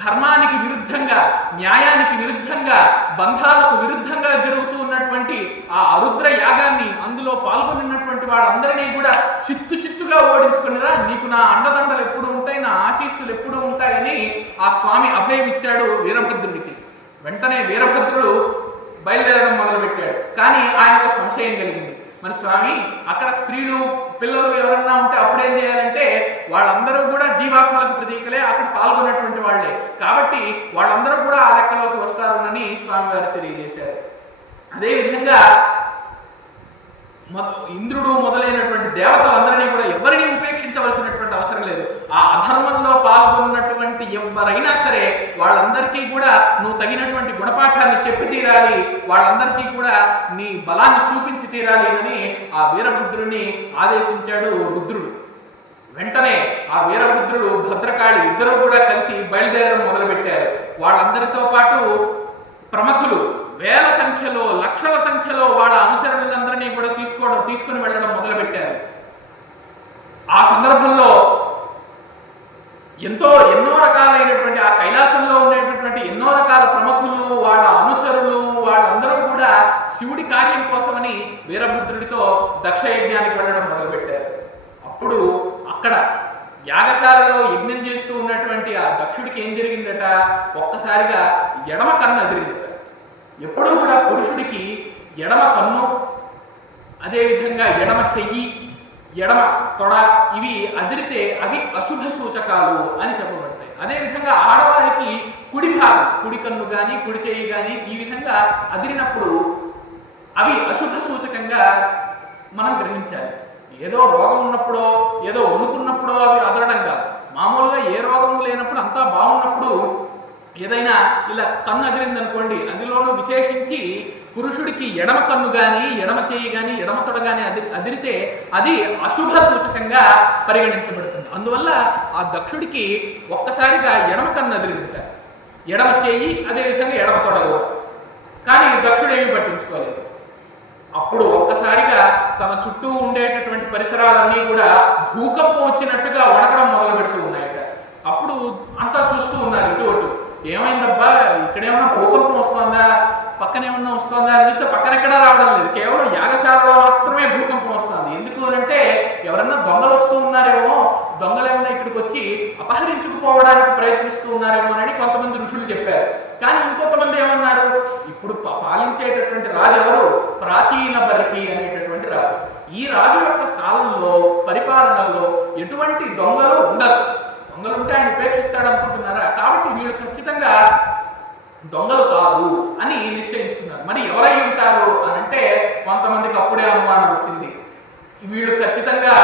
ధర్మానికి విరుద్ధంగా, న్యాయానికి విరుద్ధంగా, బంధాలకు విరుద్ధంగా జరుగుతూ ఉన్నటువంటి ఆ అరుద్ర యాగాన్ని, అందులో పాల్గొన్నటువంటి వాళ్ళందరినీ కూడా చిత్తుగా ఓడించుకునిరా, నీకు నా అండదండలు ఎప్పుడు ఉంటాయి, నా ఆశీస్సులు ఎప్పుడు ఉంటాయని ఆ స్వామి అభయం ఇచ్చాడు వీరభద్రుడికి. వెంటనే వీరభద్రుడు బయలుదేరడం మొదలుపెట్టాడు. కానీ ఆయనకు సంశయం కలిగింది. మరి స్వామి, అక్కడ స్త్రీలు పిల్లలు ఎవరన్నా ఉంటే అప్పుడేం చేయాలంటే, వాళ్ళందరూ కూడా జీవాత్మలకు ప్రతీకలే, అక్కడ పాల్గొన్నటువంటి వాళ్లే, కాబట్టి వాళ్ళందరూ కూడా ఆ లెక్కలోకి వస్తారని స్వామివారు తెలియజేశారు. అదేవిధంగా ఇంద్రుడు మొదలైనటువంటి దేవతలందరినీ కూడా ఎవరిని ఉపేక్షించవలసినటువంటి అవసరం లేదు. ఆ అధర్మంలో పాల్గొన్నటువంటి ఎవరైనా సరే వాళ్ళందరికీ కూడా నువ్వు తగినటువంటి గుణపాఠాన్ని చెప్పి తీరాలి, వాళ్ళందరికీ కూడా నీ బలాన్ని చూపించి తీరాలి అని ఆ వీరభద్రుని ఆదేశించాడు రుద్రుడు. వెంటనే ఆ వీరభద్రుడు, భద్రకాళి ఇద్దరు కూడా కలిసి బయలుదేరడం మొదలుపెట్టారు. వాళ్ళందరితో పాటు ప్రమథులు వేల సంఖ్యలో, లక్షల సంఖ్యలో వాళ్ళ అనుచరులందరినీ కూడా తీసుకుని వెళ్ళడం మొదలుపెట్టారు. ఆ సందర్భంలో ఎన్నో రకాలైనటువంటి ఆ కైలాసంలో ఉండేటటువంటి ఎన్నో రకాల ప్రముఖులు, వాళ్ళ అనుచరులు, వాళ్ళందరూ కూడా శివుడి కార్యం కోసమని వీరభద్రుడితో దక్ష యజ్ఞానికి వెళ్ళడం మొదలుపెట్టారు. అప్పుడు అక్కడ యాగశాలలో యజ్ఞం చేస్తూ ఉన్నటువంటి ఆ దక్షుడికి ఏం జరిగిందట, ఒక్కసారిగా ఎడమ కన్ను అదిరిందట. ఎప్పుడూ కూడా పురుషుడికి ఎడమ కన్ను, అదేవిధంగా ఎడమ చెయ్యి, ఎడమ తొడ ఇవి అదిరితే అవి అశుభ సూచకాలు అని చెప్పబడతాయి. అదేవిధంగా ఆడవారికి కుడి భాగం, కుడి కన్ను కానీ కుడి చెయ్యి కానీ ఈ విధంగా అదిరినప్పుడు అవి అశుభ సూచకంగా మనం గ్రహించాలి. ఏదో రోగం ఉన్నప్పుడో ఏదో వణుకున్నప్పుడో అవి అదరడం కాదు. మామూలుగా ఏ రోగము లేనప్పుడు అంతా బాగున్నప్పుడు ఏదైనా ఇలా కన్ను అదిరిందనుకోండి, అందులోనూ విశేషించి పురుషుడికి ఎడమ కన్ను కానీ ఎడమ చేయి కానీ ఎడమ తొడ కానీ అదిరితే అది అశుభ సూచకంగా పరిగణించబడుతుంది. అందువల్ల ఆ దక్షుడికి ఒక్కసారిగా ఎడమ కన్ను అదిరిందిట, ఎడమ చేయి, అదేవిధంగా ఎడమ తొడ కూడా. కానీ దక్షుడు ఏమీ పట్టించుకోలేదు. అప్పుడు ఒక్కసారిగా తన చుట్టూ ఉండేటటువంటి పరిసరాలన్నీ కూడా భూకంపం వచ్చినట్టుగా వణకడం మొదలు పెడుతూ ఉన్నాయట. అప్పుడు అంతా చూస్తూ ఉన్నారు ఇటు అటు, ఏమైందబ్బా, ఇక్కడేమన్నా భూకంపం వస్తుందా, పక్కన ఏమన్నా వస్తుందా అని చూస్తే పక్కన ఎక్కడా రావడం లేదు, కేవలం యాగశాలలో మాత్రమే భూకంపం వస్తుంది. ఎందుకు అంటే ఎవరన్నా దొంగలు వస్తూ ఉన్నారేమో, దొంగలు ఏమన్నా ఇక్కడికి వచ్చి అపహరించుకుపోవడానికి ప్రయత్నిస్తూ ఉన్నారేమో అని కొంతమంది ఋషులు చెప్పారు. కానీ ఇంకొంతమంది ఏమన్నారు, ఇప్పుడు పాలించేటటువంటి రాజు ఎవరు, ప్రాచీన బరికి అనేటటువంటి రాజు. ఈ రాజు యొక్క కాలంలో, పరిపాలనలో ఎటువంటి దొంగలు ఉండరు. దొంగలుంటే ఆయన ఉపేక్షిస్తాడు అనుకుంటున్నారా? కాబట్టి వీళ్ళు ఖచ్చితంగా దొంగలు కాదు అని నిశ్చయించుకున్నారు. మరి ఎవరై ఉంటారు అని అంటే కొంతమందికి అప్పుడే అనుమానం వచ్చింది, వీళ్ళు ఖచ్చితంగా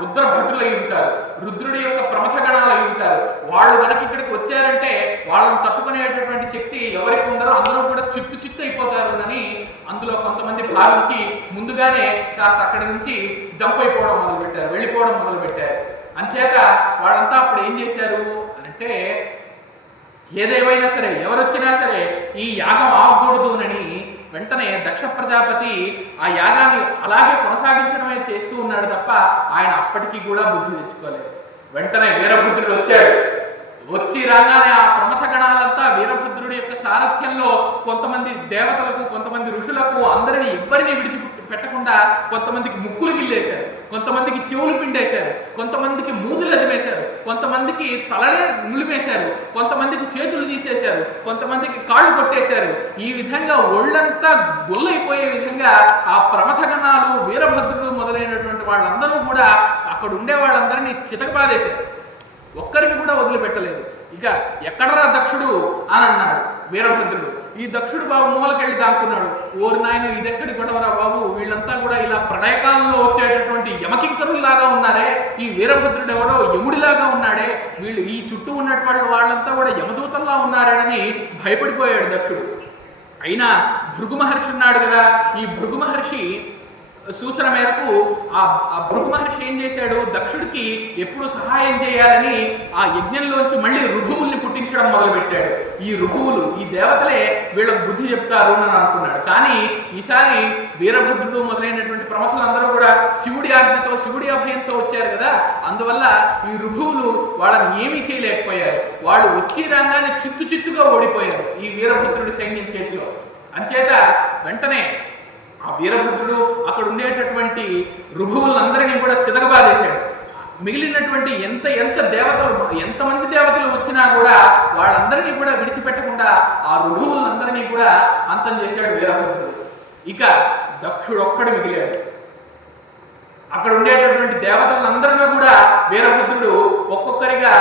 రుద్రభటులై ఉంటారు, రుద్రుడి యొక్క ప్రమథ గణాలై ఉంటారు. వాళ్ళు కనుక ఇక్కడికి వచ్చారంటే వాళ్ళని తట్టుకునేటటువంటి శక్తి ఎవరికి ఉండరో అందరూ కూడా చిత్తు అయిపోతారు అని అందులో కొంతమంది భావించి ముందుగానే కాస్త అక్కడి నుంచి జంప్ అయిపోవడం మొదలుపెట్టారు, వెళ్ళిపోవడం మొదలుపెట్టారు. అంచేత వాళ్ళంతా అప్పుడు ఏం చేశారు అంటే, ఏదేమైనా సరే ఎవరొచ్చినా సరే ఈ యాగం ఆగకూడదునని వెంటనే దక్ష ప్రజాపతి ఆ యాగాన్ని అలాగే కొనసాగించడమే చేస్తూ ఉన్నాడు తప్ప ఆయన అప్పటికీ కూడా బుద్ధి తెచ్చుకోలేదు. వెంటనే వీరభద్రుడు వచ్చాడు. వచ్చి రాగానే ఆ ప్రమథ గణాలంతా వీరభద్రుడి యొక్క సారథ్యంలో కొంతమంది దేవతలకు, కొంతమంది ఋషులకు, అందరినీ ఎవ్వరిని విడిచిపెట్టకుండా కొంతమందికి ముక్కులు గిల్లేశారు, కొంతమందికి చెవులు పిండేశారు, కొంతమందికి మూతులు అదిమేశారు, కొంతమందికి తలనే నులిమేశారు, కొంతమందికి చేతులు తీసేశారు, కొంతమందికి కాళ్ళు కొట్టేశారు. ఈ విధంగా ఒళ్ళంతా గొల్లైపోయే విధంగా ఆ ప్రమథ గణాలు, వీరభద్రుడు మొదలైనటువంటి వాళ్ళందరూ కూడా అక్కడ ఉండే వాళ్ళందరినీ చితకబాదేశారు, ఒక్కరిని కూడా వదిలిపెట్టలేదు. ఇక ఎక్కడరా దక్షుడు అని అన్నాడు వీరభద్రుడు. ఈ దక్షుడు బాబు మూలకెళ్ళి దాక్కున్నాడు. ఓరి నాయన, ఇదెక్కడి గొడవరా బాబు, వీళ్ళంతా కూడా ఇలా ప్రళయకాలంలో వచ్చేటటువంటి యమకింకరుల్లాగా ఉన్నారే, ఈ వీరభద్రుడు ఎవరో యముడిలాగా ఉన్నాడే, వీళ్ళు ఈ చుట్టూ ఉన్నటువంటి వాళ్ళంతా కూడా యమదూతల్లా ఉన్నారని భయపడిపోయాడు దక్షుడు. అయినా భృగు మహర్షి ఉన్నాడు కదా, ఈ భృగు మహర్షి సూచన మేరకు ఆ భృగు మహర్షి ఏం చేశాడు, దక్షుడికి ఎప్పుడు సహాయం చేయాలని ఆ యజ్ఞంలోంచి మళ్ళీ ఋభువుల్ని పుట్టించు హింసించడం మొదలుపెట్టాడు. ఈ ఋభువులు, ఈ దేవతలే వీళ్ళకు బుద్ధి చెప్తారు అని అనుకున్నాడు. కానీ ఈసారి వీరభద్రుడు మొదలైనటువంటి ప్రమథులందరూ కూడా శివుడి ఆజ్ఞతో, శివుడి అభయంతో వచ్చారు కదా, అందువల్ల ఈ ఋభువులు వాళ్ళని ఏమీ చేయలేకపోయారు. వాళ్ళు వచ్చి రాగానే చిత్తుగా ఓడిపోయారు ఈ వీరభద్రుడి సైన్యం చేతిలో. అంచేత వెంటనే ఆ వీరభద్రుడు అక్కడ ఉండేటటువంటి ఋభువులందరినీ కూడా చితకబాదేశాడు. మిగిలినటువంటి ఎంత దేవతలు, ఎంతమంది దేవతలు వచ్చినా కూడా వాళ్ళందరినీ కూడా విడిచిపెట్టకుండా ఆ ఋభువులందరినీ కూడా అంతం చేశాడు వీరభద్రుడు. ఇక దక్షుడొక్కడు మిగిలాడు. అక్కడ ఉండేటటువంటి దేవతలందరినీ కూడా వీరభద్రుడు ఒక్కొక్కరిగా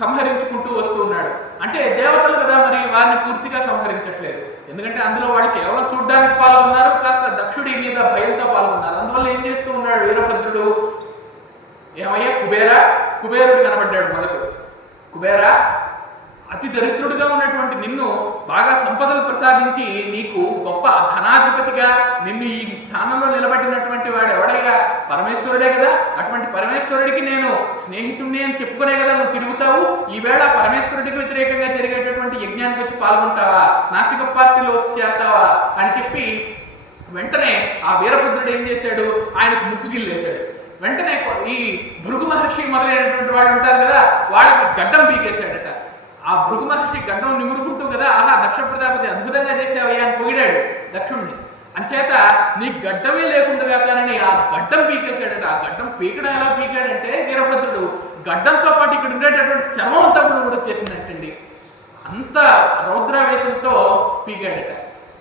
సంహరించుకుంటూ వస్తూ ఉన్నాడు. అంటే దేవతలు కదా, మరి వారిని పూర్తిగా సంహరించట్లేదు. ఎందుకంటే అందులో వాళ్ళు కేవలం చూడ్డానికి పాల్గొన్నారు, కాస్త దక్షుడి మీద భయంతో పాల్గొన్నారు. అందువల్ల ఏం చేస్తూ ఉన్నాడు వీరభద్రుడు, ఏమయ్యా కుబేరుడు కనబడ్డాడు మనకు. కుబేరా, అతి దరిద్రుడిగా ఉన్నటువంటి నిన్ను బాగా సంపదలు ప్రసాదించి నీకు గొప్ప ధనాధిపతిగా నిన్ను ఈ స్థానంలో నిలబెట్టినటువంటి వాడు ఎవడయ్యా? పరమేశ్వరుడే కదా. అటువంటి పరమేశ్వరుడికి నేను స్నేహితుడిని అని చెప్పుకునే కదా నువ్వు తిరుగుతావు. ఈవేళ పరమేశ్వరుడికి వ్యతిరేకంగా జరిగేటటువంటి యజ్ఞానికి వచ్చి పాల్గొంటావా? నాస్తిక పార్టీలో వచ్చి చేస్తావా అని చెప్పి వెంటనే ఆ వీరభద్రుడు ఏం చేశాడు, ఆయనకు ముక్కుగిల్లేశాడు. వెంటనే ఈ భృగు మహర్షి మొదలైనటువంటి వాళ్ళు ఉంటారు కదా, వాళ్ళకి గడ్డం పీకేశాడట. ఆ భృగు మహర్షి గడ్డం నిమురుకుంటూ కదా, ఆహా దక్ష ప్రజాపతి అద్భుతంగా చేసావయ్యా అని పొగిడాడు దక్షుణ్ణి. అంచేత నీ గడ్డమే లేకుండా కానీ ఆ గడ్డం పీకేశాడట. ఆ గడ్డం పీకడం ఎలా పీకాడంటే వీరభద్రుడు గడ్డంతో పాటు ఇక్కడ ఉండేటటువంటి చర్మం అంతా కూడా చేసిందంటండి. అంత రౌద్రావేశంతో పీకాడట.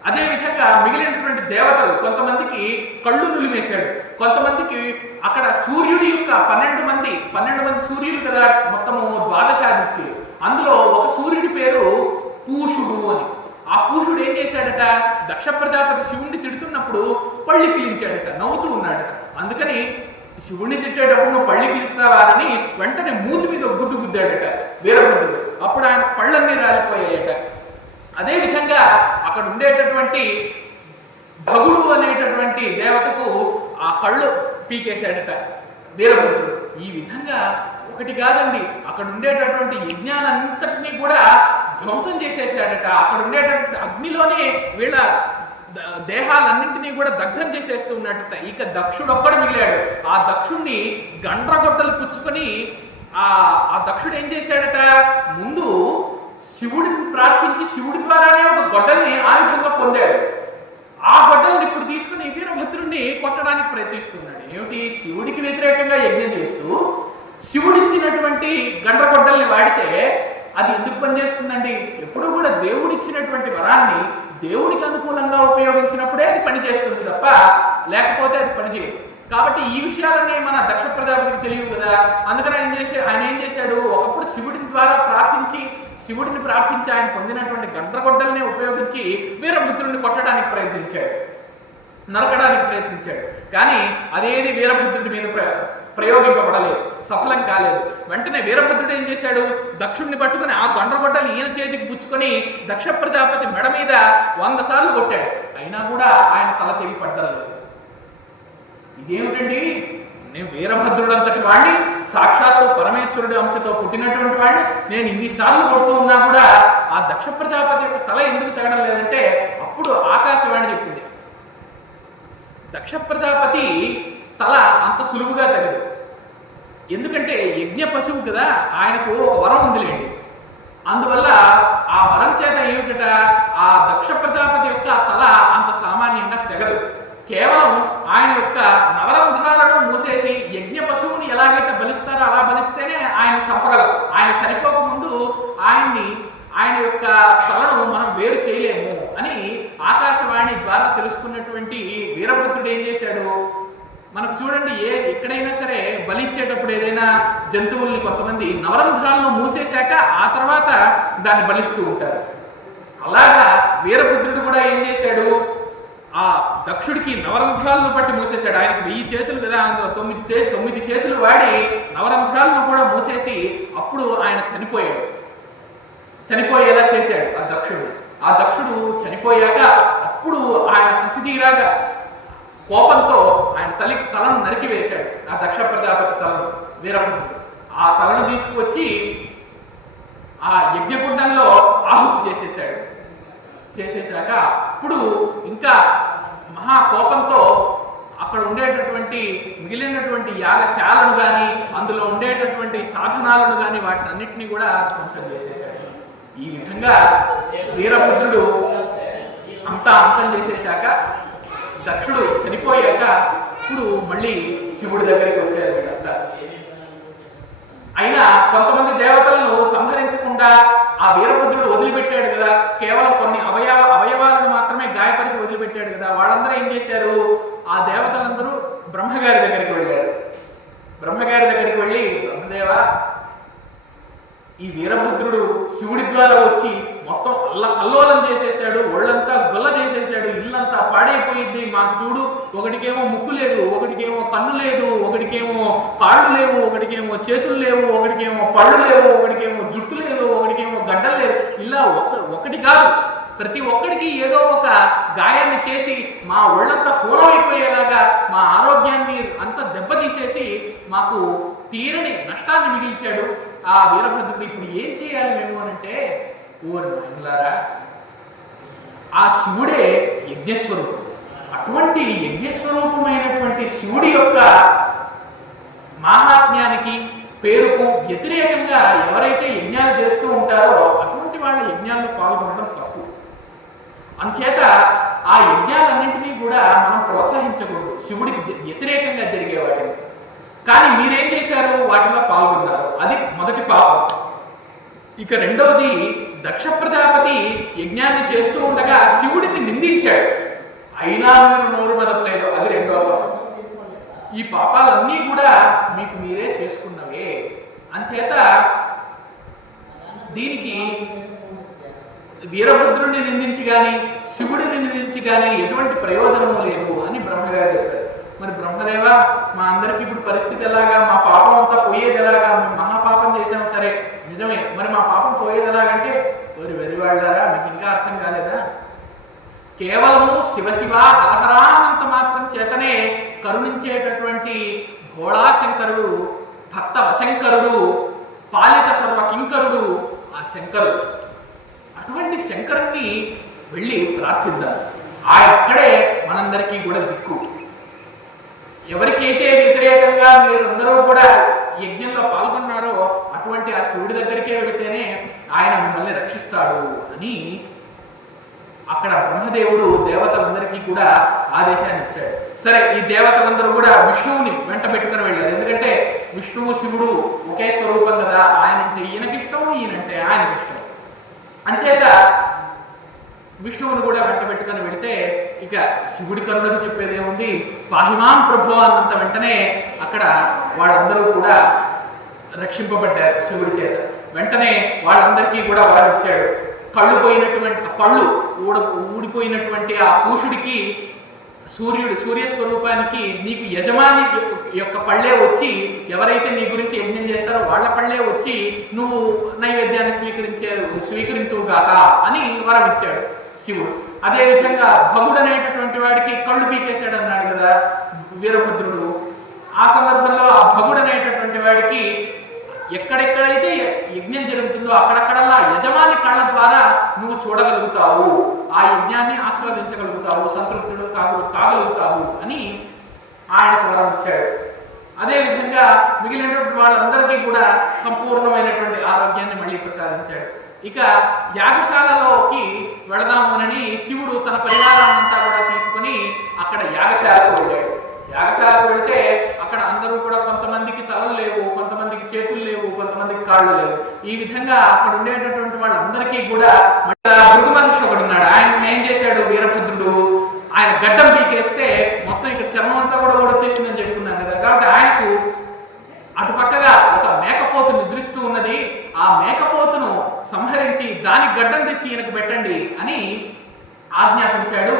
అదేవిధంగా మిగిలినటువంటి దేవతలు కొంతమందికి కళ్ళు నులిమేశాడు, కొంతమందికి అక్కడ సూర్యుడి యొక్క 12 మంది సూర్యులు కదా, మొత్తము 12 ఆదిత్యులు. అందులో ఒక సూర్యుడి పేరు పూషుడు అని. ఆ పూషుడు ఏం చేశాడట, దక్ష ప్రజాపతి శివుణ్ణి తిడుతున్నప్పుడు పళ్ళి కిలించాడట, నవ్వుతూ ఉన్నాడట. అందుకని శివుణ్ణి తిట్టేటప్పుడు నువ్వు పళ్ళి కిలిస్తావా అని వెంటనే మూతి మీద గుడ్డు గుద్దాడట వీరభద్రుడు. అప్పుడు ఆయన పళ్ళన్నీ రాలిపోయాయట. అదేవిధంగా అక్కడ ఉండేటటువంటి భగుడు అనేటటువంటి దేవతకు ఆ కళ్ళు పీకేశాడట వీరభద్రుడు. ఈ విధంగా ఒకటి కాదండి, అక్కడ ఉండేటటువంటి యజ్ఞానంతటినీ కూడా ధ్వంసం చేసేసాడట. అక్కడ ఉండేటటువంటి అగ్నిలోనే వీళ్ళ దేహాలన్నింటినీ కూడా దగ్ధం చేసేస్తూ ఉన్నట్ట. ఇక దక్షుడు ఒక్కడు మిగిలాడు. ఆ దక్షుణ్ణి గండ్రగొడ్డలు పుచ్చుకొని ఆ దక్షుడు ఏం చేశాడట, ముందు శివుడిని ప్రార్థించి శివుడి ద్వారానే ఒక గొడ్డల్ని ఆయుధంగా పొందాడు. ఆ గొడ్డల్ని ఇప్పుడు తీసుకుని వీరభద్రుడిని కొట్టడానికి ప్రయత్నిస్తున్నాడు. ఏమిటి, శివుడికి వ్యతిరేకంగా యజ్ఞం చేస్తూ శివుడిచ్చినటువంటి గండ్రగొడ్డల్ని వాడితే అది ఎందుకు పనిచేస్తుందండి? ఎప్పుడు కూడా దేవుడిచ్చినటువంటి వరాన్ని దేవుడికి అనుకూలంగా ఉపయోగించినప్పుడే అది పనిచేస్తుంది తప్ప లేకపోతే అది పనిచేయదు. కాబట్టి ఈ విషయాలన్నీ మన దక్ష ప్రజాపతికి తెలియదు కదా. అందుకని ఆయన ఏం చేశాడు, ఒకప్పుడు శివుడి ద్వారా శివుడిని ప్రార్థించి ఆయన పొందినటువంటి గండ్రగొడ్డల్ని ఉపయోగించి వీరభద్రుడిని కొట్టడానికి ప్రయత్నించాడు, నరకడానికి ప్రయత్నించాడు. కానీ అదేది వీరభద్రుడి మీద ప్రయోగింపబడలేదు, సఫలం కాలేదు. వెంటనే వీరభద్రుడు ఏం చేశాడు, దక్షుడిని పట్టుకుని ఆ గండ్రగొడ్డలు ఈయన చేతికి పుచ్చుకొని దక్ష ప్రజాపతి మెడ మీద 100 సార్లు కొట్టాడు. అయినా కూడా ఆయన తల తెగి పడ్డలేదు. ఇదేమిటండి, నేను వీరభద్రుడు అంతటి వాడిని, సాక్షాత్తు పరమేశ్వరుడి అంశతో పుట్టినటువంటి వాడిని, నేను ఇన్నిసార్లు కొడుతూ ఉన్నా కూడా ఆ దక్ష ప్రజాపతి యొక్క తల ఎందుకు తెగడం లేదంటే అప్పుడు ఆకాశవాణి చెప్పింది, దక్ష ప్రజాపతి తల అంత సులువుగా తెగదు. ఎందుకంటే యజ్ఞ పశువు కదా, ఆయనకు ఒక వరం ఉందిలేండి. అందువల్ల ఆ వరం చేత ఏమిటట, ఆ దక్ష ప్రజాపతి యొక్క తల అంత సామాన్యంగా తెగదు. కేవలం ఆయన యొక్క నవరంధ్రాలను మూసేసి యజ్ఞ పశువుని ఎలాగైతే బలిస్తారో అలా బలిస్తేనే ఆయన చంపగలరు. ఆయన చనిపోకముందు ఆయన యొక్క తలను మనం వేరు చేయలేము అని ఆకాశవాణి ద్వారా తెలుసుకున్నటువంటి వీరభద్రుడు ఏం చేశాడు, మనకు చూడండి, ఎక్కడైనా సరే బలిచ్చేటప్పుడు ఏదైనా జంతువుల్ని కొంతమంది నవరంధ్రాలను మూసేశాక ఆ తర్వాత దాన్ని బలిస్తూ ఉంటారు. అలాగా వీరభద్రుడు కూడా ఏం చేశాడు, ఆ దక్షుడికి నవరంధ్రాలను బట్టి మూసేశాడు. ఆయనకు 1000 చేతులు కదా, అందులో 9 చేతులు వాడి నవరంధ్రాలను కూడా మూసేసి అప్పుడు ఆయన చనిపోయేలా చేశాడు ఆ దక్షుడు. ఆ దక్షుడు చనిపోయాక అప్పుడు ఆయన కసిదీరాగా కోపంతో ఆయన తలను నరికివేశాడు. ఆ దక్ష ప్రజాపతి తలను వీరభద్రుడు ఆ తలను తీసుకువచ్చి ఆ యజ్ఞకుండంలో ఆహుతి చేసేశాక అప్పుడు ఇంకా మహా కోపంతో అక్కడ ఉండేటటువంటి మిగిలినటువంటి యాగశాలను కానీ అందులో ఉండేటటువంటి సాధనాలను కానీ వాటిని అన్నింటినీ కూడా ధ్వంసం చేసేశాడు. ఈ విధంగా వీరభద్రుడు అంతా అంతం చేసేశాక దక్షుడు చనిపోయాక ఇప్పుడు మళ్ళీ శివుడి దగ్గరికి వచ్చారు వీళ్ళంతా. అయినా కొంతమంది దేవతలను సంహరించకుండా ఆ వీరభద్రుడు వదిలిపెట్టాడు కదా, కేవలం కొన్ని అవయవాలను మాత్రమే గాయపరిచి వదిలిపెట్టాడు కదా. వాళ్ళందరూ ఏం చేశారు, ఆ దేవతలందరూ బ్రహ్మగారి దగ్గరికి వెళ్ళారు. బ్రహ్మగారి దగ్గరికి వెళ్ళి, బ్రహ్మదేవ, ఈ వీరభద్రుడు శివుడి ద్వారా వచ్చి మొత్తం కల్లోలం చేసేసాడు, ఒళ్ళంతా గొల్ల చేసేసాడు, ఇల్లంతా పాడైపోయింది. మాకు చూడు, ఒకటికేమో ముక్కు లేదు, ఒకటికేమో కన్ను లేదు, ఒకటికేమో కాళ్ళు లేవు, ఒకటికేమో చేతులు లేవు, ఒకటికేమో పళ్ళు లేవు, ఒకటికేమో జుట్టు లేదు, ఒకటికేమో గడ్డలు లేదు. ఇలా ఒకటి కాదు, ప్రతి ఒక్కడికి ఏదో ఒక గాయాన్ని చేసి మా ఒళ్ళంతా కూలమైపోయేలాగా మా ఆరోగ్యాన్ని అంతా దెబ్బతీసేసి మాకు తీరని నష్టాన్ని మిగిల్చాడు ఆ వీరభద్రుడు. ఇప్పుడు ఏం చేయాలి మేము అనంటే, ఓ నాయనలారా, ఆ శివుడే యజ్ఞస్వరూపం. అటువంటి యజ్ఞస్వరూపమైనటువంటి శివుడి యొక్క మాహాత్మ్యానికి పేరుకు వ్యతిరేకంగా ఎవరైతే యజ్ఞాలు చేస్తూ ఉంటారో అటువంటి వాళ్ళ యజ్ఞాల్లో పాల్గొనడం తప్పు. అంచేత ఆ యజ్ఞాలన్నింటినీ కూడా మనం ప్రోత్సహించకూడదు, శివుడికి వ్యతిరేకంగా జరిగే వాటిని. కానీ మీరేం చేశారు, వాటిలో పాల్గొన్నారు. అది మొదటి పాపం. ఇక రెండవది, దక్ష ప్రజాపతి యజ్ఞాన్ని చేస్తూ ఉండగా శివుడిని నిందించాడు, అయినా మీరు నోరు మెదపలేదు. అది రెండవ పాపం. ఈ పాపాలన్నీ కూడా మీకు మీరే చేసుకున్నవే. అంచేత దీనికి వీరభద్రుడిని నిందించి కానీ శివుడిని నిందించి కానీ ఎటువంటి ప్రయోజనము లేదు అని బ్రహ్మగారు చెప్పారు. మరి బ్రహ్మదేవ, మా అందరికీ ఇప్పుడు పరిస్థితి ఎలాగా, మా పాపం అంతా పోయేది ఎలాగా, మేము మహాపాపం చేసాం, సరే నిజమే, మరి మా పాపం పోయేది ఎలాగంటే, ఓరి వెర్రివాళ్ళారా, మీకు ఇంకా అర్థం కాలేదా, కేవలము శివశివ హరహరానంత మాత్రం చేతనే కరుణించేటటువంటి భోళాశంకరుడు, భక్త వశంకరుడు, పాలిత సర్వకింకరుడు ఆ శంకరుడు. అటువంటి శంకరుణ్ణి వెళ్ళి ప్రార్థిద్దాం. ఆ అక్కడే మనందరికీ కూడా దిక్కు. ఎవరికైతే వ్యతిరేకంగా మీరందరూ కూడా యజ్ఞంలో పాల్గొన్నారో అటువంటి ఆ శివుడి దగ్గరికే వెళితేనే ఆయన మిమ్మల్ని రక్షిస్తాడు అని అక్కడ బ్రహ్మదేవుడు దేవతలందరికీ కూడా ఆదేశాన్ని ఇచ్చాడు. సరే, ఈ దేవతలందరూ కూడా విష్ణువుని వెంట పెట్టుకుని వెళ్ళారు. ఎందుకంటే విష్ణువు శివుడు ఒకే స్వరూపం కదా, ఆయనంటే ఈయనకిష్టం, ఈయనంటే ఆయనకిష్టం. అంచేత విష్ణువుని కూడా వెంట పెట్టుకుని వెళితే ఇక శివుడి కరుణకు చెప్పేది ఏముంది, పాహిమాం ప్రభు అన్నంత వెంటనే అక్కడ వాళ్ళందరూ కూడా రక్షింపబడ్డారు శివుడి చేత. వెంటనే వాళ్ళందరికీ కూడా వాడు ఇచ్చాడు. పళ్ళు ఊడిపోయినటువంటి ఆ పూషుడికి సూర్యస్వరూపానికి నీకు యజమాని యొక్క పళ్ళే వచ్చి, ఎవరైతే నీ గురించి యజ్ఞం చేస్తారో వాళ్ళ పళ్ళే వచ్చి నువ్వు నైవేద్యాన్ని స్వీకరించుగాక అని వరం ఇచ్చాడు శివుడు. అదేవిధంగా భగుడు అనేటటువంటి వాడికి కళ్ళు పీకేశాడు అన్నాడు కదా వీరభద్రుడు. ఆ సందర్భంలో ఆ భగుడు అనేటటువంటి వాడికి ఎక్కడెక్కడైతే యజ్ఞం జరుగుతుందో అక్కడక్కడల్లా యజమాని కళ్ళ ద్వారా నువ్వు చూడగలుగుతావు, ఆ యజ్ఞాన్ని ఆస్వాదించగలుగుతావు, సంతృప్తుడు కాగలుగుతావు అని ఆయనకు వరం ఇచ్చాడు. అదేవిధంగా మిగిలినటువంటి వాళ్ళందరికీ కూడా సంపూర్ణమైనటువంటి ఆరోగ్యాన్ని మళ్ళీ ప్రసాదించాడు. ఇక యాగశాలలోకి వెళదామునని శివుడు తన పరివారాన్నంతా కూడా తీసుకుని అక్కడ యాగశాలకు వెళ్ళాడు. యాగశాలకు వెళితే అక్కడ అందరూ కూడా కొంతమందికి తలలు లేవు, కొంతమందికి చేతులు లేవు, కొంతమందికి కాళ్ళు లేవు. ఈ విధంగా అక్కడ ఉండేటటువంటి వాళ్ళందరికీ కూడా భృగు మహర్షి ఒకడు ఉన్నాడు. ఆయన ఏం చేశాడు వీరభద్రుడు, ఆయన గడ్డం పీకేస్తే మొత్తం ఇక్కడ చర్మం అంతా కూడా వచ్చేసిందని చెప్పుకున్నాం కదా. కాబట్టి ఆయనకు అటుపక్కగా ఒక మేకపోతు నిద్రిస్తూ ఉన్నది, ఆ మేకపోతును సంహరించి దాని గడ్డం తెచ్చి ఈయనకు పెట్టండి అని ఆజ్ఞాపించాడు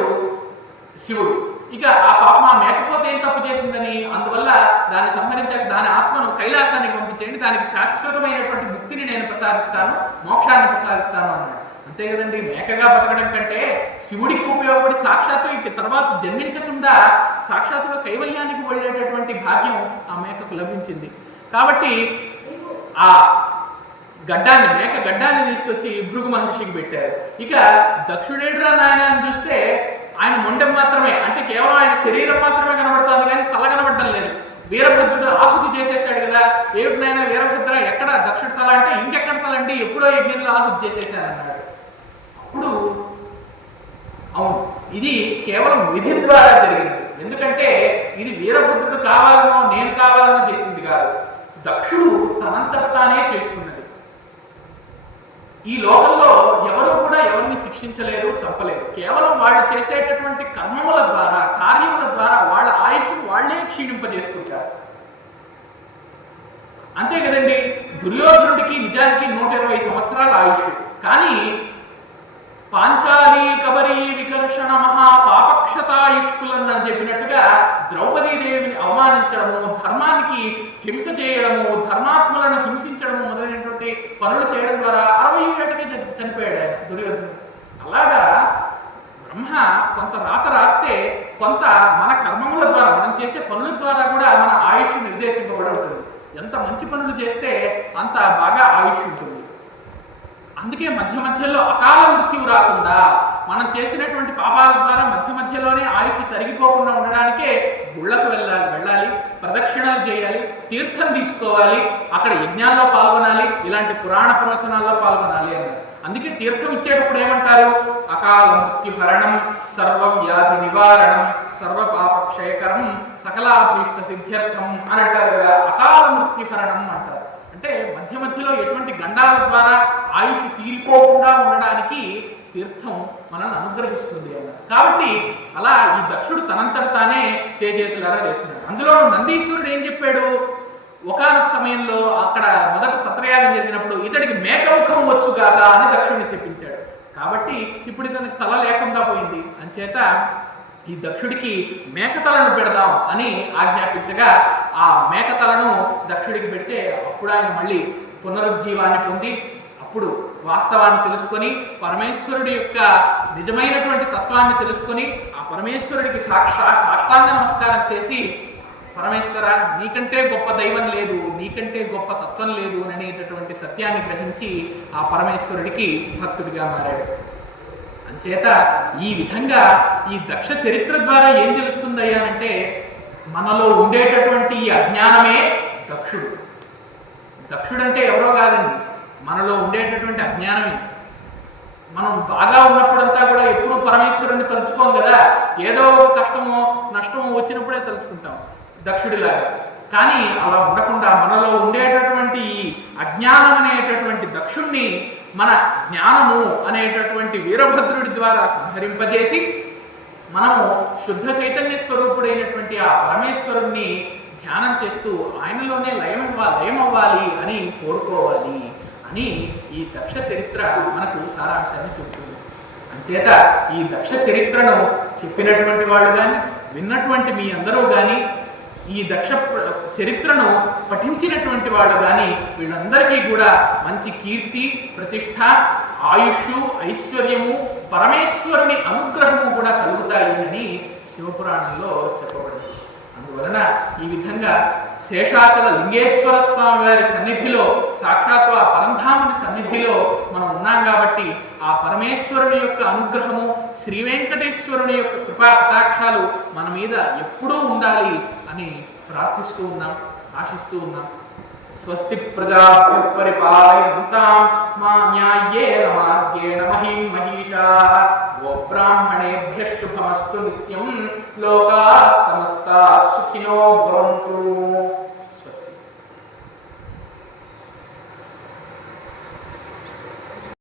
శివుడు. ఇక ఆ పాపం ఆ మేకపోతే ఏం తప్పు చేసిందని, అందువల్ల దాన్ని సంహరించాక దాని ఆత్మను కైలాసానికి పంపించండి, దానికి శాశ్వతమైనటువంటి ముక్తిని నేను ప్రసాదిస్తాను, మోక్షాన్ని ప్రసాదిస్తాను అన్నాడు. అంతే కదండి, మేకగా బతకడం కంటే శివుడికి ఉపయోగపడి సాక్షాత్తు ఇక తర్వాత జన్మించకుండా సాక్షాత్తుగా కైవల్యానికి వెళ్ళేటటువంటి భాగ్యం ఆ మేకకు లభించింది. కాబట్టి ఆ గడ్డాన్ని, మేక గడ్డాన్ని తీసుకొచ్చి భృగు మహర్షికి పెట్టారు. ఇక దక్షుడేడ్రా నాయన అని చూస్తే ఆయన మొండెం మాత్రమే, అంటే కేవలం ఆయన శరీరం మాత్రమే కనబడుతుంది కానీ తల కనబడటం లేదు. వీరభద్రుడు ఆహుతి చేసేసాడు కదా, ఏమిటినైనా వీరభద్ర ఎక్కడ దక్షుడి తల అంటే ఇంకెక్కడ తల అండి, ఎప్పుడో యజ్ఞంలో ఆహుతి చేసేసాడన్నాడు. అప్పుడు అవును, ఇది కేవలం విధి ద్వారా జరిగింది. ఎందుకంటే ఇది వీరభద్రుడు కావాలనో నేను కావాలనో చేసింది కాదు, దక్షుడు తనంతట తానే చేసుకున్నది. ఈ లోకంలో ఎవరు కూడా ఎవరిని శిక్షించలేరు, చంపలేరు. కేవలం వాళ్ళు చేసేటటువంటి కర్మముల ద్వారా, కార్యముల ద్వారా వాళ్ళ ఆయుష్ వాళ్లే క్షీణింపజేసుకుంటారు. అంతే కదండి. దుర్యోధనుడికి నిజానికి 120 సంవత్సరాల ఆయుష్, కానీ పాంచాలి కబరి వికర్షణ మహా పాపక్షతాయుష్కులని చెప్పినట్టుగా ద్రౌపదీదేవిని అవమానించడము, ధర్మానికి హింస చేయడము, ధర్మాత్ములను హింసించడము మొదలైనటువంటి పనులు చేయడం ద్వారా 60 ఏళ్ళకి చనిపోయాడు ఆయన దుర్యోధనుడు. అలాగా బ్రహ్మ కొంత రాత రాస్తే కొంత మన కర్మముల ద్వారా, మనం చేసే పనుల ద్వారా కూడా మన ఆయుష్ నిర్దేశింపబడి ఉంటుంది. ఎంత మంచి పనులు చేస్తే అంత బాగా ఆయుష్ ఉంటుంది. అందుకే మధ్య మధ్యలో అకాల మృత్యువు రాకుండా మనం చేసినటువంటి పాపాల ద్వారా మధ్య మధ్యలోనే ఆయుష్ తరిగిపోకుండా ఉండడానికే గుళ్ళకు వెళ్ళాలి, ప్రదక్షిణలు చేయాలి, తీర్థం తీసుకోవాలి, అక్కడ యజ్ఞాల్లో పాల్గొనాలి, ఇలాంటి పురాణ ప్రవచనాల్లో పాల్గొనాలి అన్నారు. అందుకే తీర్థం ఇచ్చేటప్పుడు ఏమంటారు? అకాల మృత్యుహరణం, సర్వవ్యాధి నివారణం, సర్వపాపక్షయకరం, సకలాభీష్ట సిద్ధ్యర్థం అని అంటారు కదా. అకాల మృత్యుహరణం అంటారు. అంటే మధ్య మధ్యలో ఎటువంటి గండాల ద్వారా ఆయుష్ తీరిపోకుండా ఉండడానికి తీర్థం మనల్ని అనుగ్రహిస్తుంది అన్నారు. కాబట్టి అలా ఈ దక్షుడు తనంతట తానే చేతులారా చేసుకున్నాడు. అందులో నందీశ్వరుడు ఏం చెప్పాడు? ఒకానొక సమయంలో అక్కడ మొదట సత్రయాగం జరిగినప్పుడు ఇతడికి మేకముఖం వచ్చుగాక అని దక్షుడిని చెప్పించాడు. కాబట్టి ఇప్పుడు ఇతనికి తల లేకుండా పోయింది. అంచేత ఈ దక్షుడికి మేకతలను పెడదాం అని ఆజ్ఞాపించగా ఆ మేకతలను దక్షుడికి పెడితే అప్పుడు ఆయన మళ్ళీ పునరుజ్జీవాన్ని పొంది అప్పుడు వాస్తవాన్ని తెలుసుకొని పరమేశ్వరుడి యొక్క నిజమైనటువంటి తత్వాన్ని తెలుసుకొని ఆ పరమేశ్వరుడికి సాష్టాంగ నమస్కారం చేసి, పరమేశ్వర నీకంటే గొప్ప దైవం లేదు, నీకంటే గొప్ప తత్వం లేదు అనేటటువంటి సత్యాన్ని గ్రహించి ఆ పరమేశ్వరుడికి భక్తుడిగా మారాడు. అంచేత ఈ విధంగా ఈ దక్ష చరిత్ర ద్వారా ఏం తెలుస్తుందయ్యా అంటే మనలో ఉండేటటువంటి ఈ అజ్ఞానమే దక్షుడు. దక్షుడు అంటే ఎవరో కాదండి, మనలో ఉండేటటువంటి అజ్ఞానమే. మనం బాగా ఉన్నప్పుడంతా కూడా ఎప్పుడూ పరమేశ్వరుని తలుచుకోం కదా, ఏదో ఒక కష్టమో నష్టమో వచ్చినప్పుడే తలుచుకుంటాం దక్షుడిలాగా. కానీ అలా ఉండకుండా మనలో ఉండేటటువంటి అజ్ఞానం అనేటటువంటి దక్షుణ్ణి మన జ్ఞానము అనేటటువంటి వీరభద్రుడి ద్వారా సంహరింపజేసి మనము శుద్ధ చైతన్య స్వరూపుడైనటువంటి ఆ పరమేశ్వరుణ్ణి ధ్యానం చేస్తూ ఆయనలోనే లయమవ్వాలి అని కోరుకోవాలి అని ఈ దక్ష చరిత్ర మనకు సారాంశాన్ని చెబుతుంది. అంచేత ఈ దక్ష చరిత్రను చెప్పినటువంటి వాళ్ళు కానీ విన్నటువంటి మీ అందరూ కానీ ఈ దక్ష చరిత్రను పఠించినటువంటి వాళ్ళు కానీ వీళ్ళందరికీ కూడా మంచి కీర్తి, ప్రతిష్ట, ఆయుష్, ఐశ్వర్యము, పరమేశ్వరుని అనుగ్రహము కూడా కలుగుతాయి అని శివపురాణంలో చెప్పబడింది. అందువలన ఈ విధంగా శేషాచల లింగేశ్వర స్వామి వారి సన్నిధిలో, సాక్షాత్తు ఆ పరంధాముని సన్నిధిలో మనం ఉన్నాం కాబట్టి ఆ పరమేశ్వరుని యొక్క అనుగ్రహము, శ్రీ వెంకటేశ్వరుని యొక్క కృపా కటాక్షాలు మన మీద ఎప్పుడూ ఉండాలి అని ప్రార్థిస్తూ ఉన్నాం, ఆశిస్తూ ఉన్నాం. స్వస్తి ప్రజాభ్యః పరిపాలయంతాం మా న్యాయేన మార్గేణ మహిం మహిషాః గోబ్రాహ్మణేభ్యః శుభమస్తు నిత్యం లోకాః సమస్తాః సుఖినో భవంతు.